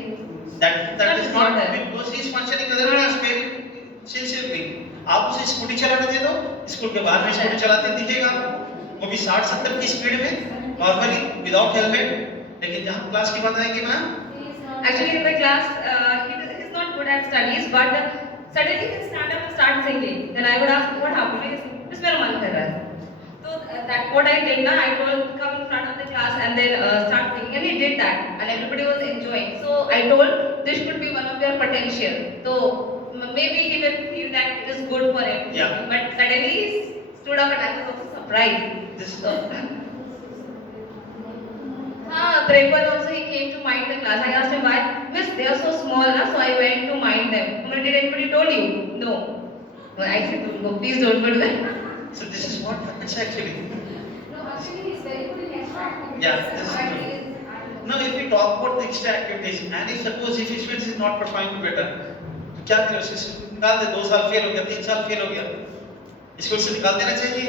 That Not is not disorder. because he is functioning otherwise very sincerely. आप उसे scooty चलाने दे दो, school के बाहर में scooty चलाते दिखेगा, वो भी 60-70 की स्पीड में, नॉर्मली विदाउट हेलमेट. लेकिन जहाँ क्लास की बात आएगी ma'am, Actually, in the class, he is not good at studies, but suddenly he can stand up and start singing. Then I would ask, what happened? He said, "This मेरा मन कर रहा है." So that what I did ना, I told come in front of the class and then start singing, and he did that, and everybody was enjoying. So I told this could be one of your potential. So maybe he will feel that it is good for him. Yeah. But suddenly he stood up and I was also surprised. Breakfast also he came to mind the class. I asked him why. Miss, they are so small, na? So I went to mind them. Did anybody told you? No. Well, I said, don't go. Please don't go to that. so this is what happens actually. No, actually he's very good in extra activities. Yeah, this is true. Now if we talk about the extra activities, and if suppose if student is not performing better, तो क्या करें उसे निकाल दे. 2 साल fail हो गया, 3 साल fail हो गया, स्कूल से निकाल देना चाहिए.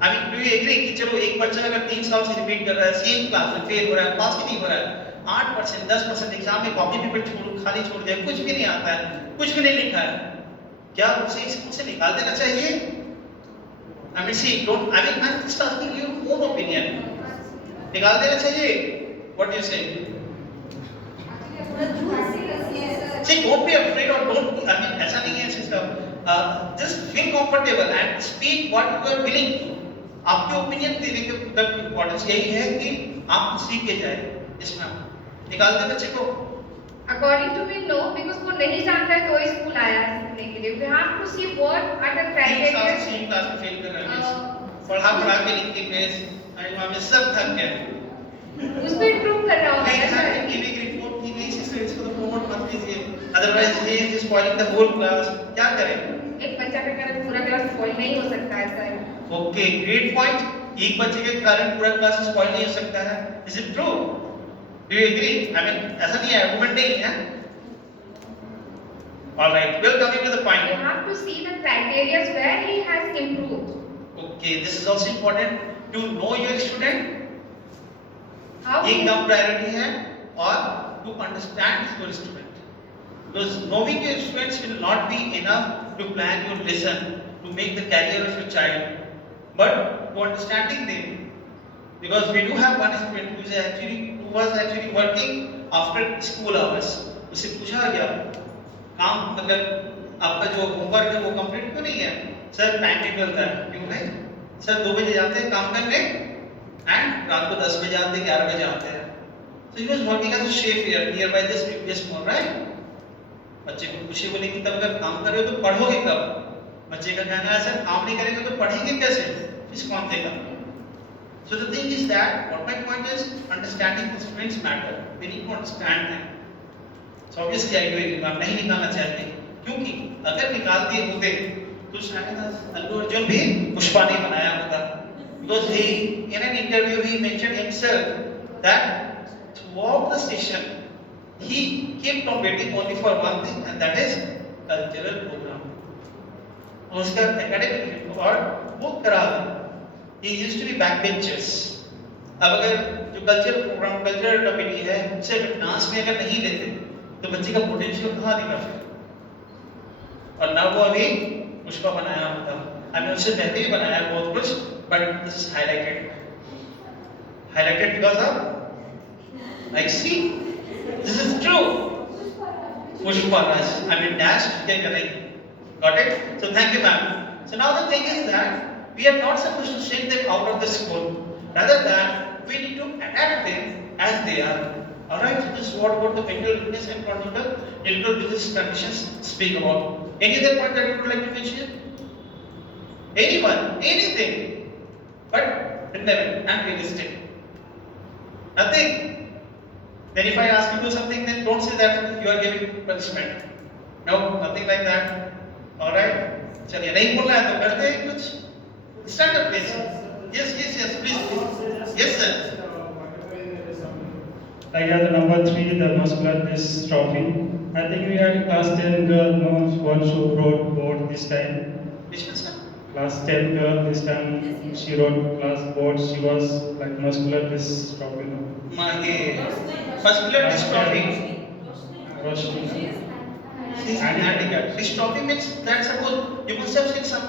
I mean, do you agree कि चलो एक बच्चा अगर 3 साल से रिपीट कर रहा है, सेम क्लास में फेल हो रहा है, पास ही नहीं हो रहा है, 8% 10% एग्जाम में कॉपी पेपर खाली छोड़ दिया, कुछ भी नहीं आता है, कुछ भी नहीं लिखा है, क्या उसे स्कूल से निकाल देना चाहिए? I mean, see, don't. I mean, I'm just asking your own opinion. निकाल देना चाहिए? What do you say? See, don't be afraid or don't. I mean, ऐसा नहीं है system. Just feel comfortable and speak what you are willing to. आपके opinion देने का importance यही है कि आप सीख के जाए. इसमें निकाल दे बच्चे को. According to me, no, because वो नहीं जानता है तो इस स्कूल आया है सीखने के लिए. We have to see what are the criteria. Same class में फेल कर रहा है. पढ़ा के लिख के मैं सब थक गया. उसमें improve कर रहा हूँ. गिविंग रिपोर्ट कि नहीं स्टूडेंट्स को तो प्रमोट मत कीजिए, otherwise he is spoiling the whole class, क्या करें? एक बच्चा के कारण पूरा क्लास स्पॉइल नहीं हो सकता है सर। Okay, great point. एक बच्चे के कारण पूरा क्लास स्पॉइल नहीं हो सकता है, is it true? Do you agree? I mean ऐसा नहीं है, आर्गुमेंट नहीं है। Alright, we'll coming to the You point. have to see the criteria where he has improved. Okay, this is also important to know your student. How एक कम priority है, और to understand your student. Because knowing your students will not be enough to plan your lesson, to make the career of your child, but to understanding them. Because we do have one student who was actually working after school hours. उसे पूछा गया काम मतलब आपका जो homework है वो complete क्यों नहीं है? सर टाइम नहीं मिलता है। क्यों भाई? सर 2 बजे जाते हैं काम करने एंड रात को 10 बजे आते हैं, 11 बजे आते हैं। So he was working as a chef here nearby this previous mall, right? बच्चे को पूछे, बोले कि तब अगर काम कर रहे हो तो पढ़ोगे कब? बच्चे का कहना है सर काम नहीं करेंगे तो पढ़ेंगे कैसे? फीस कौन देगा? So the thing is that what my point is, understanding the students matter. We need to understand them. So obviously I agree, आप नहीं निकालना चाहते, क्योंकि अगर निकाल दिए होते तो शायद अल्लू अर्जुन भी पुष्पा नहीं बनाया होता। Because he in an interview he mentioned himself that throughout the station he kept on waiting only for one thing, and that is cultural program. और उसका academic और वो करा he used to be backbenchers. अब अगर जो cultural programme cultural committee है उससे डांस में अगर नहीं लेते तो बच्चे का पोटेंशियल कहाँ दिखा फिर? और ना वो अभी पुष्पा बनाया होता, हमने उससे पहले ही बनाया बहुत कुछ, but this is highlighted because of like see this is true. Pushpa has, I mean dash क्या करेंगे? Got it? So thank you ma'am. So now the thing is that we are not supposed to send them out of the school. Rather than we need to adapt them as they are. Alright, so this is what about the mental illness and chronic mental disease conditions speak about. Any other point that you would like to mention? Anyone, anything, but relevant and realistic. Nothing. Then if I ask you to do something, then don't say that you are giving punishment. No, nothing like that. Alright? चलिए नहीं बोल रहा है तो करते हैं कुछ. Stand up please. Yes, please. Yes sir. Like at the number 3, the muscular dystrophy. I think we had class 10 girl, no one who wrote board this time. Which one sir? Class 10 girl this time, she wrote class board. She was like muscular dystrophy. No? Muscular dystrophy. Roshni. She's handicapped. Dystrophy means that suppose you must have seen some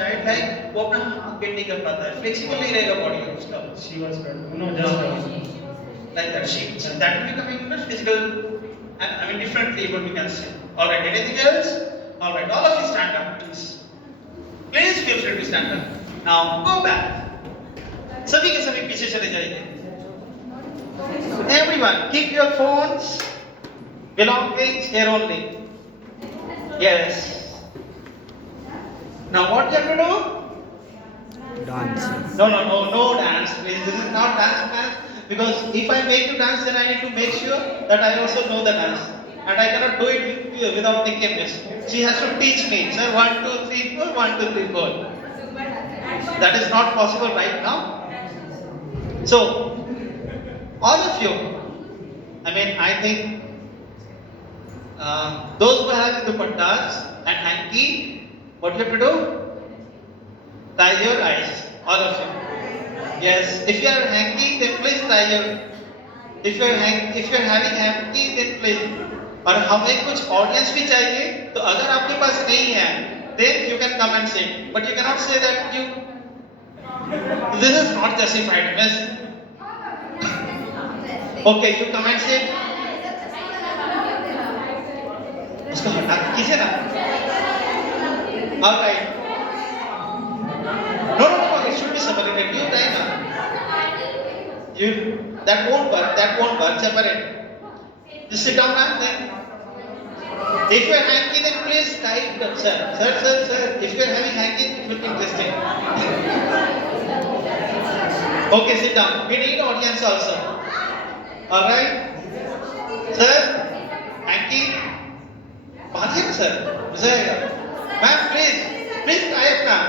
child like वो अपना हाथ bend नहीं कर पाता है, flexible नहीं रहेगा body उसका. She was no just like that. That will be coming under physical. I mean differently, what we can say. All right. Anything else? All right. All of you stand up, please. Please feel free to stand up. Now go back. सभी के सभी पीछे चले जाइए. Everyone, keep your phones, belongings here only. Yes. Now what you have to do? Dance. No dance. Please. This is not dance. Because if I make you dance, then I need to make sure that I also know the dance. And I cannot do it without taking miss. She has to teach me. Sir, 1, 2, 3, 4, 1, 2, 3, 4. That is not possible right now. So, all of you, I mean, I think those who have the dupattas and hanky, what you have to do? Tie your eyes. All of you. Yes, if you are hanky, then please tie your. If you are having hanky, then please. और हमें कुछ audience भी चाहिए, तो अगर आपके पास नहीं है, then you can come and sit. But you cannot say that you. This is not justified, miss. Okay, you come and sit. उसको हटा कीजिए ना. All right. No, it should be separated. You time. That won't work, separate. Just sit down and then. If you are hanky, then please type, sir. If you are having hanky, it will be interesting. Okay, sit down. We need audience also. Alright? Sir, Anki, बात है ना sir? मजा आएगा. Ma'am, please try it now.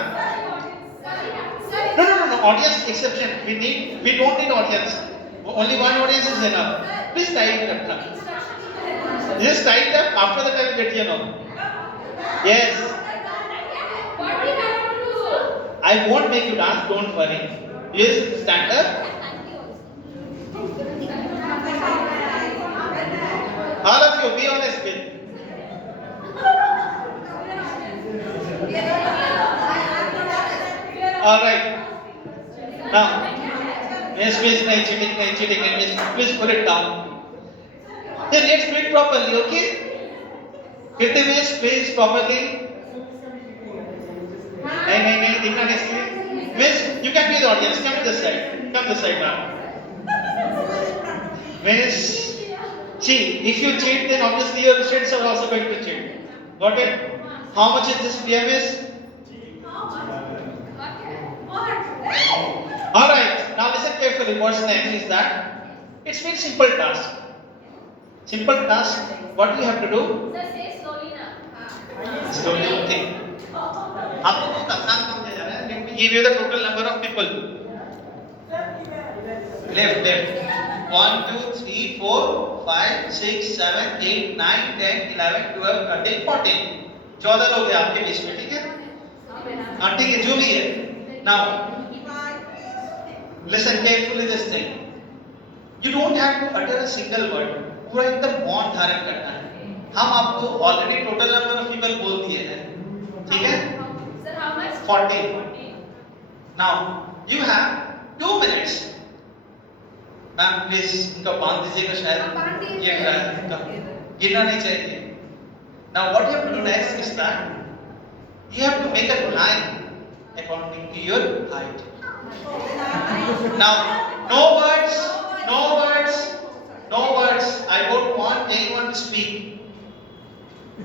No. Audience exception. We don't need audience. Only one audience is enough. Please try it up now. Just try it up. After that, I will let you know. Yes. I won't make you dance. Don't worry. You just stand up. All of you, be honest with. All right. Now, miss, nahi cheating, miss, please put it down. Then let's do it properly, okay? Hit the miss, please, properly. Nahi, देखना कैसे? Miss, you can be the audience. Come this side now. Miss, see, if you cheat, then obviously your students are also going to cheat. Got it? How much is this PMS? Alright, now listen carefully. What's next is that it's very simple task. Simple task, what do you have to do? Slowly, okay. आपको बहुत आसान काम दिया जा रहा है. Let me give you the total number of people. Left. 1, 2, 3, 4, 5, 6, 7, 8, 9, 10, 11, 12, 13, 14. 14 लोग हैं आपके बीच में, ठीक है? हाँ, ठीक है, जो भी है. Now, listen carefully this thing. You don't have to utter a single word. पूरा एकदम मौन धारण करना है. हम आपको already total number of people बोल दिए हैं, ठीक है? 40. Now you have 2 minutes. Ma'am please इनका बांध दीजिएगा, शायद ये गिरना नहीं चाहिए. Now what you have to do next is that you have to make a line according to your height. Now no words. I don't want anyone to speak.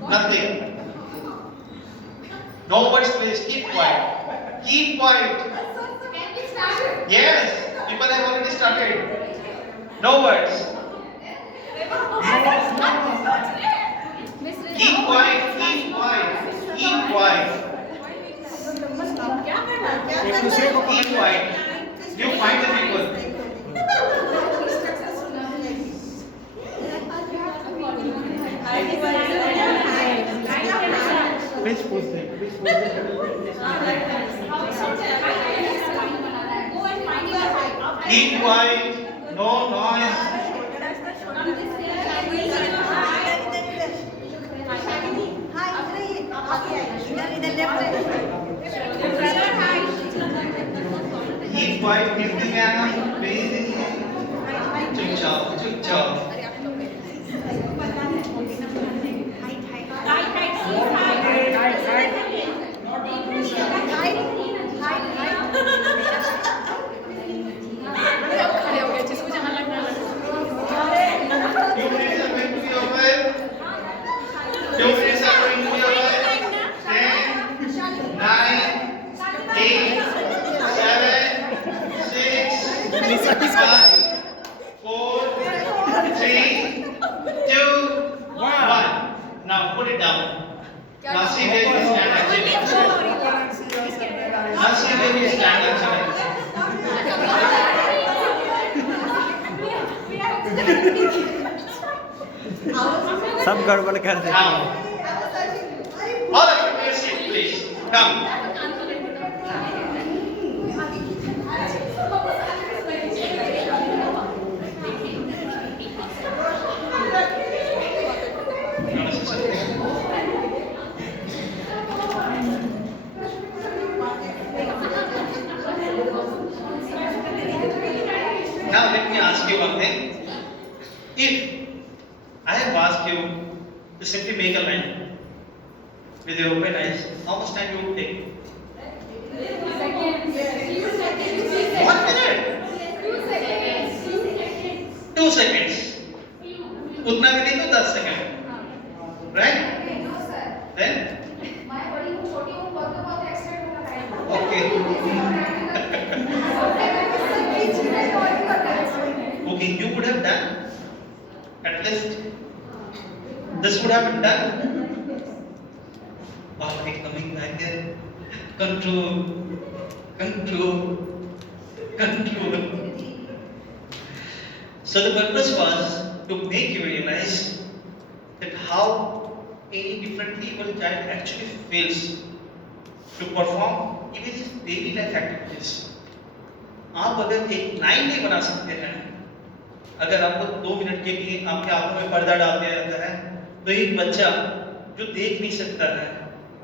Nothing. No words, please. Keep quiet. Yes, people have already started. No words. Keep quiet. Keep quiet. You find the people. Please post it. Keep quiet. No noise. Keep quiet. Give the camera. Please. चुपचाप. Now put it down. Now see where you stand actually. Now see where you stand actually. सब गड़बड़ कर दे. Now, all of you please sit, please. Come. Now let me ask you one thing. If I have asked you to simply make a line with your open eyes, how much time you would take? 1 minute. 2 seconds. उतना भी नहीं तो 10 second. Right? Then? Okay. Okay, you would have done at least this would have been done. Okay, coming back there. Control, control, control. So the purpose was to make you realize that how any differently able child actually feels to perform even his daily life activities. आप अगर एक line नहीं बना सकते हैं, अगर आपको 2 minute के लिए आपके आंखों में पर्दा डाल दिया जाता है, तो एक बच्चा जो देख नहीं सकता है,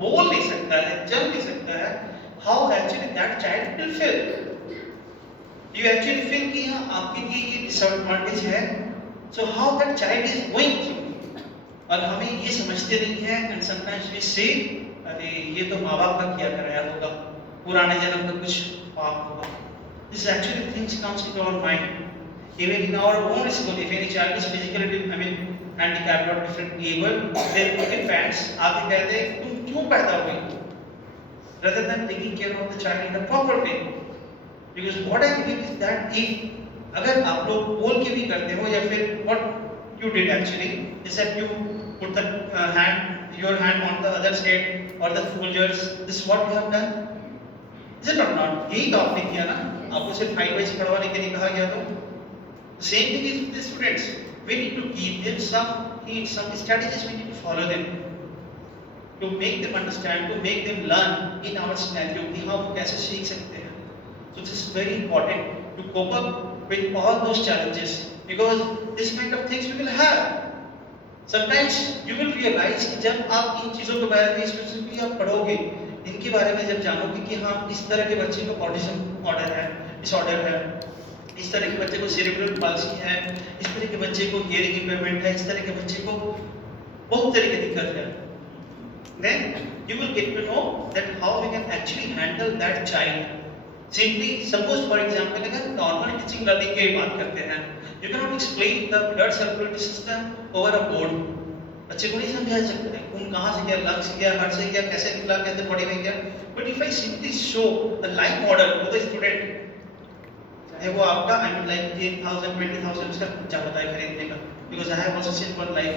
बोल नहीं सकता है, चल नहीं सकता है, how actually that child will feel? You actually feel कि हाँ आपके लिए ये disadvantage है, so how that child is going through? और हमें ये समझते नहीं है, and sometimes we say, अरे ये तो माँ बाप का किया कराया होगा, पुराने जन्म का कुछ पाप होगा. This actually things comes into our mind. Even in our own school, if any child is physically, handicapped or differently able, then their parents आके कहते हैं तुम क्यों पैदा हुई? Rather than taking care of the child in a proper way. Because what I believe is that if अगर आप लोग बोल के भी करते हो या फिर what you did actually is that you put the your hand on the other's head or the soldier's. This is what you have done. Is it or not? यही तो आपने किया ना. आपको सिर्फ 5 वाइज पढ़वाने के लिए कहा गया तो. Same thing is with the students. We need to give them some strategies. We need to follow them to make them understand, to make them learn in our scenario कि हाँ वो कैसे सीख सकते हैं. So this is very important to cope up with all those challenges because this kind of things we will have. Sometimes you will realize कि जब आप इन चीजों के बारे में स्पेसिफिकली आप पढ़ोगे, इनके बारे में जब जानोगे कि हाँ इस तरह के बच्चे को ऑटिज्म ऑर्डर है, डिसऑर्डर है, इस तरह के बच्चे को सेरेब्रल पाल्सी है, इस तरह के बच्चे को हियरिंग इंपेयरमेंट है, इस तरह के बच्चे को बहुत तरह की दिक्कत है. Then you will get to know that how we can actually handle that child. Simply suppose for example अगर normal teaching learning की बात करते हैं, you cannot explain the blood circulatory system over a board. बच्चे को नहीं समझा सकते खून कहाँ से गया, लंग्स से गया, हार्ट से गया, कैसे निकला, कैसे बॉडी में गया. But if I simply show a live model to the student, चाहे वो आपका like 10,000, 20,000 उसका खर्चा होता है खरीदने का, because I have also seen one life.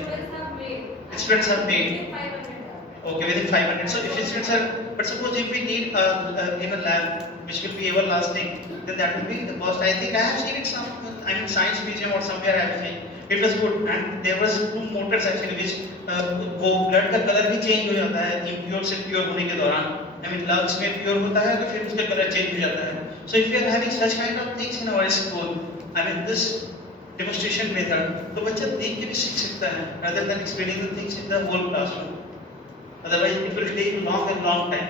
Students have paid. Okay, within 500. So if students are, but suppose if we need in a lab which will be everlasting, then that will be the cost. I think I have seen it some, science museum or somewhere I have seen. It was good and there was 2 motors actually which वो blood का color भी change हो जाता है impure से pure होने के दौरान. lungs में pure होता है तो फिर उसका color change हो जाता है. So if we are having such kind of things in our school, this demonstration method, तो बच्चा देख के भी सीख सकता है rather than explaining the things in the whole classroom. Otherwise it will take long and long time.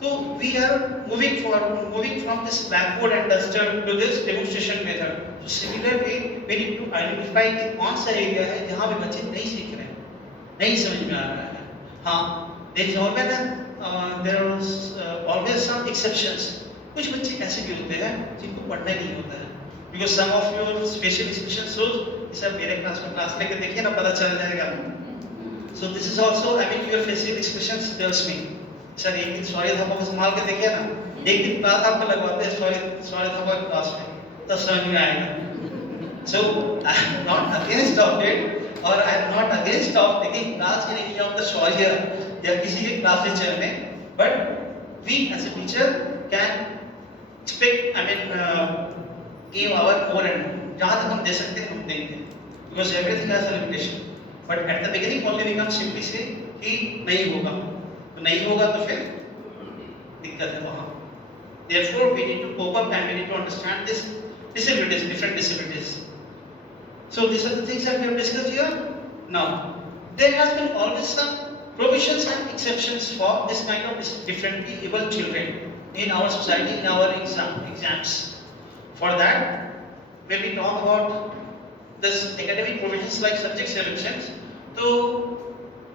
So we are moving from this blackboard and duster to this demonstration method. So similarly we need to identify कि कौन सा area है जहाँ पे बच्चे नहीं सीख रहे हैं, नहीं समझ में आ रहा है. हाँ, there is always some exceptions. कुछ बच्चे ऐसे भी होते हैं जिनको पढ़ना ही नहीं होता है. Because some of your special expressions shows, sir मेरे क्लास में क्लास लेके देखिए ना पता चल जाएगा. So this is also, your facial expressions tells me. Sir एक दिन सॉरी था को संभाल के देखिए ना, एक दिन क्लास आपको लगवाते हैं सॉरी था क्लास में, तब समझ में आएगा. So I am not against of it or I am not against of taking class in any of the sorry या किसी के क्लास टीचर में, but we as a teacher can expect, give our more and जहाँ तक हम दे सकते हैं हम देंगे, because everything has a limitation. But at the beginning only we can simply say कि नहीं होगा, तो नहीं होगा तो फिर दिक्कत है वहाँ. Therefore we need to cope up and we need to understand this disabilities, different disabilities. So these are the things that we have discussed here. Now there has been always some provisions and exceptions for this kind of differently able children in our society, in our exams. For that, when we talk about this academic provisions like subject selections, तो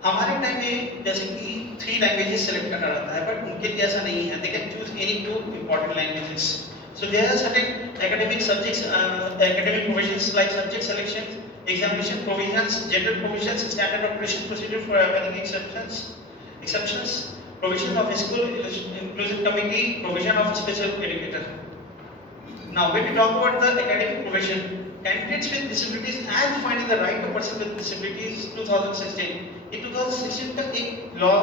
हमारे time में जैसे कि 3 languages select करना रहता है, but उनके लिए ऐसा नहीं है. They can choose any 2 important languages. So there are certain academic subjects, academic provisions like subject selection, examination provisions, gender provisions, standard operation procedure for availing exceptions, provision of school inclusive committee, provision of special educator. Now when we talk about the academic provision, candidates with disabilities and finding the right to person with disabilities 2016 ये 2016 का एक law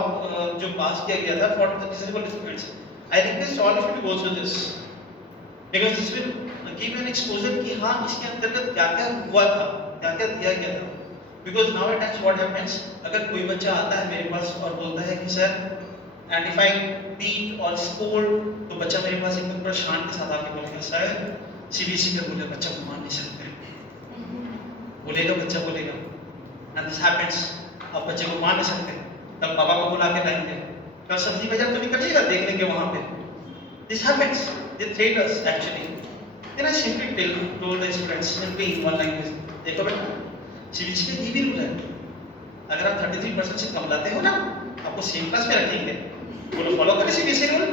जो पास किया गया था for the disabled students. I request all of you to go through this because this will give an exposure कि हाँ इसके अंतर्गत क्या क्या हुआ था, क्या क्या दिया गया था. Because now at times what happens, अगर कोई बच्चा आता है मेरे पास और बोलता है कि sir and if I beat or scold, तो बच्चा मेरे पास एकदम परेशान के साथ आके बोलेगा सर सीबीएसई का बोले बच्चा को मान नहीं सकते, बोलेगा बच्चा बोलेगा. एंड दिस हैपेंस, अब बच्चे को मान नहीं सकते, तब पापा को बुला के लाएंगे, कल सब्जी बाजार तो निकलिएगा देख लेंगे वहां पे. This happens, they threat us actually. Then I simply told the students simply in one language, देखो बेटा सीबीएसई का ये भी रूल है, अगर आप 33% से कम लाते हो ना आपको सेम क्लास में रखेंगे, बोलो फॉलो करें सीबीएसई रूल.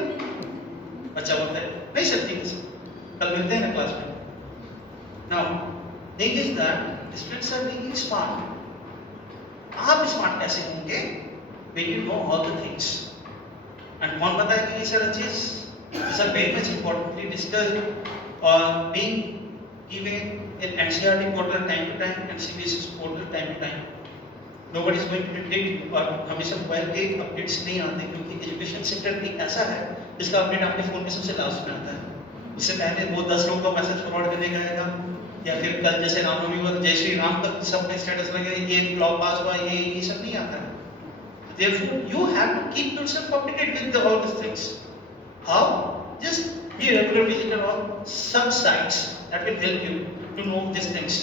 बच्चा बोलता है नहीं सर ठीक है सर, कल मिलते हैं ना क्लास में. Now thing is that students are being smart. आप स्मार्ट कैसे होंगे when you know all the things. And कौन बताएगा कि ये सारी चीज these are very much importantly discussed or being given in NCERT portal time to time and CBSE portal time to time. Nobody is going to dictate और हमेशा mobile पे updates नहीं आते क्योंकि एजुकेशन सेक्टर एक ऐसा है जिसका अपडेट आपके फोन में सबसे लास्ट में आता है. इससे पहले वो 10 लोगों का मैसेज फॉरवर्ड करने का आएगा, या फिर कल जैसे रामनवमी हुआ जय श्री राम तक सबने स्टेटस लगे ये लॉ पास हुआ, ये सब नहीं आता है. Therefore, you have to keep yourself updated with all these things. How? Just be a regular visitor of some sites that will help you to know these things.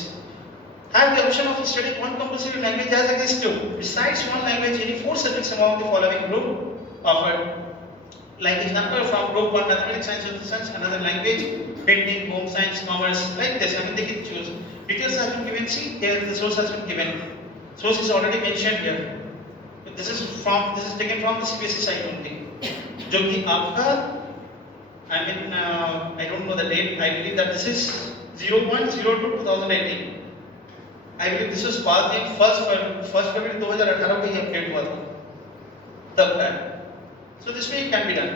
Have the option of studying one compulsory language as against two. Besides one language, any 4 subjects among the following group offered. Like example, from group 1 mathematics, science, social science, another language, painting, home science, commerce, like this. I mean, they can choose. Details have been given. See, here the source has been given. Source is already mentioned here. This is taken from the CBSE site only. जो कि आपका I mean I don't know the date. I believe that this is 01/02/2018. I believe this was passed in 1st February 2018 को ये update हुआ था तब का. So this way it can be done.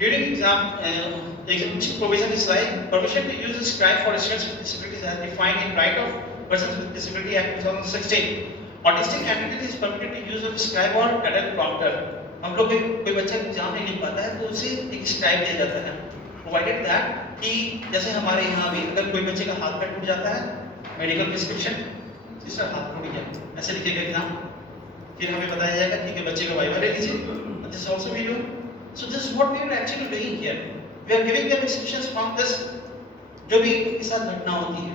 During examination provision is like permission to use the scribe for students with disabilities as defined in Right of Persons with Disability Act 2016. Autistic entity is permitted to use of scribe or adult prompter. हम लोग कोई बच्चा exam नहीं लिख पाता है तो उसे एक स्क्राइब दिया जाता है, प्रोवाइडेड दैट कि जैसे हमारे यहाँ भी अगर कोई बच्चे का हाथ पैर टूट जाता है, मेडिकल प्रिस्क्रिप्शन जिसका हाथ टूट गया ऐसे लिखेगा एग्जाम, फिर हमें बताया जाएगा ठीक है बच्चे का वाइवा ले लीजिए. This also we do. So this what we are actually doing here. We are giving them exceptions from this जो भी उनके साथ घटना होती है,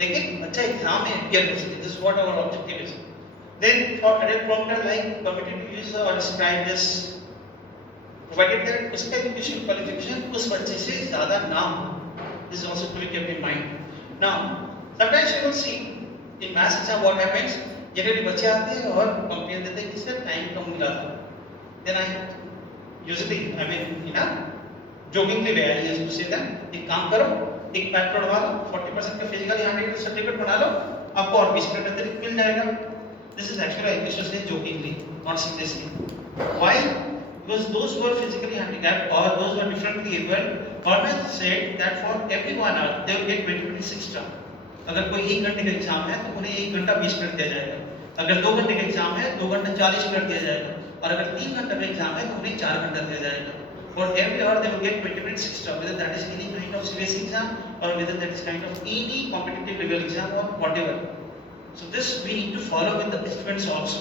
लेकिन बच्चा एग्जाम में अपियर कर सके. This what our objective is. Then for adult prompter like permitted to use or describe this, provided that उसका education qualification उस बच्चे से ज़्यादा ना हो. This is also to be kept in mind. Now, sometimes you will see in maths exam what happens. Generally बच्चे आते हैं और कंप्लेन देते हैं कि सर टाइम कम मिला था. Then I usually I mean jokingly way I used to say that एक काम करो, एक पैड पढ़वा लो, 40% का फिजिकल हैंडलिंग सर्टिफिकेट बना लो, आपको और 20 मिनट अतिरिक्त मिल जाएगा. This is actually I used to say jokingly, not seriously. Why? Because those who are physically handicapped or those who are differently able, always said that for every 1 hour they will get 26 term. अगर कोई 1 घंटे का exam है तो उन्हें 1 घंटा 20 minute दिया जाएगा. अगर 2 घंटे का एग्जाम है 2 घंटा 40 मिनट दिया जाएगा. और अगर 3 घंटे का एग्जाम है तो उन्हें 4 घंटा दिया जाएगा. For every hour they will get 26 term, whether that is any kind of CBSE exam or whether that is kind of any competitive level exam or whatever. So this we need to follow with the students also.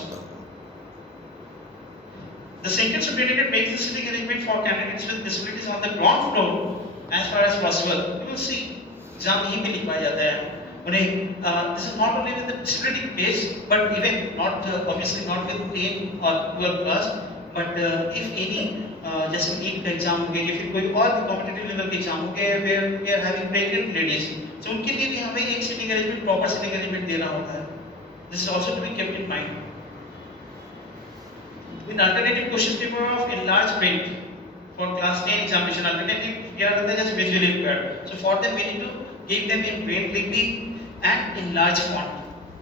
The second superior makes the sitting arrangement for candidates with disabilities on the ground floor as far as possible. You will see exam यहीं पे लिखवाया जाता है उन्हें. This is not only with the disability base but even not obviously not with 10 or 12 class, but if any जैसे NEET का exam हो गया या फिर कोई और भी कॉम्पिटिटिव लेवल के एग्जाम हो गए where we are having pregnant ladies, so उनके लिए भी हमें एक sitting arrangement proper sitting arrangement देना होता है. This is also to be kept in mind. In alternative question paper of enlarged print for class 10 examination, alternative क्या रहता है जैसे visually impaired. So for them we need to give them in plain lipi and enlarged font.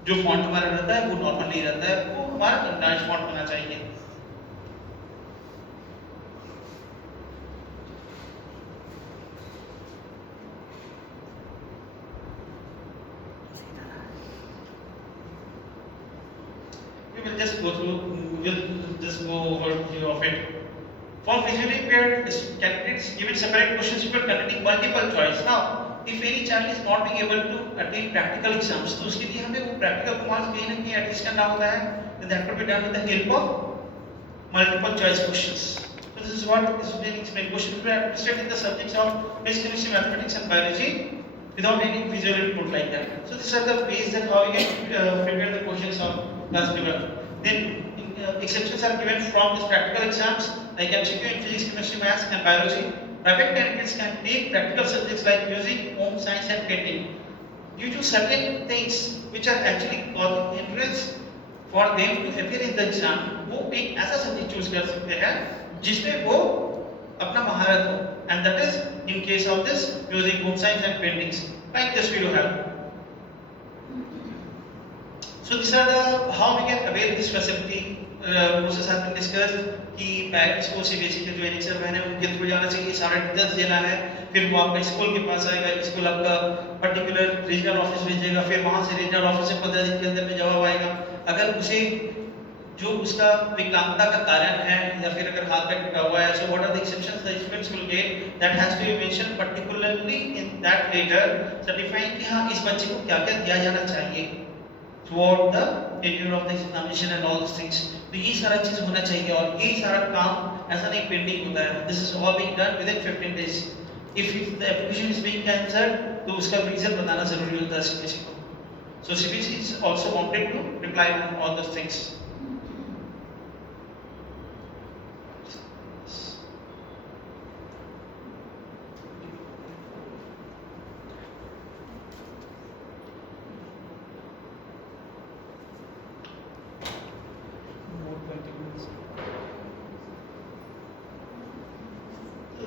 जो font हमारा रहता है वो normal नहीं रहता है, वो हमारा enlarged font होना चाहिए. will just go through, we'll just go over few of it. For visually impaired candidates, given separate questions, you are conducting multiple choice. Now, if any child is not being able to attend practical exams, तो उसके लिए हमें वो practical marks कहीं ना कहीं adjust करना होता है. Then that could be done with the help of multiple choice questions. So this is what is being explained. Questions were administered in the subjects of physics, chemistry, mathematics, and biology without any visual input like that. So these are the ways that how you can prepare the questions of class paper. Then exceptions are given from these practical exams like MCQ in physics, chemistry, maths, and biology. Private candidates can take practical subjects like music, home science, and painting. Due to certain things which are actually causing hindrance for them to appear in the exam, वो एक ऐसा subject choose कर सकते हैं जिसमें वो अपना महारत हो. And that is in case of this music, home science, and paintings. Like this we do have. So these are the how we can avail this facility. Process has been discussed कि parents को CBSE के जो annexure बहन है उनके through जाना चाहिए, सारा डिटेल्स देना है, फिर वो आपका स्कूल के पास आएगा, स्कूल आपका पर्टिकुलर रीजनल ऑफिस भेजेगा, फिर वहाँ से रीजनल ऑफिस से 15 दिन के अंदर में जवाब आएगा. अगर उसे जो उसका विकलांगता का कारण है या फिर अगर हाथ पैर टूटा हुआ है, so what are the exceptions the students will get, that has to be mentioned particularly in that letter certifying कि हाँ इस बच्चे को क्या क्या दिया जाना चाहिए throughout the tenure of the examination and all those things. तो ये सारा चीज होना चाहिए और ये सारा काम ऐसा नहीं पेंडिंग होता है. This is all being done within 15 days. If the application is being cancelled, तो उसका reason बताना जरूरी होता है CBSE को. So CBSE is also wanted to reply on all those things.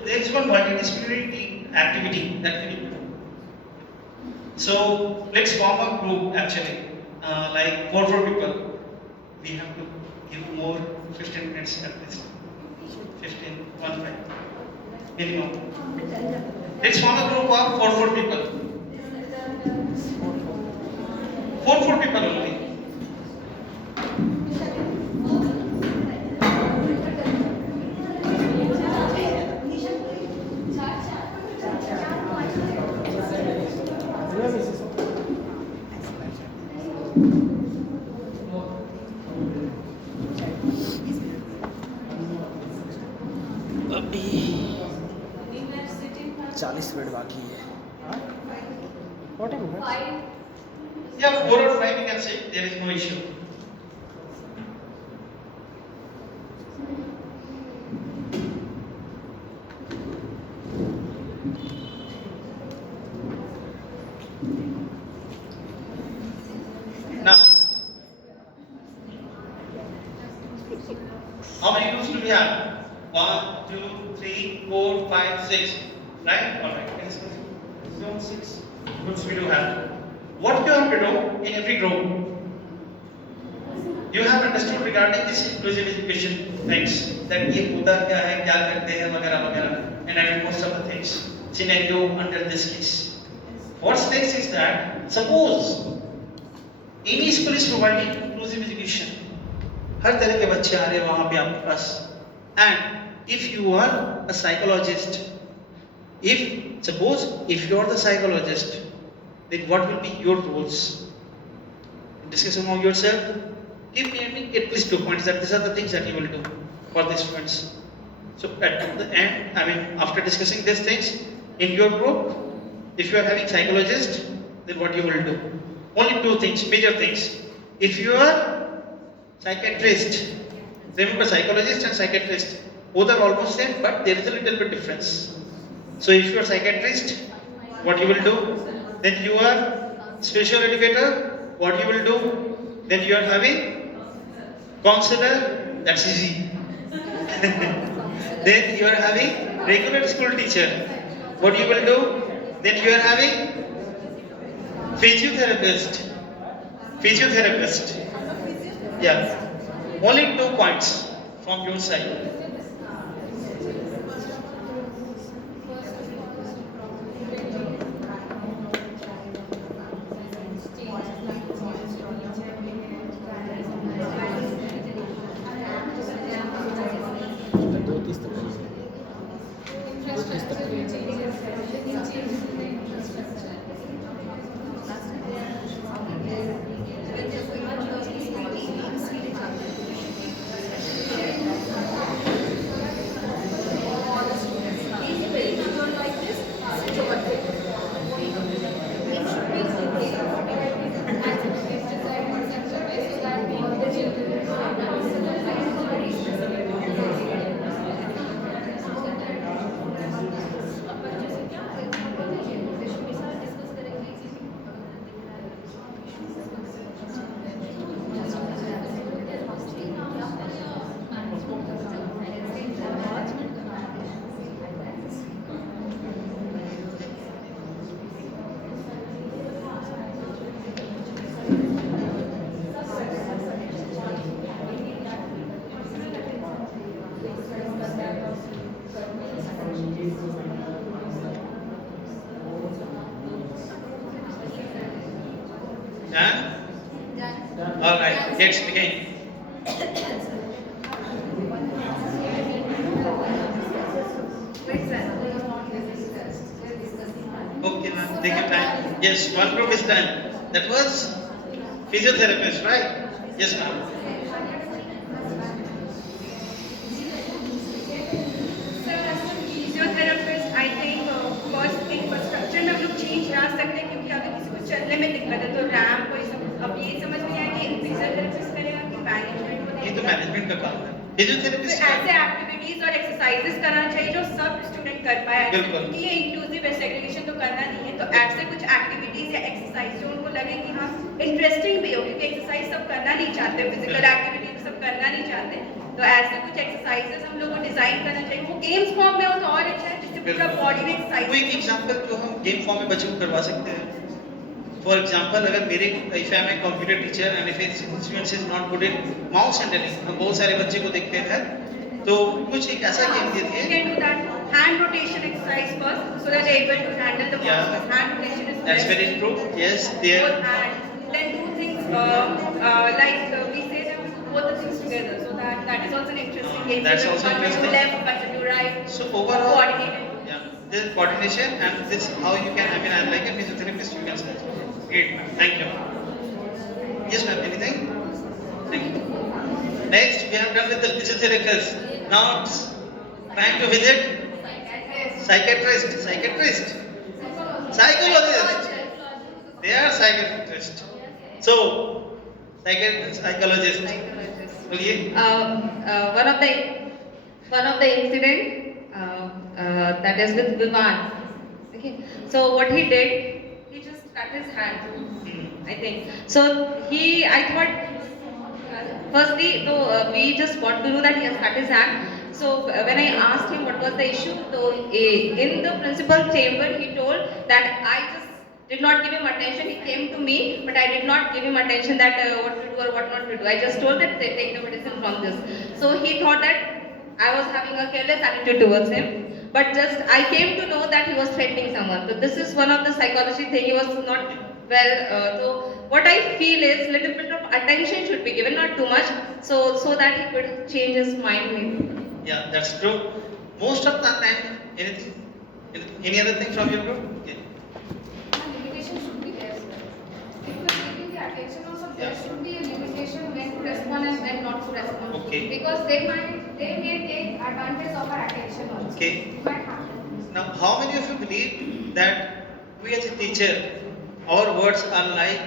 There is one multidisciplinary team activity that we need to do. So let's form a group actually, like 4 people. We have to give more 15 minutes at least. 15, 1 5 minimum. Let's form a group of 4 people. 4 people only. अभी 40 minute बाकी है. Yeah, 4 or 5 we can say, there is no issue. Now, how many groups do we have? 1, 2, 3, 4, 5, 6. Right? Alright. So 6 groups we do have. What you have to do in every group? You have understood regarding this inclusive education things that ये होता क्या है, क्या करते हैं वगैरह वगैरह, and I mean most of the things. Scenario under this case. What's next is that suppose any school is providing inclusive education. हर तरह के बच्चे आ रहे हैं वहाँ पे आपके पास. And if you are a psychologist, suppose if you are the psychologist, then what will be your roles? Discuss among yourself. Give me at least 2 points that these are the things that you will do for the students. So at the end, I mean after discussing these things in your group, if you are having psychologist, then what you will do? Only 2 things, major things. If you are psychiatrist, remember psychologist and psychiatrist, both are almost same, but there is a little bit difference. So if you are psychiatrist, what you will do? Then you are special educator, what you will do? Then you are having counselor, that's easy. Then you are having regular school teacher, what you will do? Then you are having physiotherapist. Yeah, only 2 points from your side. Done? Alright, let's begin. Okay, ma'am, take your time. Yes, one group is done. That was physiotherapist, right? Yes, ma'am. Sir, as a physiotherapist, I think first infrastructure में हम लोग change ला सकते हैं क्योंकि अगर किसी को चलने में दिक्कत है तो रैंप कोई सब अब ये समझ नहीं आया कि फिजियोथेरेपिस्ट करेगा कि मैनेजमेंट ये तो मैनेजमेंट का काम है। फिजियोथेरेपिस्ट ऐसे एक्टिविटीज और एक्सरसाइजेस करना चाहिए जो सब स्टूडेंट कर पाए बिल्कुल। क्योंकि ये इंक्लूसिव है सेग्रीगेशन तो करना नहीं है तो ऐसे कुछ एक्टिविटीज या एक्सरसाइज जो उनको लगे कि हाँ इंटरेस्टिंग भी हो क्योंकि एक्सरसाइज सब करना नहीं चाहते फिजिकल एक्टिविटीज सब करना नहीं चाहते तो ऐसे कुछ एक्सरसाइजेस हम लोगों को डिजाइन करना चाहिए वो गेम्स फॉर्म में हो तो और अच्छा है जिससे पूरा बॉडी में एक्सरसाइज कोई एग्जांपल जो हम गेम फॉर्म में बच्चों को करवा सकते हैं फॉर एग्जांपल अगर मेरे if I am a computer teacher and if students is not good in mouse handling हम बहुत सारे बच्चे को देखते हैं तो कुछ एक ऐसा गेम दे दिए can do that hand rotation exercise first so that they're able to handle the Yeah. mouse. Hand rotation is that's very true yes there both hand then do things like we say that we do both the things together so that is also an interesting game. That's So also one can do interesting. left, one can do right. So overall, coordinated. yeah, this coordination and this how you can. I mean, I like a physiotherapist. You can say, great, ma'am. Thank you. Yes, ma'am. Anything? Thank you. Next, we have done with the physiotherapist. Now it's time to visit psychiatrist. Psychiatrist. Psychologist. They are psychiatrists. So, psychologist. बोलिए. One of the incident that is with Vivan. Okay, so what he did, he just cut his hand. I think so. I thought firstly, we just got to know that he has cut his hand. So when I asked him what was the issue, so in the principal chamber, he told that I just did not give him attention. He came to me, but I did not give him attention that what to do or what not to do. I just told that they take the medicine from this. So he thought that I was having a careless attitude towards him. But just I came to know that he was threatening someone. So this is one of the psychology thing. He was not well. So what I feel is little bit of attention should be given, not too much, so that he could change his mind maybe. Yeah, that's true. Most of the time, anything, any other thing from your group? Okay. Limitation should be there, sir. If you are giving the attention also, there Yeah. should be a limitation when to respond and when not to respond. Okay. Because they may take advantage of our attention also. Okay. It might happen. Now, how many of you believe that we as a teacher, our words are like,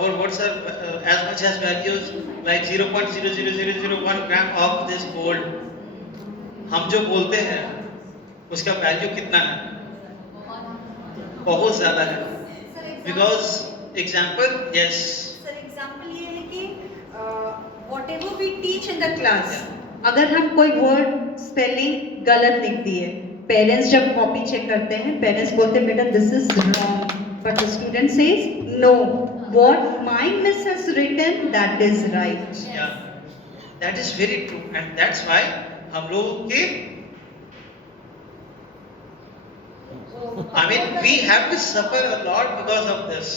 our words are as much as values like 0.00001 gram of this gold. हम जो बोलते हैं उसका value कितना है? बहुत ज़्यादा है. Because example, yes. Sir example ये है कि whatever we teach in the class, अगर हम कोई वर्ड स्पेलिंग गलत लिख दिए, पेरेंट्स जब कॉपी चेक करते हैं, पेरेंट्स बोलते हैं बेटा this is wrong, but the student says no, what my miss has written that is right. Yeah, that is very true, and that's why हम लोग के I mean, we have to suffer a lot because of this.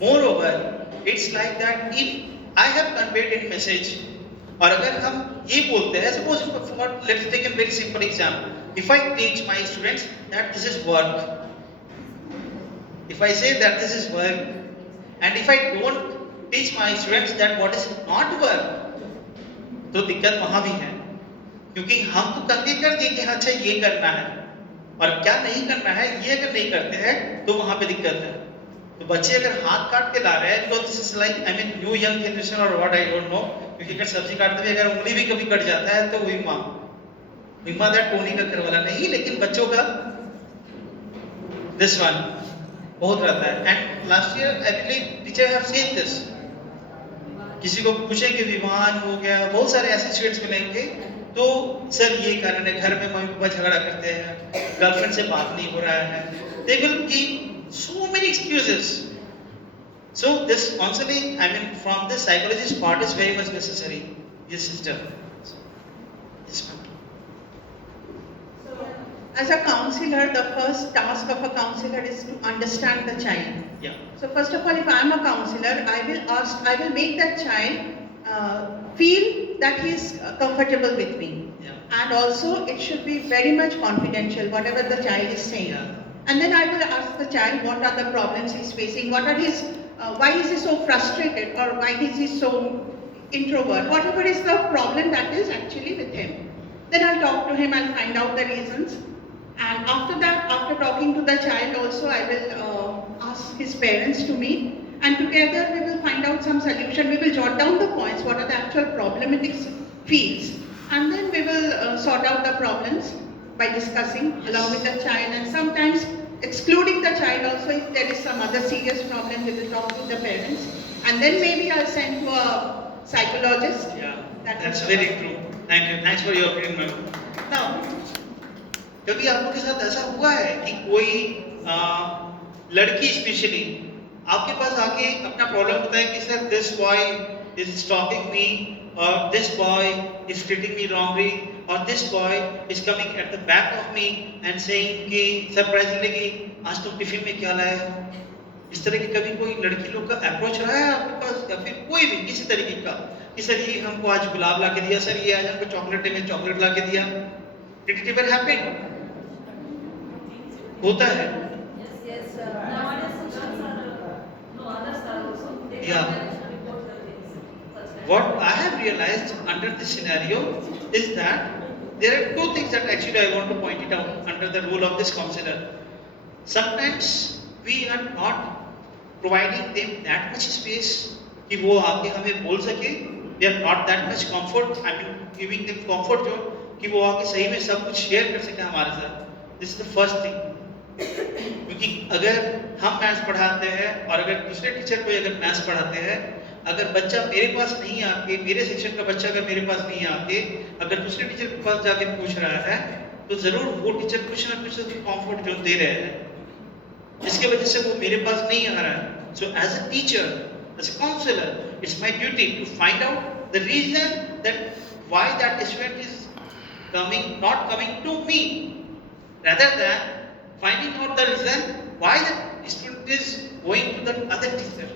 Moreover, it's like that if I have conveyed a message, और अगर हम ये बोलते हैं, suppose let's take a very simple example. If I teach my students that this is work, if I say that this is work, and if I don't teach my students that what is not work, तो दिक्कत वहाँ भी है, क्योंकि हम तो convey कर दिए कि अच्छा ये करना है, और क्या नहीं करना है ये अगर नहीं करते हैं तो वहाँ पे दिक्कत है. तो बच्चे अगर हाथ काट के ला रहे हैं, तो this is like I mean new young generation और व्हाट आई डोंट नो, क्योंकि अगर सब्जी काटते हुए अगर उंगली भी कभी कट जाता है तो विमा दैट टोनी का करवाला नहीं, लेकिन बच्चों का दिस वन बहुत रहता है. And last year I believe teacher have seen this. किसी को पूछें कि विमान हो गया, बहुत सारे ऐसे स्टूडेंट्स मिलेंगे, तो सर ये कारण है, घर में मम्मी पापा झगड़ा करते हैं, गर्लफ्रेंड से बात नहीं हो रहा है, they will give so many excuses. So this counseling, I mean from the psychologist part is very much necessary, this system. Yes, ma'am. as a counselor, the first task of a counselor is to understand the child. Yeah. So first of all, if I am a counselor, I will make that child feel that he is comfortable with me. Yeah. And also, it should be very much confidential, whatever the child is saying. Yeah. And then I will ask the child what are the problems he's facing, what are his, why is he so frustrated, or why is he so introvert, whatever is the problem that is actually with him. Then I'll talk to him and find out the reasons. And after that, after talking to the child also, I will ask his parents to meet, and together we will find out some solution. We will jot down the points, what are the actual problematic fields, and then we will sort out the problems by discussing along with the child, and sometimes excluding the child also. If there is some other serious problem, we will talk to the parents, and then maybe I'll send to a psychologist. Yeah, that's very true. Thank you. Thanks for your opinion, ma'am. Now, कभी आपके के साथ ऐसा हुआ है कि कोई लड़की स्पेशली आपके पास आके अपना प्रॉब्लम बताए कि sir this boy is stalking me, और this boy is treating me wrongly, और this boy is coming at the back of me and saying कि सरप्राइजिंगली कि आज तुम टिफिन में क्या लाए हो? इस तरह की कभी कोई लड़की लोग का अप्रोच रहा है आपके पास, या फिर कोई भी किसी तरीके का कि सर ये हमको आज गुलाब ला के दिया, सर ये आज हमको चॉकलेट में चॉकलेट ला के दिया? Did it ever happen? होता है। Yeah. What I have realized under this scenario is that there are two things that actually I want to point it out under the role of this counselor. Sometimes we are not providing them that much space कि वो आके हमें बोल सके. We are not that much comfort. I mean, giving them comfort zone कि वो आके सही में सब कुछ शेयर कर सके हमारे साथ. This is the first thing. क्योंकि अगर हम मैथ्स पढ़ाते हैं और अगर दूसरे टीचर कोई अगर मैथ्स पढ़ाते हैं, अगर बच्चा मेरे पास नहीं आके, मेरे सेक्शन का बच्चा अगर मेरे पास नहीं आके अगर दूसरे टीचर के पास जाके पूछ रहा है, तो जरूर वो टीचर कुछ ना कुछ कंफर्ट जोन दे रहे हैं, जिसके वजह से वो मेरे पास नहीं आ रहा है. So as a teacher, as a counsellor, it's my duty to find out the reason that why that student is not coming to me, rather than finding out the reason why the student is going to the other teacher.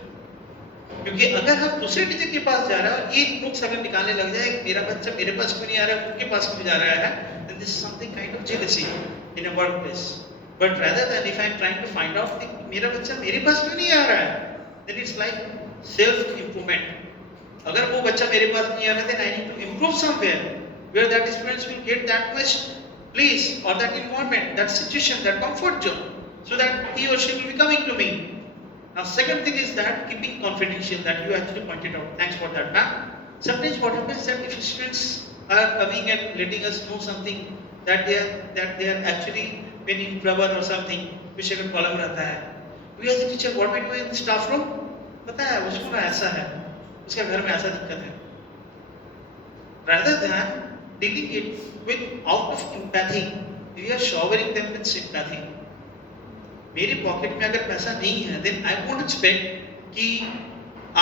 क्योंकि अगर हम दूसरे teacher के पास जा रहे हैं, एक books अगर निकालने लग जाए, मेरा बच्चा मेरे पास क्यों नहीं आ रहा है, उनके पास क्यों जा रहा है, then this is something kind of jealousy in a workplace. But rather than if I am trying to find out कि मेरा बच्चा मेरे पास क्यों नहीं आ रहा है, then it's like self improvement. अगर वो बच्चा मेरे पास नहीं आ रहा है, then I need to improve somewhere where that students will get that much place or that environment, that situation, that comfort zone, so that he or she will be coming to me. Now, second thing is that keeping confidential, that you actually pointed out. Thanks for that, ma'am. Sometimes what happens that if students are coming and letting us know something that they are actually been in trouble or something, which अगर problem रहता है, we as a teacher, what we do in the staff room, पता है उसको ना ऐसा है, उसके घर में ऐसा दिक्कत है. Rather than dealing it with out of empathy, we are showering them with sympathy. मेरे पॉकेट में अगर पैसा नहीं है, then I won't expect कि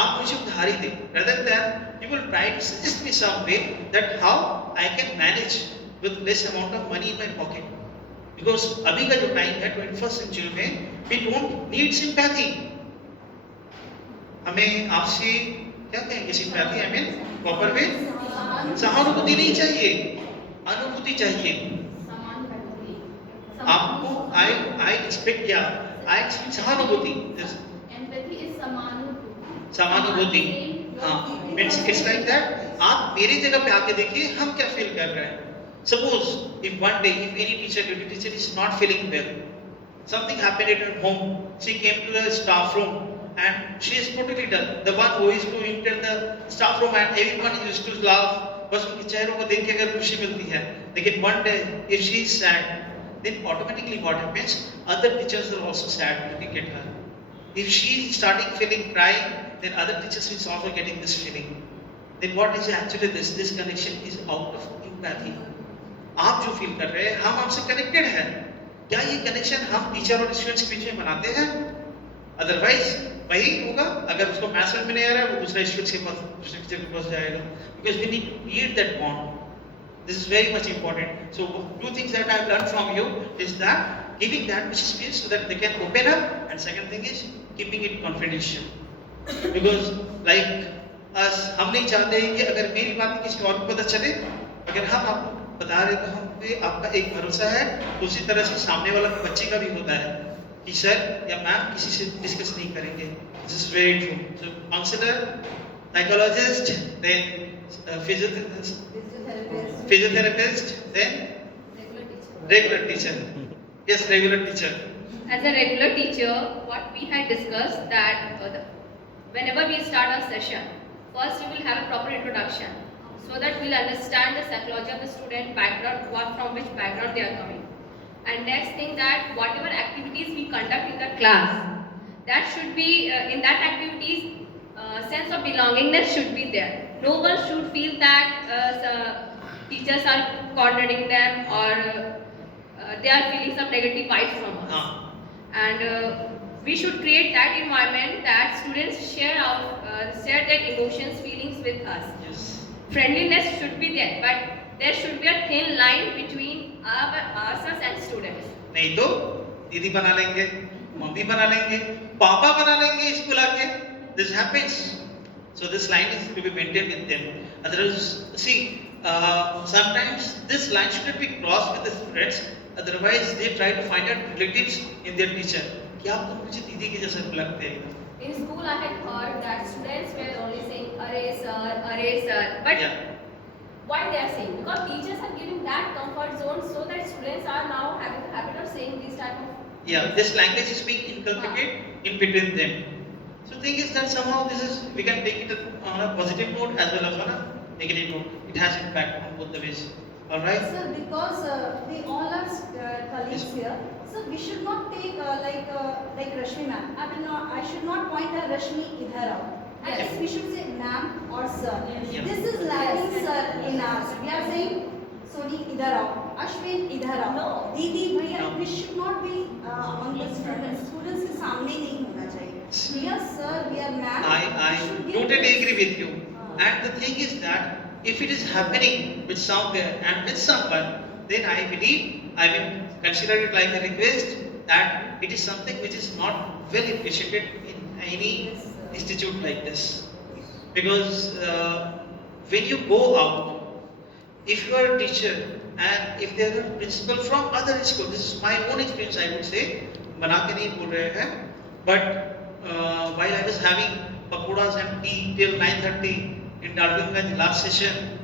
आप मुझे उधारी दें. Rather than you will try to suggest me some way that how I can manage with less amount of money in my pocket. Because अभी का जो टाइम है 21st century में, we don't need sympathy. हमें आपसे क्या कहेंगे sympathy? I mean proper way. सहानुभूति नहीं चाहिए, अनुभूति चाहिए. आपको I expect सहानुभूति. Empathy is समानुभूति. हाँ, it's like that. आप मेरी जगह पे आके देखिए हम क्या फील कर रहे हैं. Suppose if one day if any teacher is not feeling well, something happened at her home, she came to the staff room and she is totally dull. The one who is to enter the staff room and everyone used to laugh. बस उनके चेहरों को देख के अगर खुशी मिलती है, लेकिन one day if she is sad, then automatically what happens? Other teachers are also sad looking at her. If she is starting feeling crying, then other teachers is also getting this feeling. Then what is actually this connection is out of empathy. आप जो feel कर रहे हैं, हम आपसे connected हैं. क्या ये कनेक्शन हम टीचर और स्टूडेंट्स के बीच में बनाते हैं? अदरवाइज वही होगा, अगर उसको मैथ्स में नहीं आ रहा है, वो दूसरे स्टूडेंट्स के पास, दूसरे टीचर के पास जाएगा. Because we need to create that bond. This is very much important. So two things that I've learned from you is that giving that much space so that they can open up, and second thing is keeping it confidential. Because like us, हम नहीं चाहते हैं कि अगर मेरी बात किसी और को पता चले, अगर हम आपको बता रहे तो हम पे आपका एक भरोसा है, तो उसी तरह से सामने वाला बच्चे का भी होता है कि सर या मैम किसी से डिस्कस नहीं करेंगे. This is very true. So counselor, psychologist, then physiotherapist, then regular teacher. Yes, regular teacher. As a regular teacher, what we had discussed that whenever we start a session, first we will have a proper introduction so that we'll understand the psychology of the student background, from which background they are coming. And next thing that whatever activities we conduct in the class, that should be in that activities sense of belongingness should be there. No one should feel that teachers are cornering them or they are feeling some negative vibes from us. And we should create that environment that students share their emotions, feelings with us. Yes. Friendliness should be there, but there should be a thin line between ourselves and students. नहीं तो दीदी बना लेंगे, mummy बना लेंगे, पापा बना लेंगे स्कूल आके. This happens. So this line is to be maintained with them. Otherwise, see, sometimes this line shouldn't be crossed with the students. Otherwise, they try to find out relatives in their teacher. कि आप तो मुझे दीदी के जैसे लगते हैं. In school, I had heard that students were only saying "Arey sir," but why they are saying? Because teachers are giving that comfort zone so that students are now having the habit of saying these type of. Yeah, this language is being inculcated in between them. So thing is that somehow we can take it on a positive note as well as on a negative note. It has impact on both the ways. All right. Sir, because we all are colleagues here, so we should not take like Rashmi ma'am. I should not point at Rashmi idhar aao. At least we should say ma'am or sir. Yes. This is lacking sir in ours. We are saying Soni idhar aao, Ashwin idhar aao. No, Didi bhaiya, we should not be among the students. Students के सामने नहीं होना चाहिए. We are sir, we are ma'am. I totally agree with you. And the thing is that if it is happening with somewhere and with someone, then I believe I will consider it like a request that it is something which is not well appreciated in any institute like this. Because when you go out, if you are a teacher and if there are principal from other school, this is my own experience I would say, बना के नहीं बोल रहे हैं, but while I was having pakoras and tea till 9:30 in Darwinganj last session,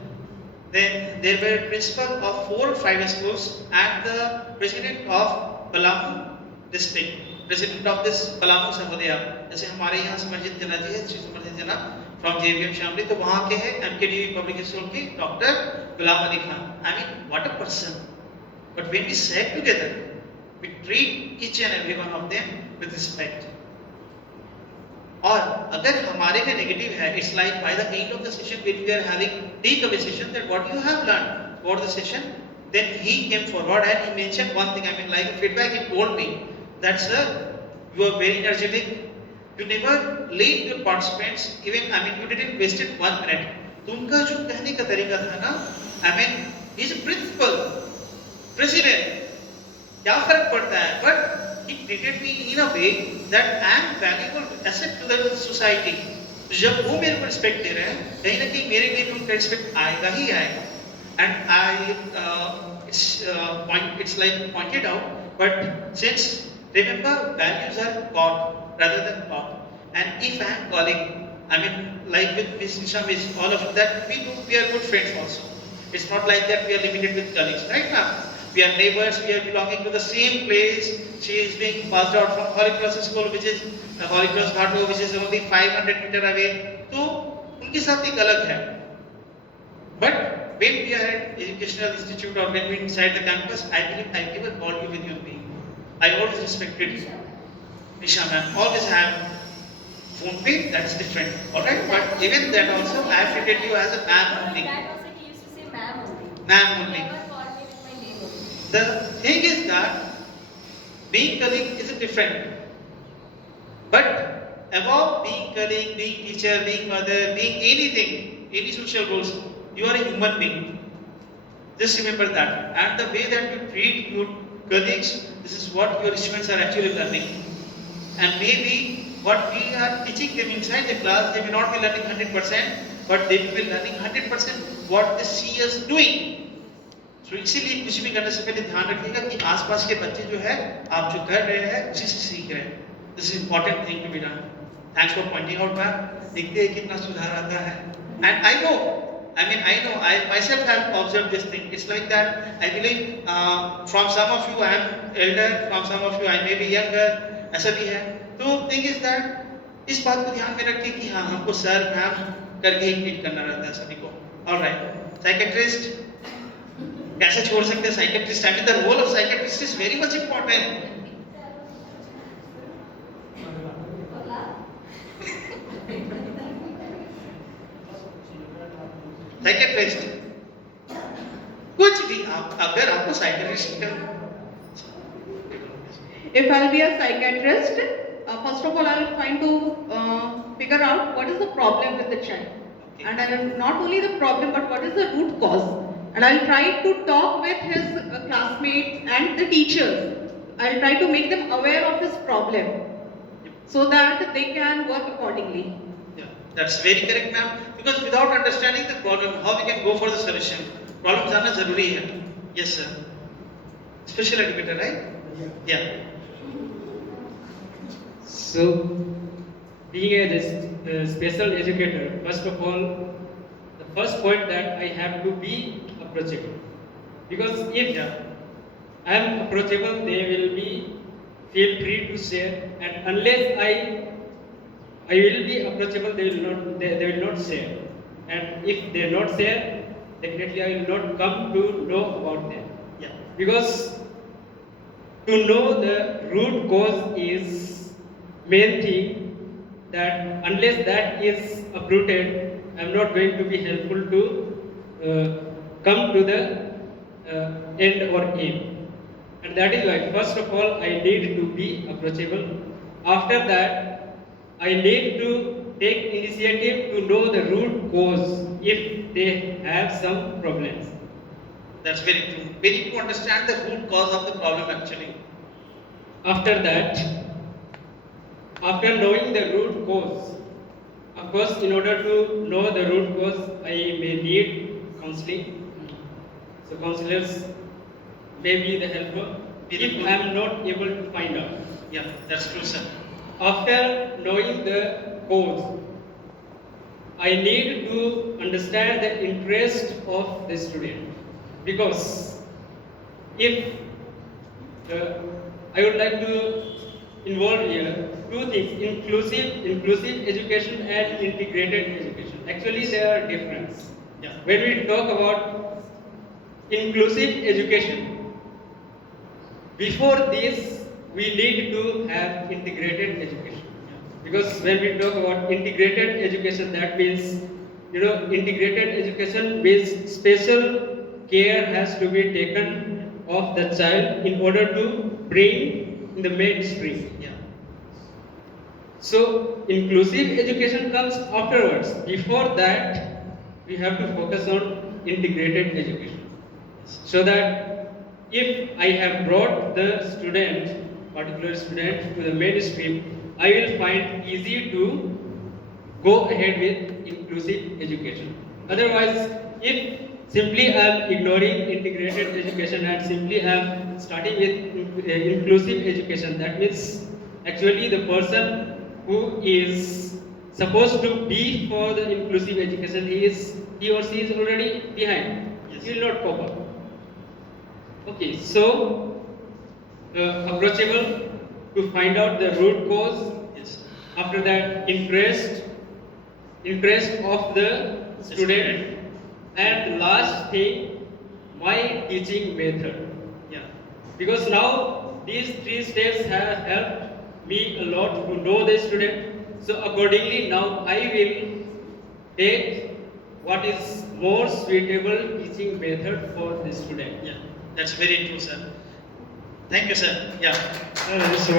then there were principal of 4 or 5 schools and the president of Palamu district, president of this Palamu Sahodaya. जैसे हमारे यहाँ समरजीत जना जी है, श्री समरजीत जना from JVM Shamli, तो वहाँ के हैं MKDV Public School के Dr. Ghulam Ali Khan. I mean, what a person! But when we sat together, we treat each and every one of them with respect. और अगर हमारे में नेगेटिव है, it's like by the end of the session when we are having takeaway session that what you have learned for the session, then he came forward and he mentioned one thing. I mean, like feedback, he told me that sir, you are very energetic. You never late your participants. Even I mean, you didn't wasted 1 minute. तुमका जो कहने का तरीका था ना, I mean, he's a principal, president. क्या फर्क पड़ता है? But he treated me in a way that I am valuable asset to the society. जब वो मेरे को respect दे रहे हैं, कहीं ना कहीं मेरे लिए भी उनका respect आएगा ही आएगा. And it's like pointed out, but since remember values are taught rather than taught. And if I am calling, I mean like with Miss Nisha, Miss all of that, we are good friends also. It's not like that we are limited with colleagues, right now. We are neighbors, we are belonging to the same place. She is being passed out from Holy Cross School, which is Holy Cross Ghato, which is only 500 meters away. तो उनके साथ एक अलग है. But when we are at educational institute or when we inside the campus, I believe I never called you with your name. I always respected you. Nisha ma'am, always have phone pay, that's different. Alright, but even that also, I have treated you as a ma'am only. That also he used to say ma'am only. Ma'am only. Never called me with my name only. The thing is that being colleague is different. But above being colleague, being teacher, being mother, being anything, any social roles, you are a human being. Just remember that. And the way that you treat your colleagues, this is what your students are actually learning. And maybe what we are teaching them inside the class, they may not be learning 100%, but they will be learning 100% what they see us doing. तो इसीलिए कुछ भी करने से पहले ध्यान रखिएगा कि आसपास के बच्चे जो है आप जो कर रहे हैं उसी से सीख रहे हैं. This is important thing to be done. Thanks for pointing out ma'am. देखते हैं कितना सुधार आता है. And I know, I myself have observed this thing. It's like that. I believe from some of you I am elder, from some of you I may be younger. ऐसा भी है. तो thing is that इस बात को ध्यान में रखिए कि हाँ हमको सर मैम करके ही ट्रीट करना रहता है सभी को. Alright. Psychiatrist. कैसे छोड़ सकते हैं psychiatrist? I mean the role of psychiatrist is very much important. Psychiatrist कुछ भी आप अगर आपको साइकेट्रिस्ट का If I'll be a psychiatrist, first of all I'll try to figure out what is the problem with the child, and not only the problem but what is the root cause. And I'll try to talk with his classmates and the teachers. I'll try to make them aware of his problem so that they can work accordingly. Yeah, that's very correct, ma'am. Because without understanding the problem, how we can go for the solution? Problem जानना जरूरी है. Yes, sir. Special educator, right? Yeah. So, being a special educator, first of all, the first point that I have to be approachable. Because if I am approachable, they will be feel free to share, and unless I will be approachable, they will not share. And if they not share, definitely I will not come to know about them. Yeah. Because to know the root cause is main thing, that unless that is uprooted, I am not going to be helpful to come to the end or aim. And that is why first of all I need to be approachable. After that I need to take initiative to know the root cause if they have some problems. That's very true. We need to understand the root cause of the problem actually. After that, after knowing the root cause, of course, in order to know the root cause, I may need counseling. So counselors may be the helper if I am not able to find out. Yeah, that's true, sir. After knowing the cause, I need to understand the interest of the student. Because if I would like to involve here two things: inclusive education and integrated education. Actually, there are difference. Yeah. When we talk about inclusive education, before this we need to have integrated education. Because when we talk about integrated education, that means integrated education means special care has to be taken of the child in order to bring in the mainstream. Yeah. So inclusive education comes afterwards. Before that, we have to focus on integrated education. So that if I have brought the particular student to the mainstream, I will find easy to go ahead with inclusive education. Otherwise, if simply I am ignoring integrated education and simply I am starting with inclusive education, that means actually the person who is supposed to be for the inclusive education, he or she is already behind. Yes. He will not cope up. Okay, so approachable to find out the root cause. Yes. After that, interest of the student. And last thing, my teaching method. Yeah. Because now these three steps have helped me a lot to know the student. So accordingly, now I will take what is more suitable teaching method for the student. Yeah, that's very true, sir. Thank you, sir. Yeah. Yes, sir.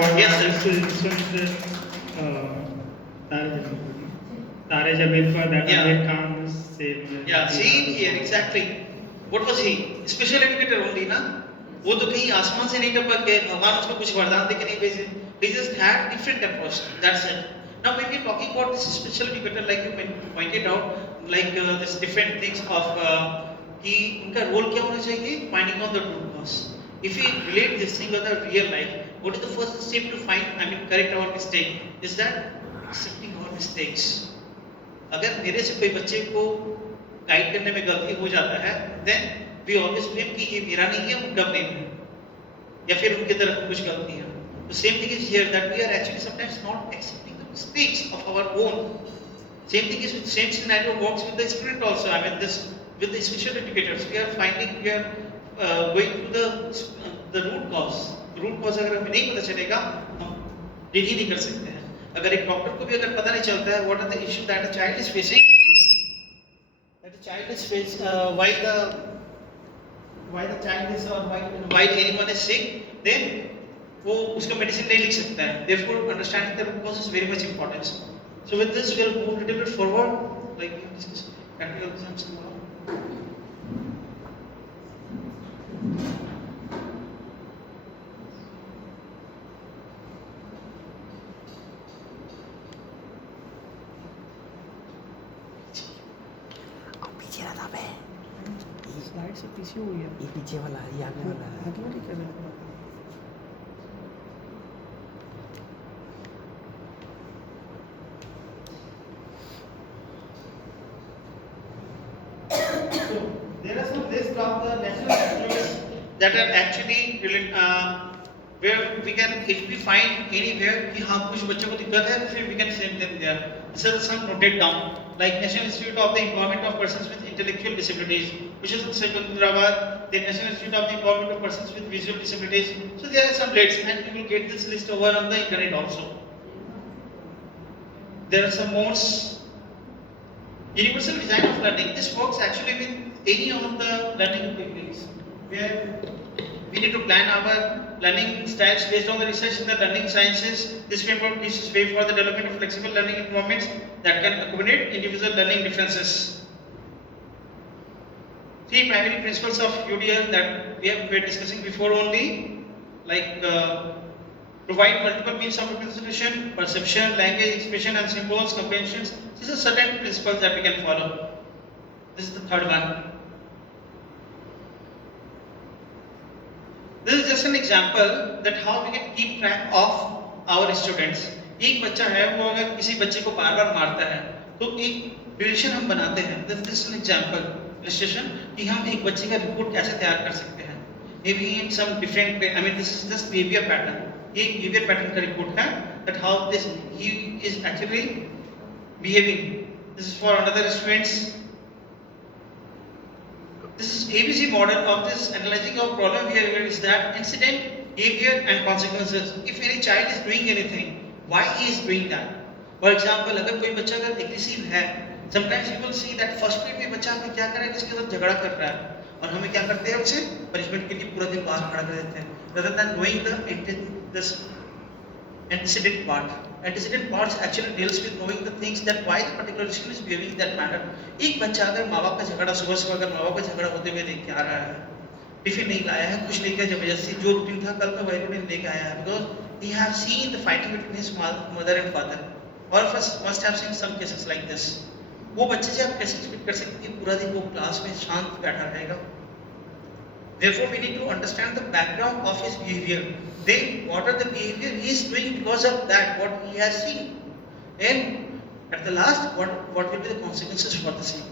Tare Jamil for that Yeah. I can't say. Yeah, see here exactly. What was he? Special educator only, ना? वो तो कहीं आसमान से नहीं टपक गए, भगवान उसको कुछ वरदान देके नहीं भेजे. He just had different approach. That's it. Now when we're talking about this special educator, like you pointed out, like this different things of कि उनका role क्या होना चाहिए? Finding out the root cause. If we relate this thing with the real life, what is the first step to find? Correct our mistake. Is that accepting our mistakes. अगर मेरे से कोई बच्चे को गाइड करने में गलती हो जाता है, then we always blame कि ये मेरा नहीं है, उनका blame है, या फिर उनकी तरफ कुछ गलती है. The same thing is here, that we are actually sometimes not accepting the mistakes of our own. Same thing is with same scenario works with the student also. This with the special educators, we are finding we are going to the root cause. Root cause अगर हमें नहीं पता चलेगा, हम deal ही नहीं कर सकते हैं. अगर एक डॉक्टर को भी अगर पता नहीं चलता है what are the issues that a child is facing, why the child is or why anyone is sick, then वो उसका मेडिसिन नहीं लिख सकता है. Therefore, understanding the root cause is very much important. So with this, we'll move a little bit forward, like we discussed practical exams tomorrow. पीछे रहता बे. Slide से पीछे हो गया. ये पीछे वाला है, ये आगे वाला है. आगे वाली कर रहे हैं. There are some lists of the national institutes that are actually where we can, if we find anywhere कि हाँ कुछ बच्चों को दिक्कत है, फिर we can send them there. This is some noted down, like National Institute of the Empowerment of Persons with Intellectual Disabilities, which is in Secunderabad, the National Institute of the Empowerment of Persons with Visual Disabilities. So there are some lists, and you will get this list over on the internet also. There are some more. Universal design of learning. This works actually with any of the learning techniques, where we need to plan our learning styles based on the research in the learning sciences. This framework is way for the development of flexible learning environments that can accommodate individual learning differences. Three primary principles of UDL that we were discussing before only, like provide multiple means of representation, perception, language, expression and symbols, comprehensions. These are certain principles that we can follow. This is the third one. This is just an example that how we can keep track of our students. एक बच्चा है, वो अगर किसी बच्चे को बार-बार मारता है, तो एक ड्यूरेशन हम बनाते हैं. This is an example illustration कि हम एक बच्चे का रिपोर्ट कैसे तैयार कर सकते हैं. Maybe in some different way. This is just behavior pattern. एक behavior pattern का report है that how this he is actually behaving. This is for another students. This is ABC model of this analyzing of problem behavior is that incident, behavior and consequences. If any child is doing anything, why he is doing that? For example, अगर कोई बच्चा अगर aggressive है, sometimes you will see that first period में बच्चा हमें क्या कर रहा है, किसके साथ झगड़ा कर रहा है, और हमें क्या करते हैं उसे punishment के लिए पूरा दिन बाहर खड़ा कर देते हैं, rather than knowing this antecedent part. Antecedent parts actually deals with knowing the things that why the particular student is behaving in that manner. एक बच्चा अगर माँ बाप का झगड़ा सुबह अगर माँ बाप का झगड़ा होते हुए देख के आ रहा है, टिफिन नहीं लाया है, कुछ नहीं किया जबरदस्ती, जो रूटीन था कल का वही रूटीन लेके आया है, because he have seen the fighting between his mother and father. All of us must have seen some cases like this. वो बच्चे से आप कैसे एक्सपेक्ट कर सकते हैं कि पूरा दिन वो क्लास में शांत बैठा रहेगा? Therefore, we need to understand the background of his behavior. Then, what are the behavior he is doing because of that, what he has seen? And at the last, what will be the consequences for the same?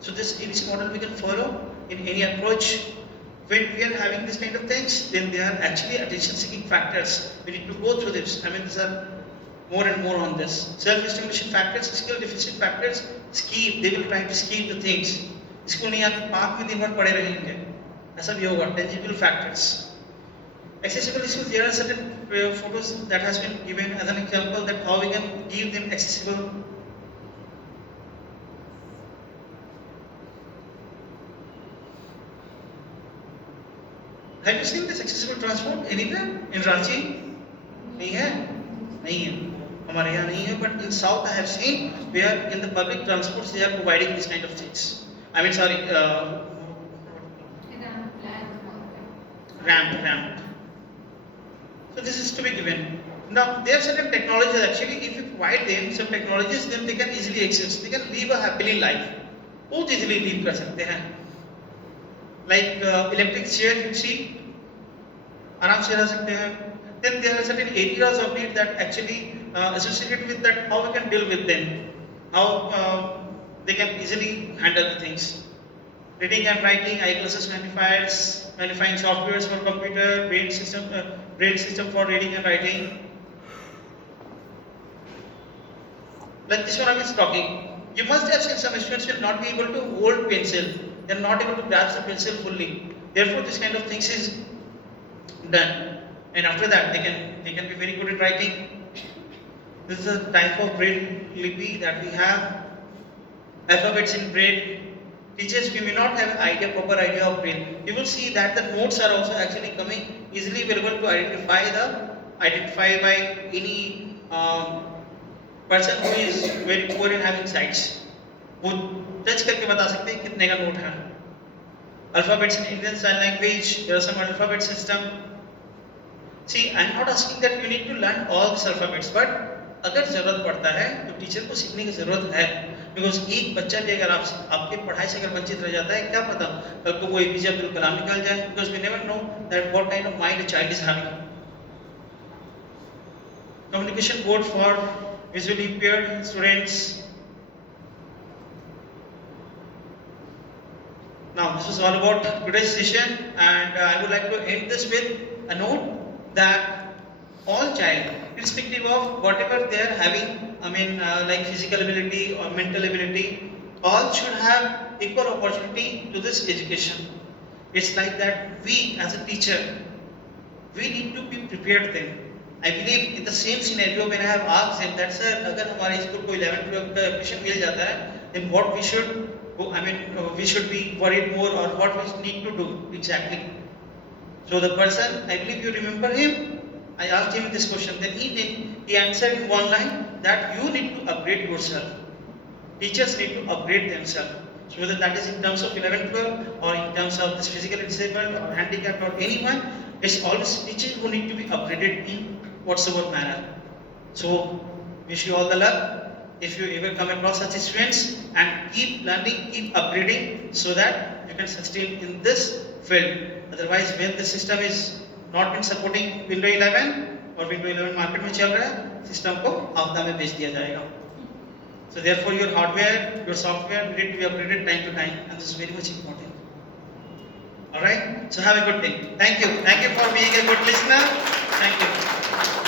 So this ABC model we can follow in any approach. When we are having this kind of things, then they are actually attention-seeking factors. We need to go through this. These are more and more on this. Self-stimulation factors, skill deficit factors, skip. They will try to skip the things. इसको नहीं आते park में दिन भर पड़े रहेंगे. ऐसा भी होगा. Tangible factors. Accessible issues. There are certain photos that has been given as an example that how we can give them accessible. Have you seen this accessible transport anywhere in Ranchi? नहीं है, नहीं है. हमारे यहाँ नहीं है, but in South I have seen where in the public transports they are providing this kind of things. What cramped. So this is to be given. Now there are certain technologies actually, if you provide them some technologies, then they can easily exist. They can live a happily life. बहुत easily live कर सकते हैं. Like electric chair, you see, आराम से रह सकते हैं. Then there are certain areas of it that actually associated with that, how we can deal with them, how they can easily handle the things. Reading and writing, eyeglasses magnifiers, magnifying softwares for computer, brain system for reading and writing. Like this one I was talking, you must have seen some students will not be able to hold pencil, they are not able to grasp the pencil fully. Therefore, this kind of things is done, and after that they can be very good at writing. This is a type of braille lipi that we have. Alphabets in braille. Teachers, we may not have proper idea of braille. You will see that the notes are also actually coming easily available to identify by any person who is very poor in having sights. वो touch करके बता सकते हैं कितने का note है. Alphabets in Indian Sign Language, there are some alphabet system. See, I am not asking that you need to learn all these alphabets, but अगर जरूरत पड़ता है तो टीचर को सीखने की जरूरत है. बिकॉज एक बच्चा भी अगर आपके पढ़ाई से अगर वंचित रह जाता है, क्या पता कल को वो एपीजे अब्दुल कलाम निकल जाए. Because we never know that what kind of mind a child is having. Communication board for visually impaired students. Now this is all about today's session, and I would like to end this with a note that all child, irrespective of whatever they are having, like physical ability or mental ability, all should have equal opportunity to this education. It's like that we as a teacher, we need to be prepared them. I believe in the same scenario when I have asked them that sir, अगर हमारे school को 11th 12th का admission मिल जाता है, then what we should be worried more, or what we need to do exactly. So the person, I believe you remember him, I asked him this question, then he answered in one line that you need to upgrade yourself. Teachers need to upgrade themselves. So whether that is in terms of 11th 12th or in terms of this physically disabled or handicapped or anyone, it's always teachers who need to be upgraded in whatsoever manner. So wish you all the luck. If you ever come across such students, and keep learning, keep upgrading, so that you can sustain in this field. Otherwise, when the system is not been supporting Windows 11 और Windows 11 market में चल रहा है, system को आपदा में बेच दिया जाएगा. So therefore, your hardware, your software need to be upgraded time to time, and this is very much important. All right. So have a good day. Thank you for being a good listener. Thank you.